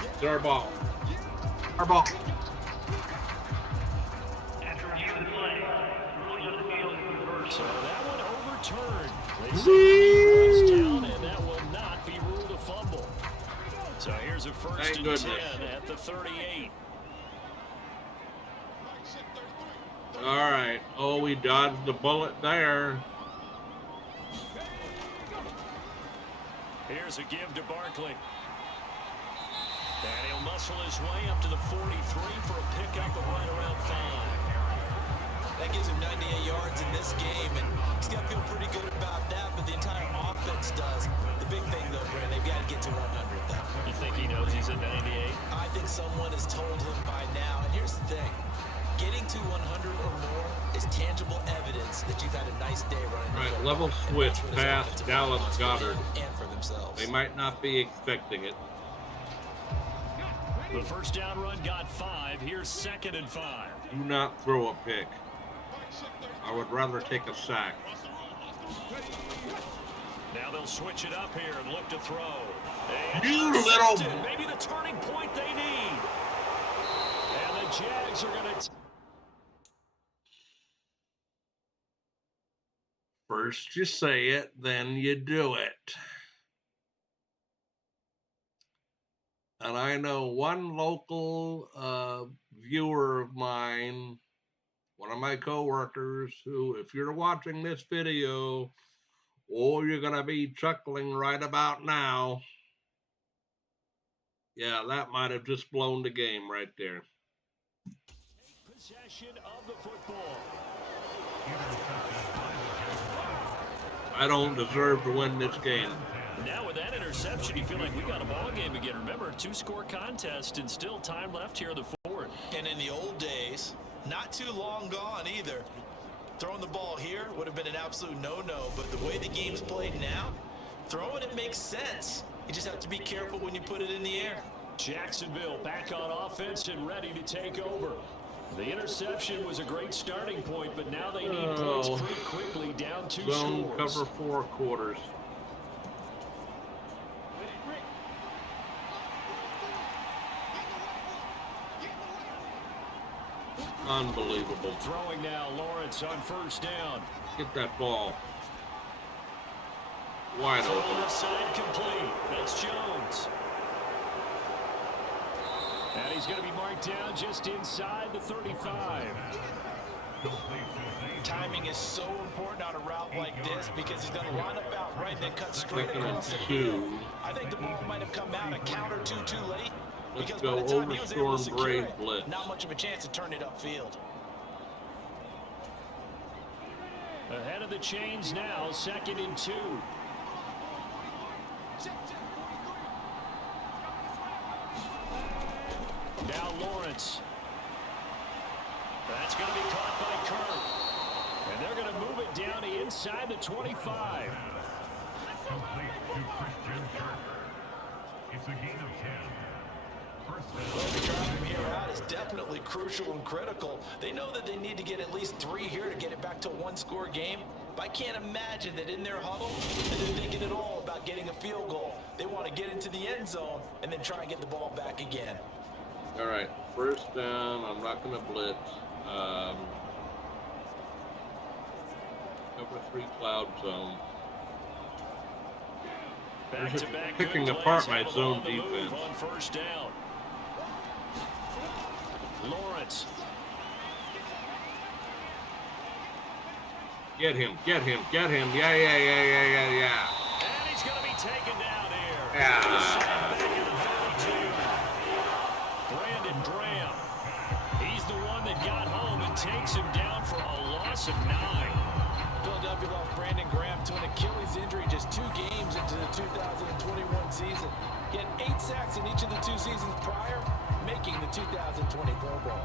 It's our ball. Our ball. So that one was down, and that will not be ruled a fumble. So here's a first and 10 at the 38. All right. Oh, we dodged the bullet there. Here's a give to Barkley. And he'll muscle his way up to the 43 for a pickup of right around 5. That gives him 98 yards in this game, and he's got to feel pretty good about that, but the entire offense does. The big thing, though, Brent, they've got to get to 100, though. You think he knows he's at 98? I think someone has told him by now, and here's the thing. Getting to 100 or more is tangible evidence that you've had a nice day running. All right, level switch past Dallas Goddard. And for themselves. They might not be expecting it. The first down run got 5. Here's 2nd and 5. Do not throw a pick. I would rather take a sack. Now they'll switch it up here and look to throw. You little... Maybe the turning point they need. And the Jags are going to... First you say it, then you do it. And I know one local viewer of mine, one of my coworkers, who, if you're watching this video, oh, you're going to be chuckling right about now. Yeah, that might have just blown the game right there. Possession of the football. I don't deserve to win this game. Now with that interception, you feel like we got a ball game again. Remember, a 2-score contest and still time left here in the 4th. And in the old days, not too long gone either. Throwing the ball here would have been an absolute no-no, but the way the game's played now, throwing it makes sense. You just have to be careful when you put it in the air. Jacksonville back on offense and ready to take over. The interception was a great starting point, but now they need points pretty quickly, down 2 Zone scores. cover 4 quarters. Unbelievable. Throwing now, Lawrence on first down. Get that ball. Wide Throw open. left side complete. That's Jones. And he's going to be marked down just inside the 35. Timing is so important on a route like this because he's going to line up out right and then cut straight 2nd and across the 2. field. I think the ball might have come out a count or two too late. Let's Because go by the time he was able to Overstorm secure Brave it, blitz. not much of a chance to turn it upfield. Ahead of the chains now, 2nd and 2. Now Lawrence. That's going to be caught by Kirk. And they're going to move it down to inside the 25. It's a gain of 10. The drive from here out is definitely crucial and critical. They know that they need to get at least 3 here to get it back to a 1-score game. But I can't imagine that in their huddle that they're thinking at all about getting a field goal. They want to get into the end zone and then try and get the ball back again. All right, first down. I'm not going to blitz. Cover 3 cloud zone. Back-to-back Picking good apart plays my have zone along the move defense. on first down. Lawrence. Get him, get him, get him. Yeah. And he's going to be taken down here. Yeah. Back in the 32. Brandon Graham. He's the one that got home and takes him down for a loss of 9. Philadelphia lost Brandon Graham to an Achilles injury just 2 games into the 2021 season. He had 8 sacks in each of the 2 seasons prior, making the 2020 Pro Bowl.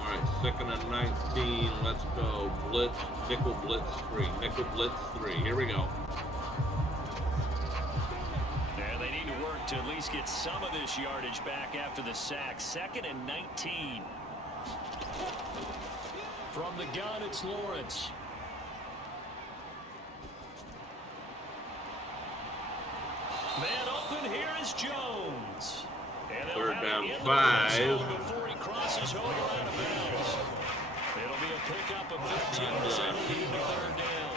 All right, 2nd and 19. Let's go. Blitz, nickel blitz 3. Nickel blitz 3. Here we go. And they need to work to at least get some of this yardage back after the sack. 2nd and 19. From the gun, it's Lawrence. Man open, here is is Jones. And they'll Third have down, it in the 5. red zone before he crosses over out of bounds. It'll be a pickup of 15, so it'll lead to third down.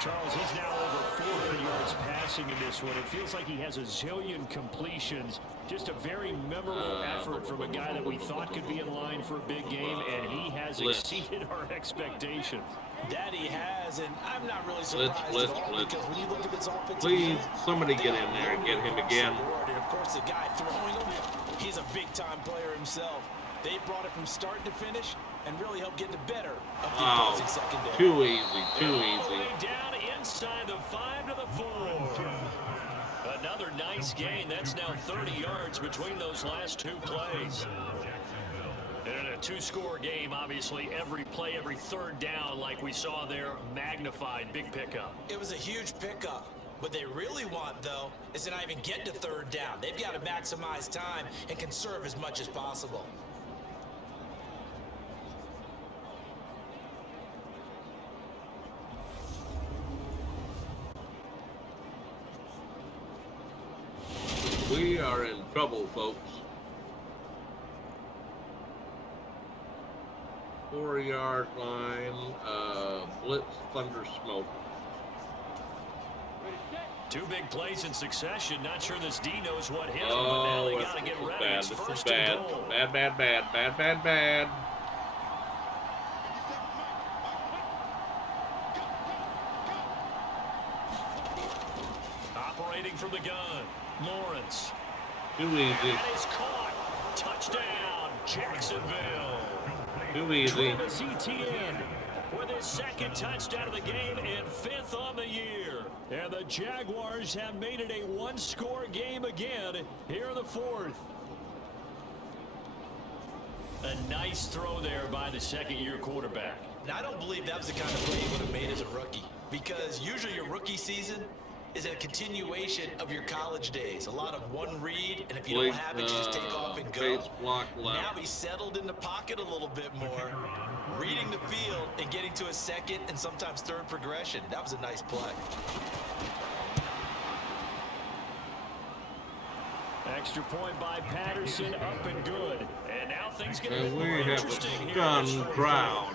Charles, he's now over 400 yards passing in this one. It feels like he has a zillion completions. Just a very memorable effort from a guy that we thought could be in line for a big game, and he has exceeded our expectations. That he has, and I'm not really surprised at all because when you look at this offensive Please, unit, somebody get in there and get him again. And of course, the guy throwing him, he's a big-time player himself. They brought it from start to finish and really helped get the better of the opposing secondary. Too easy, too easy. Down inside the 5 to the 4. Another nice gain. That's now 30 yards between those last two plays. And in a two-score game, obviously, every play, every third down, like we saw there, magnified, big pickup. It was a huge pickup. What they really want, though, is to not even get to third down. They've got to maximize time and conserve as much as possible. We are in trouble, folks. 4-yard line, blitz, thunder, smoke. Two big plays in succession. Not sure this D knows what hit him, but now they got to get ready. Bad. It's This first is bad. and goal. Bad. Operating from the gun, Lawrence. Too easy. That is caught. Touchdown, Jacksonville. Too easy. Travis Etienne with his second touchdown of the game and 5th on the year. And the Jaguars have made it a one-score game again here in the 4th. A nice throw there by the second-year quarterback. Now, I don't believe that was the kind of play he would have made as a rookie, because usually your rookie season is a continuation of your college days. A lot of one read, and if you don't have it, you just take off and go. Face block left. Now he's settled in the pocket a little bit more, reading the field and getting to a second and sometimes third progression. That was a nice play. Extra point by Patterson, up and good. And now things get a bit And more we have interesting a here. in stunned this fourth crowd.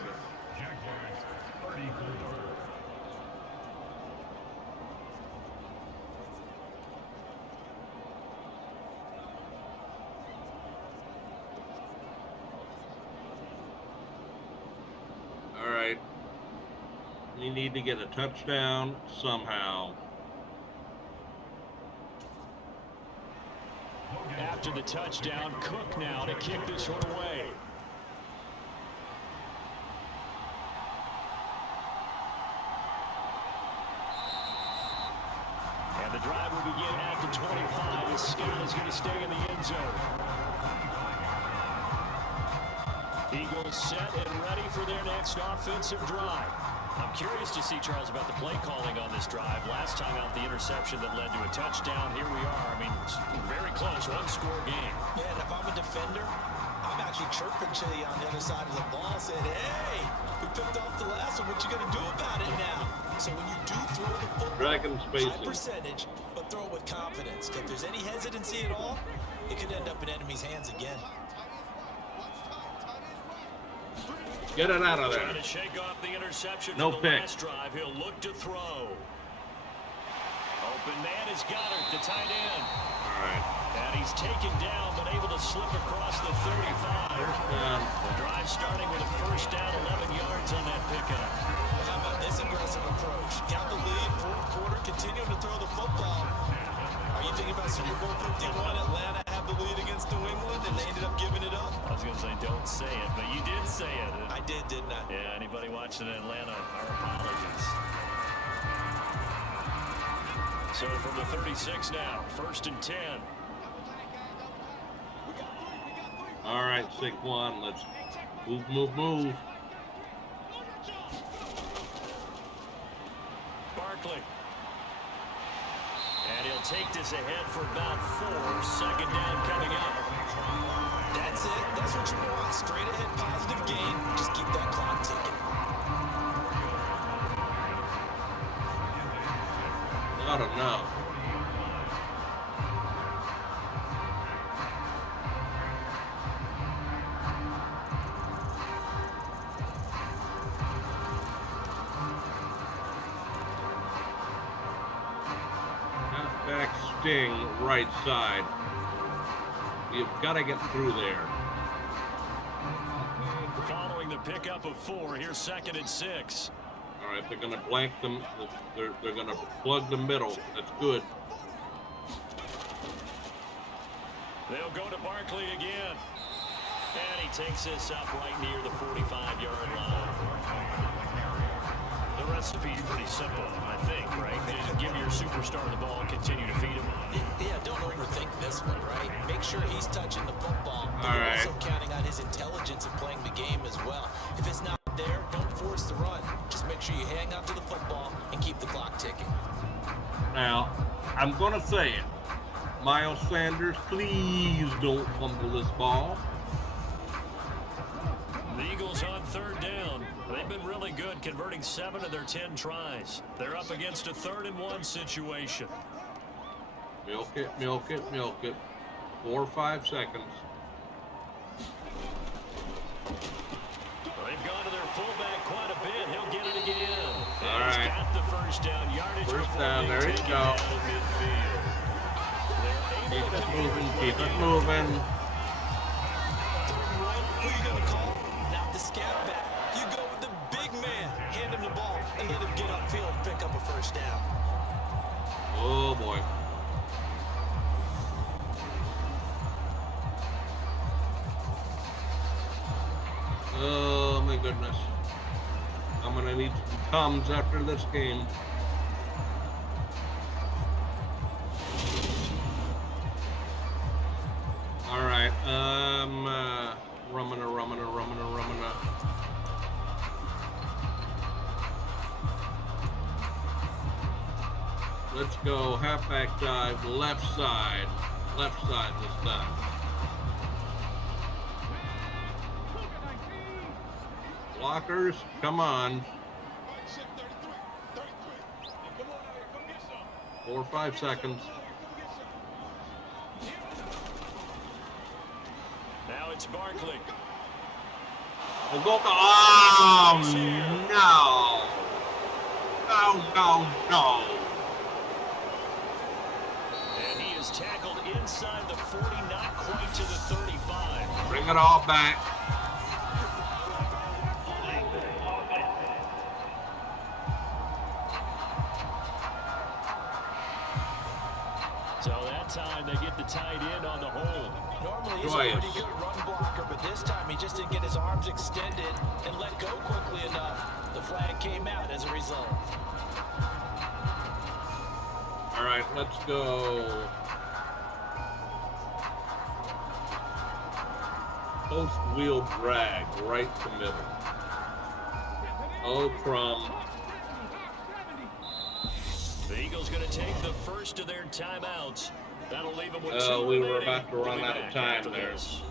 All right. We need to get a touchdown somehow. After the touchdown, Cook now to kick this one away. And the drive will begin at the 25 as Scott is going to stay in the end zone. Eagles set and ready for their next offensive drive. I'm curious to see, Charles, about the play calling on this drive. Last time out, the interception that led to a touchdown. Here we are. I mean, it's very close, one-score game. Yeah, and if I'm a defender, I'm actually chirping to you on the other side of the ball, saying, hey, we picked off the last one. What you going to do about it now? So when you do throw the football, Dragon spacing. high percentage, but throw it with confidence. If there's any hesitancy at all, it could end up in enemy's hands again. Get it out of there. Trying to shake off the interception No from the pick. last drive. He'll look to throw. Open man is Goddard, the tight end. All right. And he's taken down, but able to slip across the 35. The drive starting with a first down, 11 yards on that pickup. How about this aggressive approach? Got the lead, fourth quarter, continuing to throw the football. Are you thinking about Super Bowl 51? Atlanta had the lead against New England, and they ended up giving it up. I was going to say, don't say it, but you did say it. I did, didn't I? Yeah, anybody watching Atlanta, our apologies. So from the 36 now, 1st and 10. All right, Saquon, let's move. Barkley. And he'll take this ahead for about 4. 2nd down coming up. That's it. That's what you want. Straight ahead, positive gain. Just keep that clock ticking. Not enough. sting right side. You've got to get through there. Following the pickup of 4, here's 2nd and 6. All right, they're going to blank them. They're going to plug the middle. That's good. They'll go to Barkley again. And he takes this up right near the 45-yard line. The recipe's pretty simple, I think, right? Just give your superstar the ball and continue to feed him. Yeah, don't overthink this one, right? Make sure he's touching the football. But All you're right. also counting on his intelligence in playing the game as well. If it's not there, don't force the run. Just make sure you hang on to the football and keep the clock ticking. Now, I'm going to say it. Miles Sanders, please don't fumble this ball. The Eagles on 3rd down. They've been really good, converting 7 of their 10 tries. They're up against a 3rd and 1 situation. Milk it, milk it, milk it. 4 or 5 seconds. They've gone to their fullback quite a bit. He'll get it again. All He's right. got the first down yardage. First down, there you go. Keep it moving, keep it moving. Who you gonna call? Not the scat back. You go with the big man. Hand him the ball and let him get upfield and pick up a first down. Oh, boy. Oh, my goodness. I'm going to need some Tums after this game. All right. Rumina. Let's go. Halfback dive, left side. Left side this time. Blockers, come on. 4 or 5 seconds. Now it's Barkley. We'll go. Oh, no. No. And he is tackled inside the 40, not quite to the 35. Bring it all back. So that time they get the tight end on the hold. Normally he's Joyous. a pretty good run blocker, but this time he just didn't get his arms extended and let go quickly enough. The flag came out as a result. All right, let's go. Post wheel drag right to middle. Oh, Crumb. The Eagles going to take the first of their timeouts. That'll leave them with 2 We were remaining. about to We'll run be out of back time after there. this.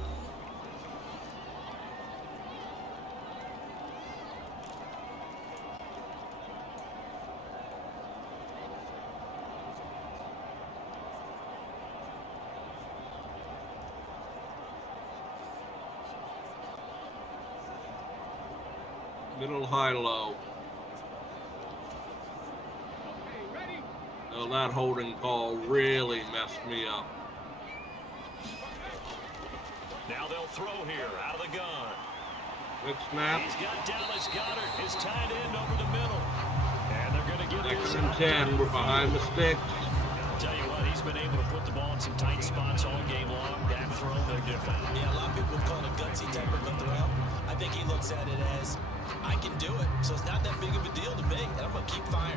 Middle, high, low. Oh, that holding call really messed me up. Now they'll throw here out of the gun. Quick snap. He's got Dallas Goedert, his tight end, over the middle. And they're going to get this. 2nd and 10. We're behind the sticks. I'll tell you what, he's been able to put the ball in some tight spots all game long. That throw, no different. Yeah, a lot of people call it a gutsy type of a throw. I think he looks at it as, I can do it, so it's not that big of a deal to me, and I'm going to keep firing.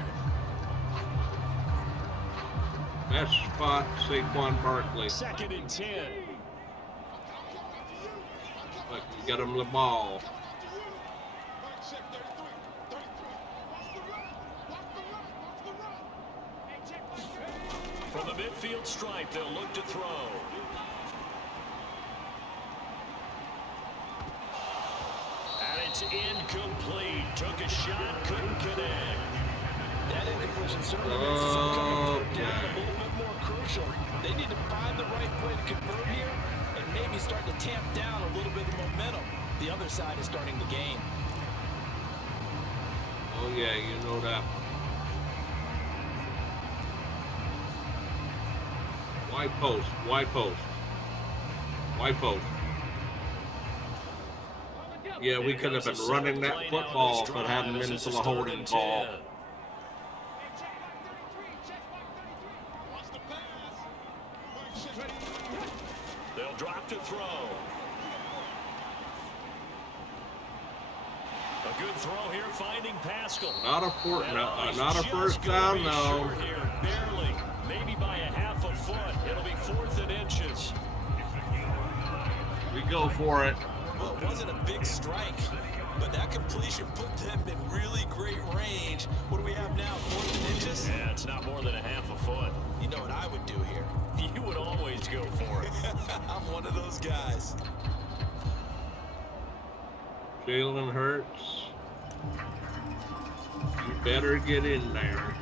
Best spot, Saquon Barkley. 2nd and 10. I can get him the ball. From the midfield stripe, they'll look to throw. And it's incomplete. Took a shot, couldn't connect. That incompletion certainly makes this upcoming third down a little bit more crucial. They need to find the right way to convert here and maybe start to tamp down a little bit of momentum. The other side is starting to gain. Oh, yeah, you know that. Wide post. Wide post. Wide post. Yeah, we could have been running that football if it hadn't been for the holding call. They'll drop to throw. A good throw here, finding Pascal. Not a first down, though. Barely, maybe by a half a foot. It'll be 4th and inches. We go for it. Well, it wasn't a big strike, but that completion put them in really great range. What do we have now, 4th and inches? Yeah, it's not more than a half a foot. You know what I would do here? You would always go for it. I'm one of those guys. Jalen Hurts. You better get in there.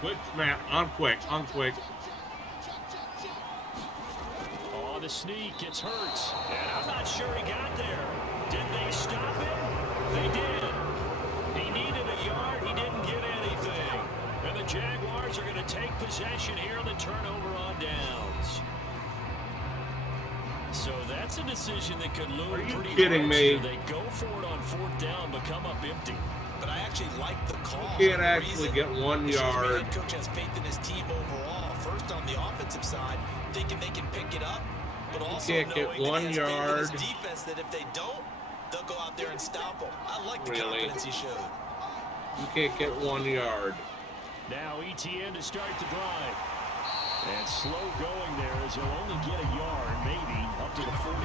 Quick snap. On quick. On the sneak, it's Hurts. And I'm not sure he got there. Did they stop him? They did. He needed a yard. He didn't get anything. And the Jaguars are going to take possession here on the turnover on downs. So that's a decision that could loom pretty kidding me? They go for it on 4th down, but come up empty. But I actually like the call. You can't actually get 1 yard. The head coach has faith in his team overall. First on the offensive side, thinking they can pick it up, but also can't get knowing 1 that he has faith in yard. his defense that if they don't, they'll go out there and stop them. I like the confidence he showed. You can't get 1 yard. Now ETN to start the drive. And slow going there as he'll only get a yard, maybe, up to the 41.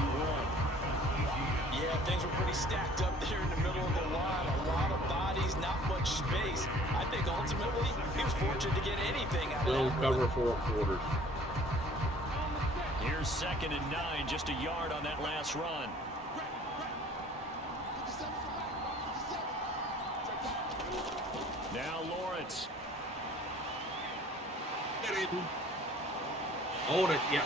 Yeah, things were pretty stacked up there in the middle of the line. A lot of bodies, not much space. I think ultimately he was fortunate to get anything out of They'll that. cover 4 quarters. Here's 2nd and 9, just a yard on that last run. Now Lawrence. Hold it, yeah.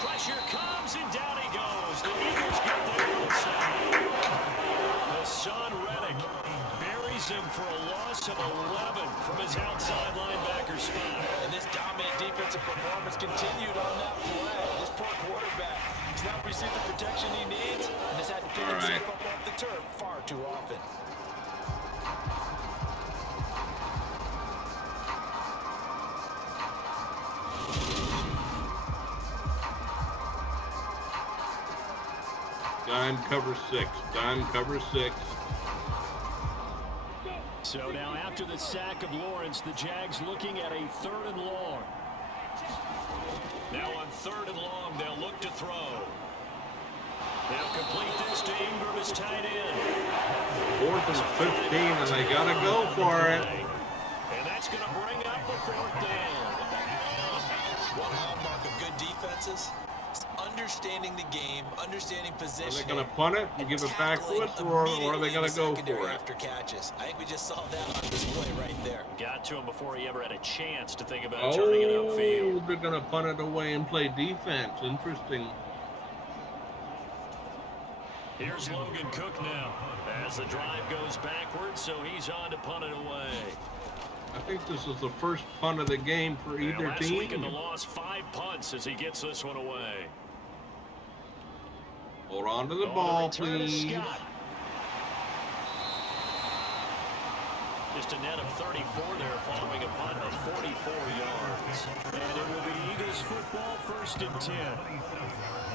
Pressure comes and down he goes. The Eagles get there for the sack. Hassan Reddick buries him for a loss of 11 from his outside linebacker spot. And this dominant defensive performance continued on that play. This poor quarterback, he's not received the protection he needs and has had to pick himself up off the turf far too often. Dime cover 6. Dime cover 6. So now after the sack of Lawrence, the Jags looking at a 3rd and long. Now on 3rd and long, they'll look to throw. They'll complete this to Ingram as tight end. 4th and 15, and they gotta go for it. And that's going to bring up a 4th down. One hallmark of good defenses is understanding the game, understanding position. Are they gonna punt it and give it back to us, or are they gonna go for it? After catches. I think we just saw that on display right there. Got to him before he ever had a chance to think about turning it upfield. Oh, they're gonna punt it away and play defense. Interesting. Here's Logan Cook now as the drive goes backwards, so he's on to punt it away. I think this is the first punt of the game for either last team. week in the loss, 5 punts as he gets this one away. Hold on to the ball, please. Just a net of 34 there following a punt of 44 yards. And it will be Eagles football, 1st and 10.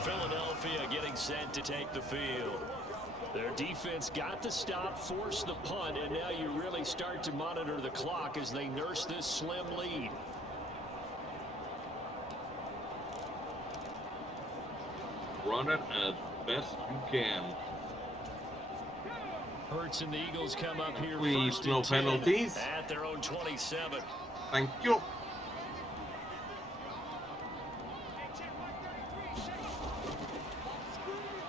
Philadelphia getting set to take the field. Their defense got the stop, forced the punt, and now you really start to monitor the clock as they nurse this slim lead. Run it as best you can. Hurts and the Eagles come up here. Please, 1st no and 10 penalties. at their own 27. Thank you.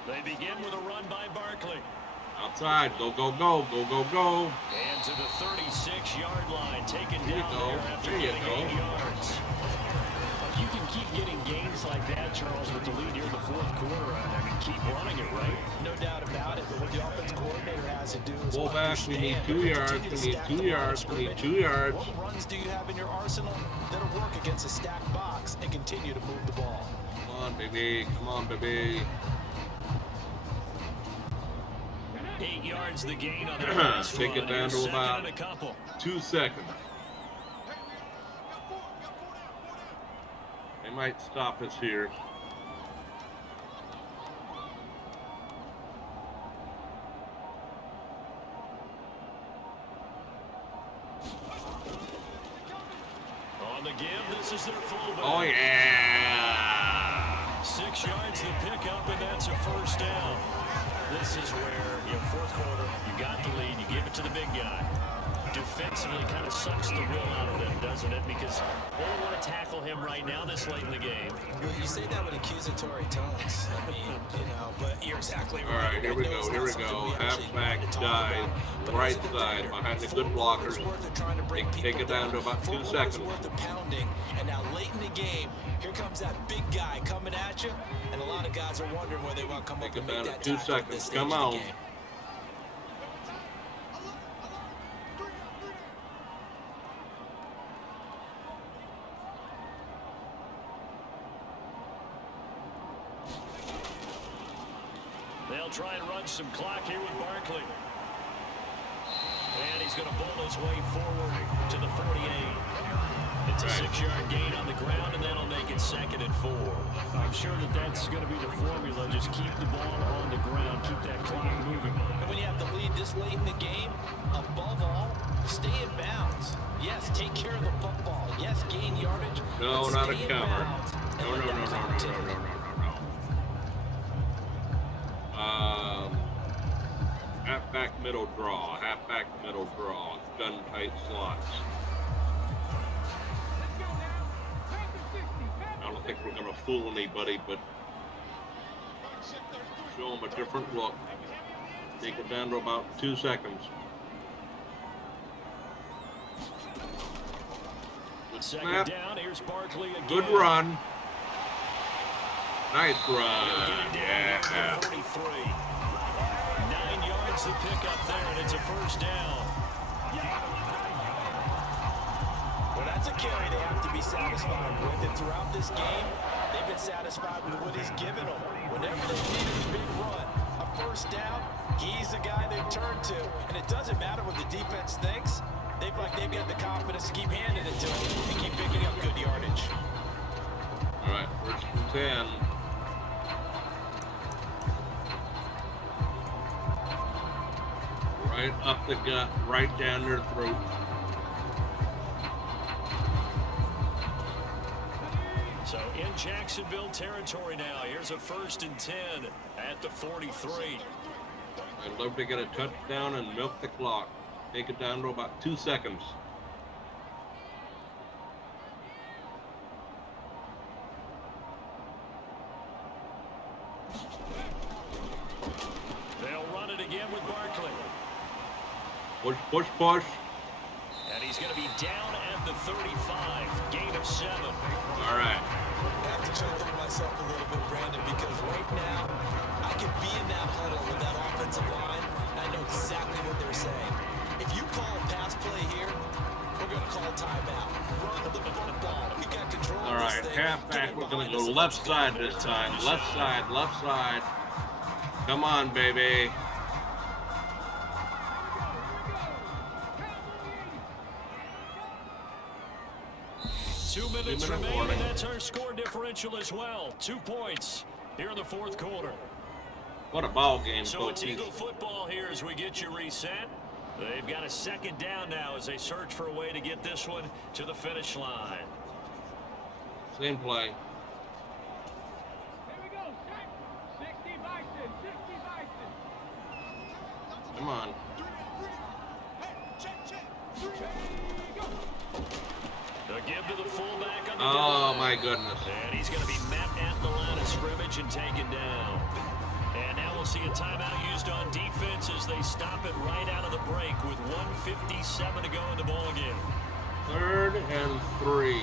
They begin with a run by Barkley. Outside. Go, go, go. Go, go, go. And to the 36-yard line, taken down There you go. there after There you getting go. 8 yards. If you can keep getting gains like that, Charles, with the lead here in the fourth quarter, I mean, keep running it, right? No doubt about it, but what the offense coordinator has to do is Pull back, we need 2 yards, we need 2 yards, we need 2 yards. What runs do you have in your arsenal that'll work against a stacked box and continue to move the ball? Come on, baby, come on, baby. 8 yards the gain on their last Take it run. down to Second about and a couple. 2 seconds. They might stop us here. On the give, this is their fullback. Oh, yeah. 6 yards the pickup, and that's a first down. This is where, fourth quarter, you got the lead, you give it to the big guy. Defensively kind of sucks the will out of them, doesn't it? Because they don't want to tackle him right now this late in the game. You say that with accusatory tones. I mean, but you're exactly right. All right, here we go, here we go. Halfback dive, right side, behind the good blockers. Take it down to about 2 seconds. Worth of pounding, and now late in the game, here comes that big guy coming at you, and a lot of guys are wondering where they want to come up and make that tackle. 2 seconds, come on. They'll try and run some clock here with Barkley. And he's going to bowl his way forward to the 48. It's a 6-yard gain on the ground, and that'll make it 2nd and 4. I'm sure that's going to be the formula. Just keep the ball on the ground. Keep that clock moving. And when you have the lead this late in the game, above all, stay in bounds. Yes, take care of the football. Yes, gain yardage. No, not a cover. No. Halfback middle draw, gun tight slots. I don't think we're going to fool anybody, but show them a different look. Take it down to about 2 seconds. Second down, here's Barkley again. Good run. Nice run. Yeah. 43. 9 yards to pick up there, and it's a first down. Well, that's a carry they have to be satisfied with. And throughout this game, they've been satisfied with what he's given them. Whenever they needed a big run, a first down, he's the guy they've turned to. And it doesn't matter what the defense thinks. They've got the confidence to keep handing it to him and keep picking up good yardage. All right, 1st and 10. Right up the gut, right down their throat. So in Jacksonville territory now. Here's a 1st and 10 at the 43. I'd love to get a touchdown and milk the clock. Take it down to about 2 seconds. They'll run it again with Barkley. Push. And he's going to be down at the 35. Gain of 7. All right. I have to chuckle to myself a little bit, Brandon, because right now I could be in that huddle with that offensive line, and I know exactly what they're saying. If you call a pass play here, we're going to call timeout. Run the football. We got control of All right, this thing. halfback, we're going to go left side this time. Left side. Come on, baby. Two minutes remaining, and that's our score differential as well. 2 points here in the fourth quarter. What a ball game, So folks. it's Eagle football here as we get you reset. They've got a 2nd down now as they search for a way to get this one to the finish line. Same play. Here we go, 60 Bison. Come on. The give to the fullback on the Oh, my goodness. And he's going to be met at the line of scrimmage and taken down. And now we'll see a timeout used on defense as they stop it right out of the break with 1:57 to go in the ballgame. 3rd and 3.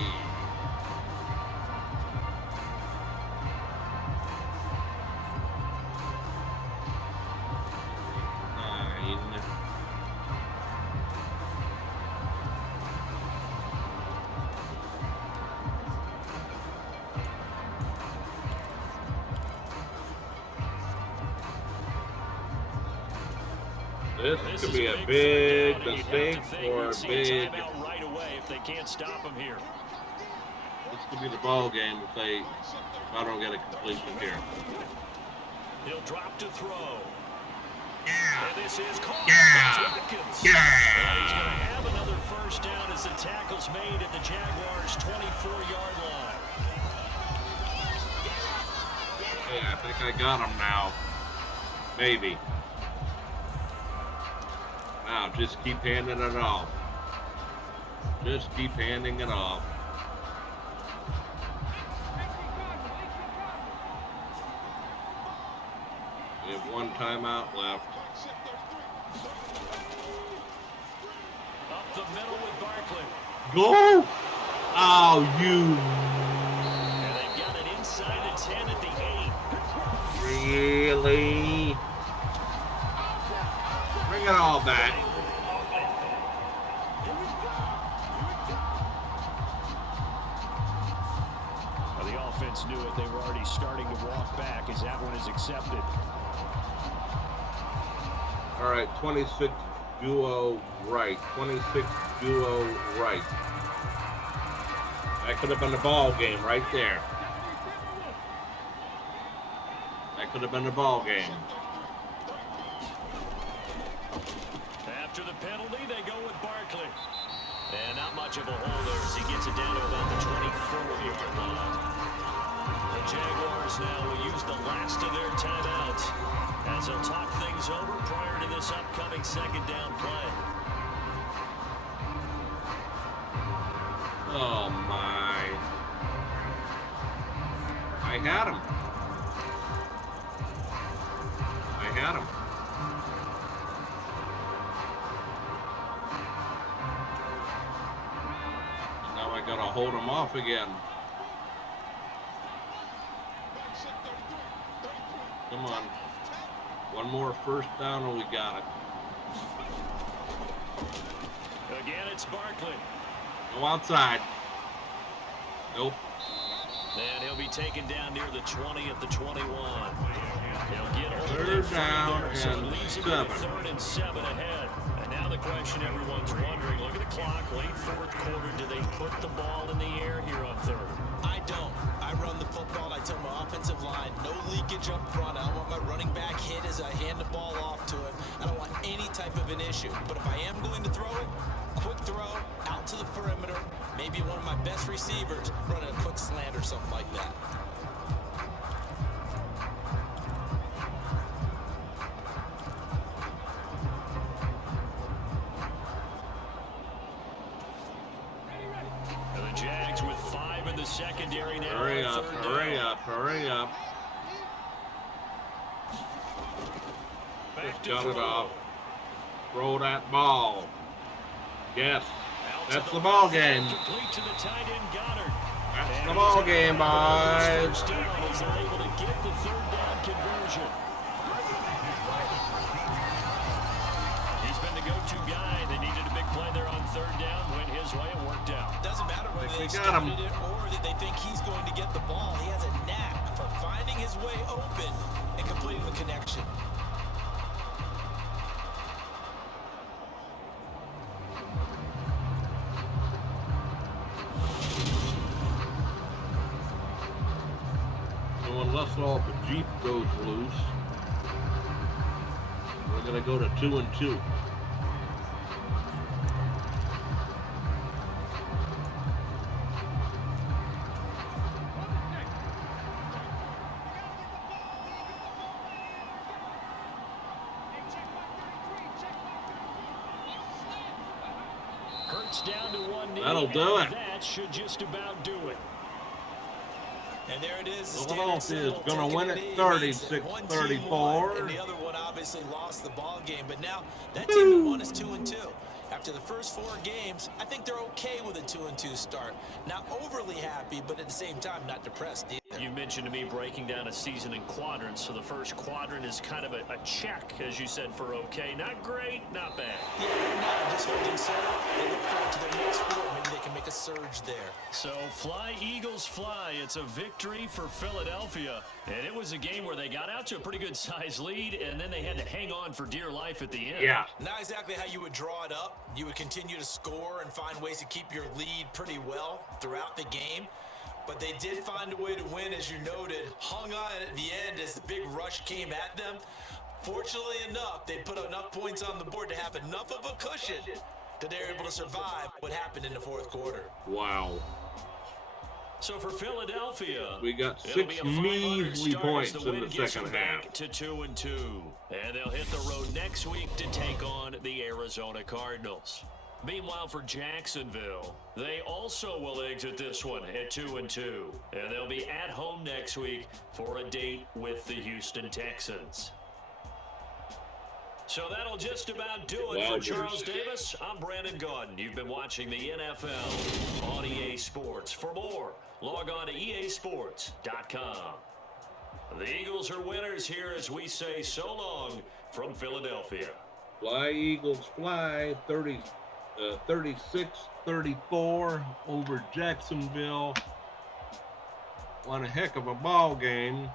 This could be a big mistake or a big. Timeout right away if they can't stop him here. This could be the ball game if I don't get a completion here. He'll drop to throw. Yeah. And this is caught. Yeah. Watkins. Yeah. And he's going to have another first down as the tackle's made at the Jaguars' 24-yard line. Hey, I think I got him now. Maybe. Now, just keep handing it off. Just keep handing it off. We have one timeout left. Up the middle with Barkley. Go! Oh, you. And they've got it inside the 10 at the 8. Really? Bring it all back. Well, the offense knew it. They were already starting to walk back as that one is accepted. All right, 26 duo right. 26 duo right. That could have been the ball game right there. That could have been the ball game. After the penalty, they go with Barkley. And not much of a hole there as he gets it down to about the 24-yard line. The Jaguars now will use the last of their timeouts as they'll talk things over prior to this upcoming second down play. Oh, my. I had him. I had him. Now I gotta hold him off again. Come on. One more first down and we got it. Again, it's Barkley. Go outside. Nope. And he'll be taken down near the 20 at the 21. He'll get Third down so it and leaves him 7. with 3rd and 7 ahead. And now the question everyone's wondering, look at the clock, late fourth quarter, do they put the ball in the air here on 3rd? I don't. I run the football. I tell my offensive line, no leakage up front. I don't want my running back hit as I hand the ball off to him. I don't want any type of an issue. But if I am going to throw it, quick throw, out to the perimeter, maybe one of my best receivers running a quick slant or something like that. And the Jags with 5 in the secondary now. Hurry up, hurry up, hurry up. Just got it off. Throw that ball. Yes. That's the ball game. Complete to the tight end Goddard. That's the ball game, boys. First down as they're able to get the 3rd down conversion. He's been the go-to guy. They needed a big play there on 3rd down. Went his way and worked out. Doesn't matter whether We they got him. started it or that they think he's going to get the ball. He has a knack for finding his way open and completing the connection. So unless all the Jeep goes loose, we're gonna go to 2-2. Hurts down to one knee. That'll do it. That should just about do it. And there it is. The Philadelphia is standard gonna symbol, win taking it a knee means that 36-34. one team won, and the other one obviously lost the ball game. But now that team that won is 2-2. After the first 4 games, I think they're okay with a 2-2 start. Not overly happy, but at the same time, not depressed either. You mentioned to me breaking down a season in quadrants, so the first quadrant is kind of a check, as you said, for okay. Not great, not bad. Yeah, no, just holding serve. They look forward to their next four. Maybe they can make a surge there. So fly, Eagles, fly. It's a victory for Philadelphia. And it was a game where they got out to a pretty good size lead, and then they had to hang on for dear life at the end. Yeah. Not exactly how you would draw it up. You would continue to score and find ways to keep your lead pretty well throughout the game. But they did find a way to win, as you noted. Hung on at the end as the big rush came at them. Fortunately enough, they put enough points on the board to have enough of a cushion that they were able to survive what happened in the fourth quarter. Wow. So for Philadelphia, We got it'll be 6 a 500 measly start points as the in win the gets second them back half. to 2-2. And they'll hit the road next week to take on the Arizona Cardinals. Meanwhile, for Jacksonville, they also will exit this one at 2-2. And they'll be at home next week for a date with the Houston Texans. So that'll just about do it for Charles Davis. I'm Brandon Gaudin. You've been watching the NFL on EA Sports. For more, log on to easports.com. The Eagles are winners here as we say so long from Philadelphia. Fly, Eagles, fly. 36-34 over Jacksonville. One heck of a ball game.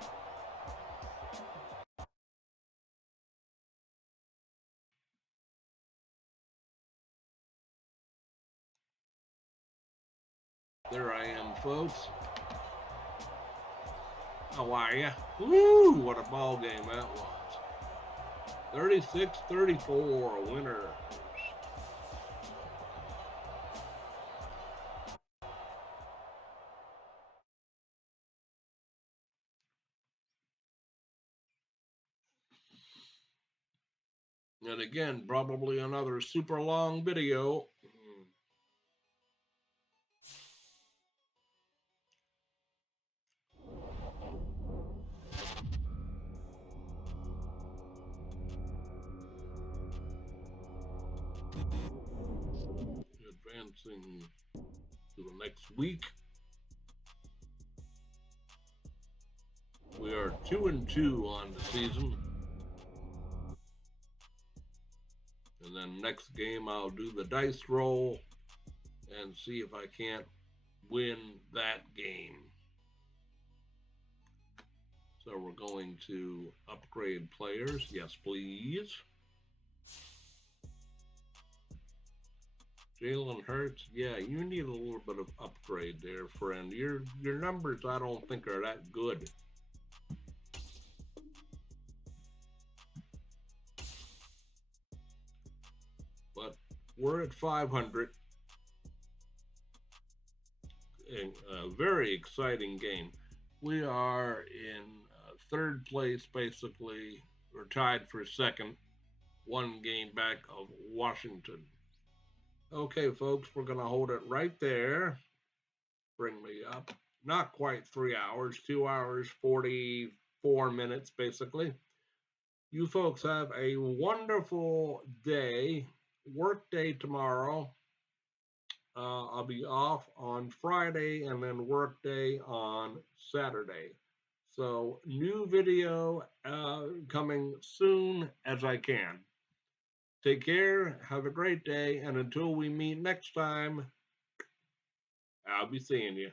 There I am, folks. How are ya? Woo! What a ball game that was. 36-34 winner. And again, probably another super long video. Advancing to the next week. We are 2-2 on the season. And then next game I'll do the dice roll and see if I can't win that game. So we're going to upgrade players. Yes, please. Jalen Hurts, yeah, you need a little bit of upgrade there, friend. Your numbers I don't think are that good. But we're at 500. A very exciting game. We are in third place, basically. We're tied for second, one game back of Washington. Okay, folks, we're going to hold it right there. Bring me up. Not quite 3 hours, 2 hours, 44 minutes, basically. You folks have a wonderful day. Work day tomorrow. I'll be off on Friday and then work day on Saturday. So new video coming soon as I can. Take care. Have a great day. And until we meet next time, I'll be seeing you.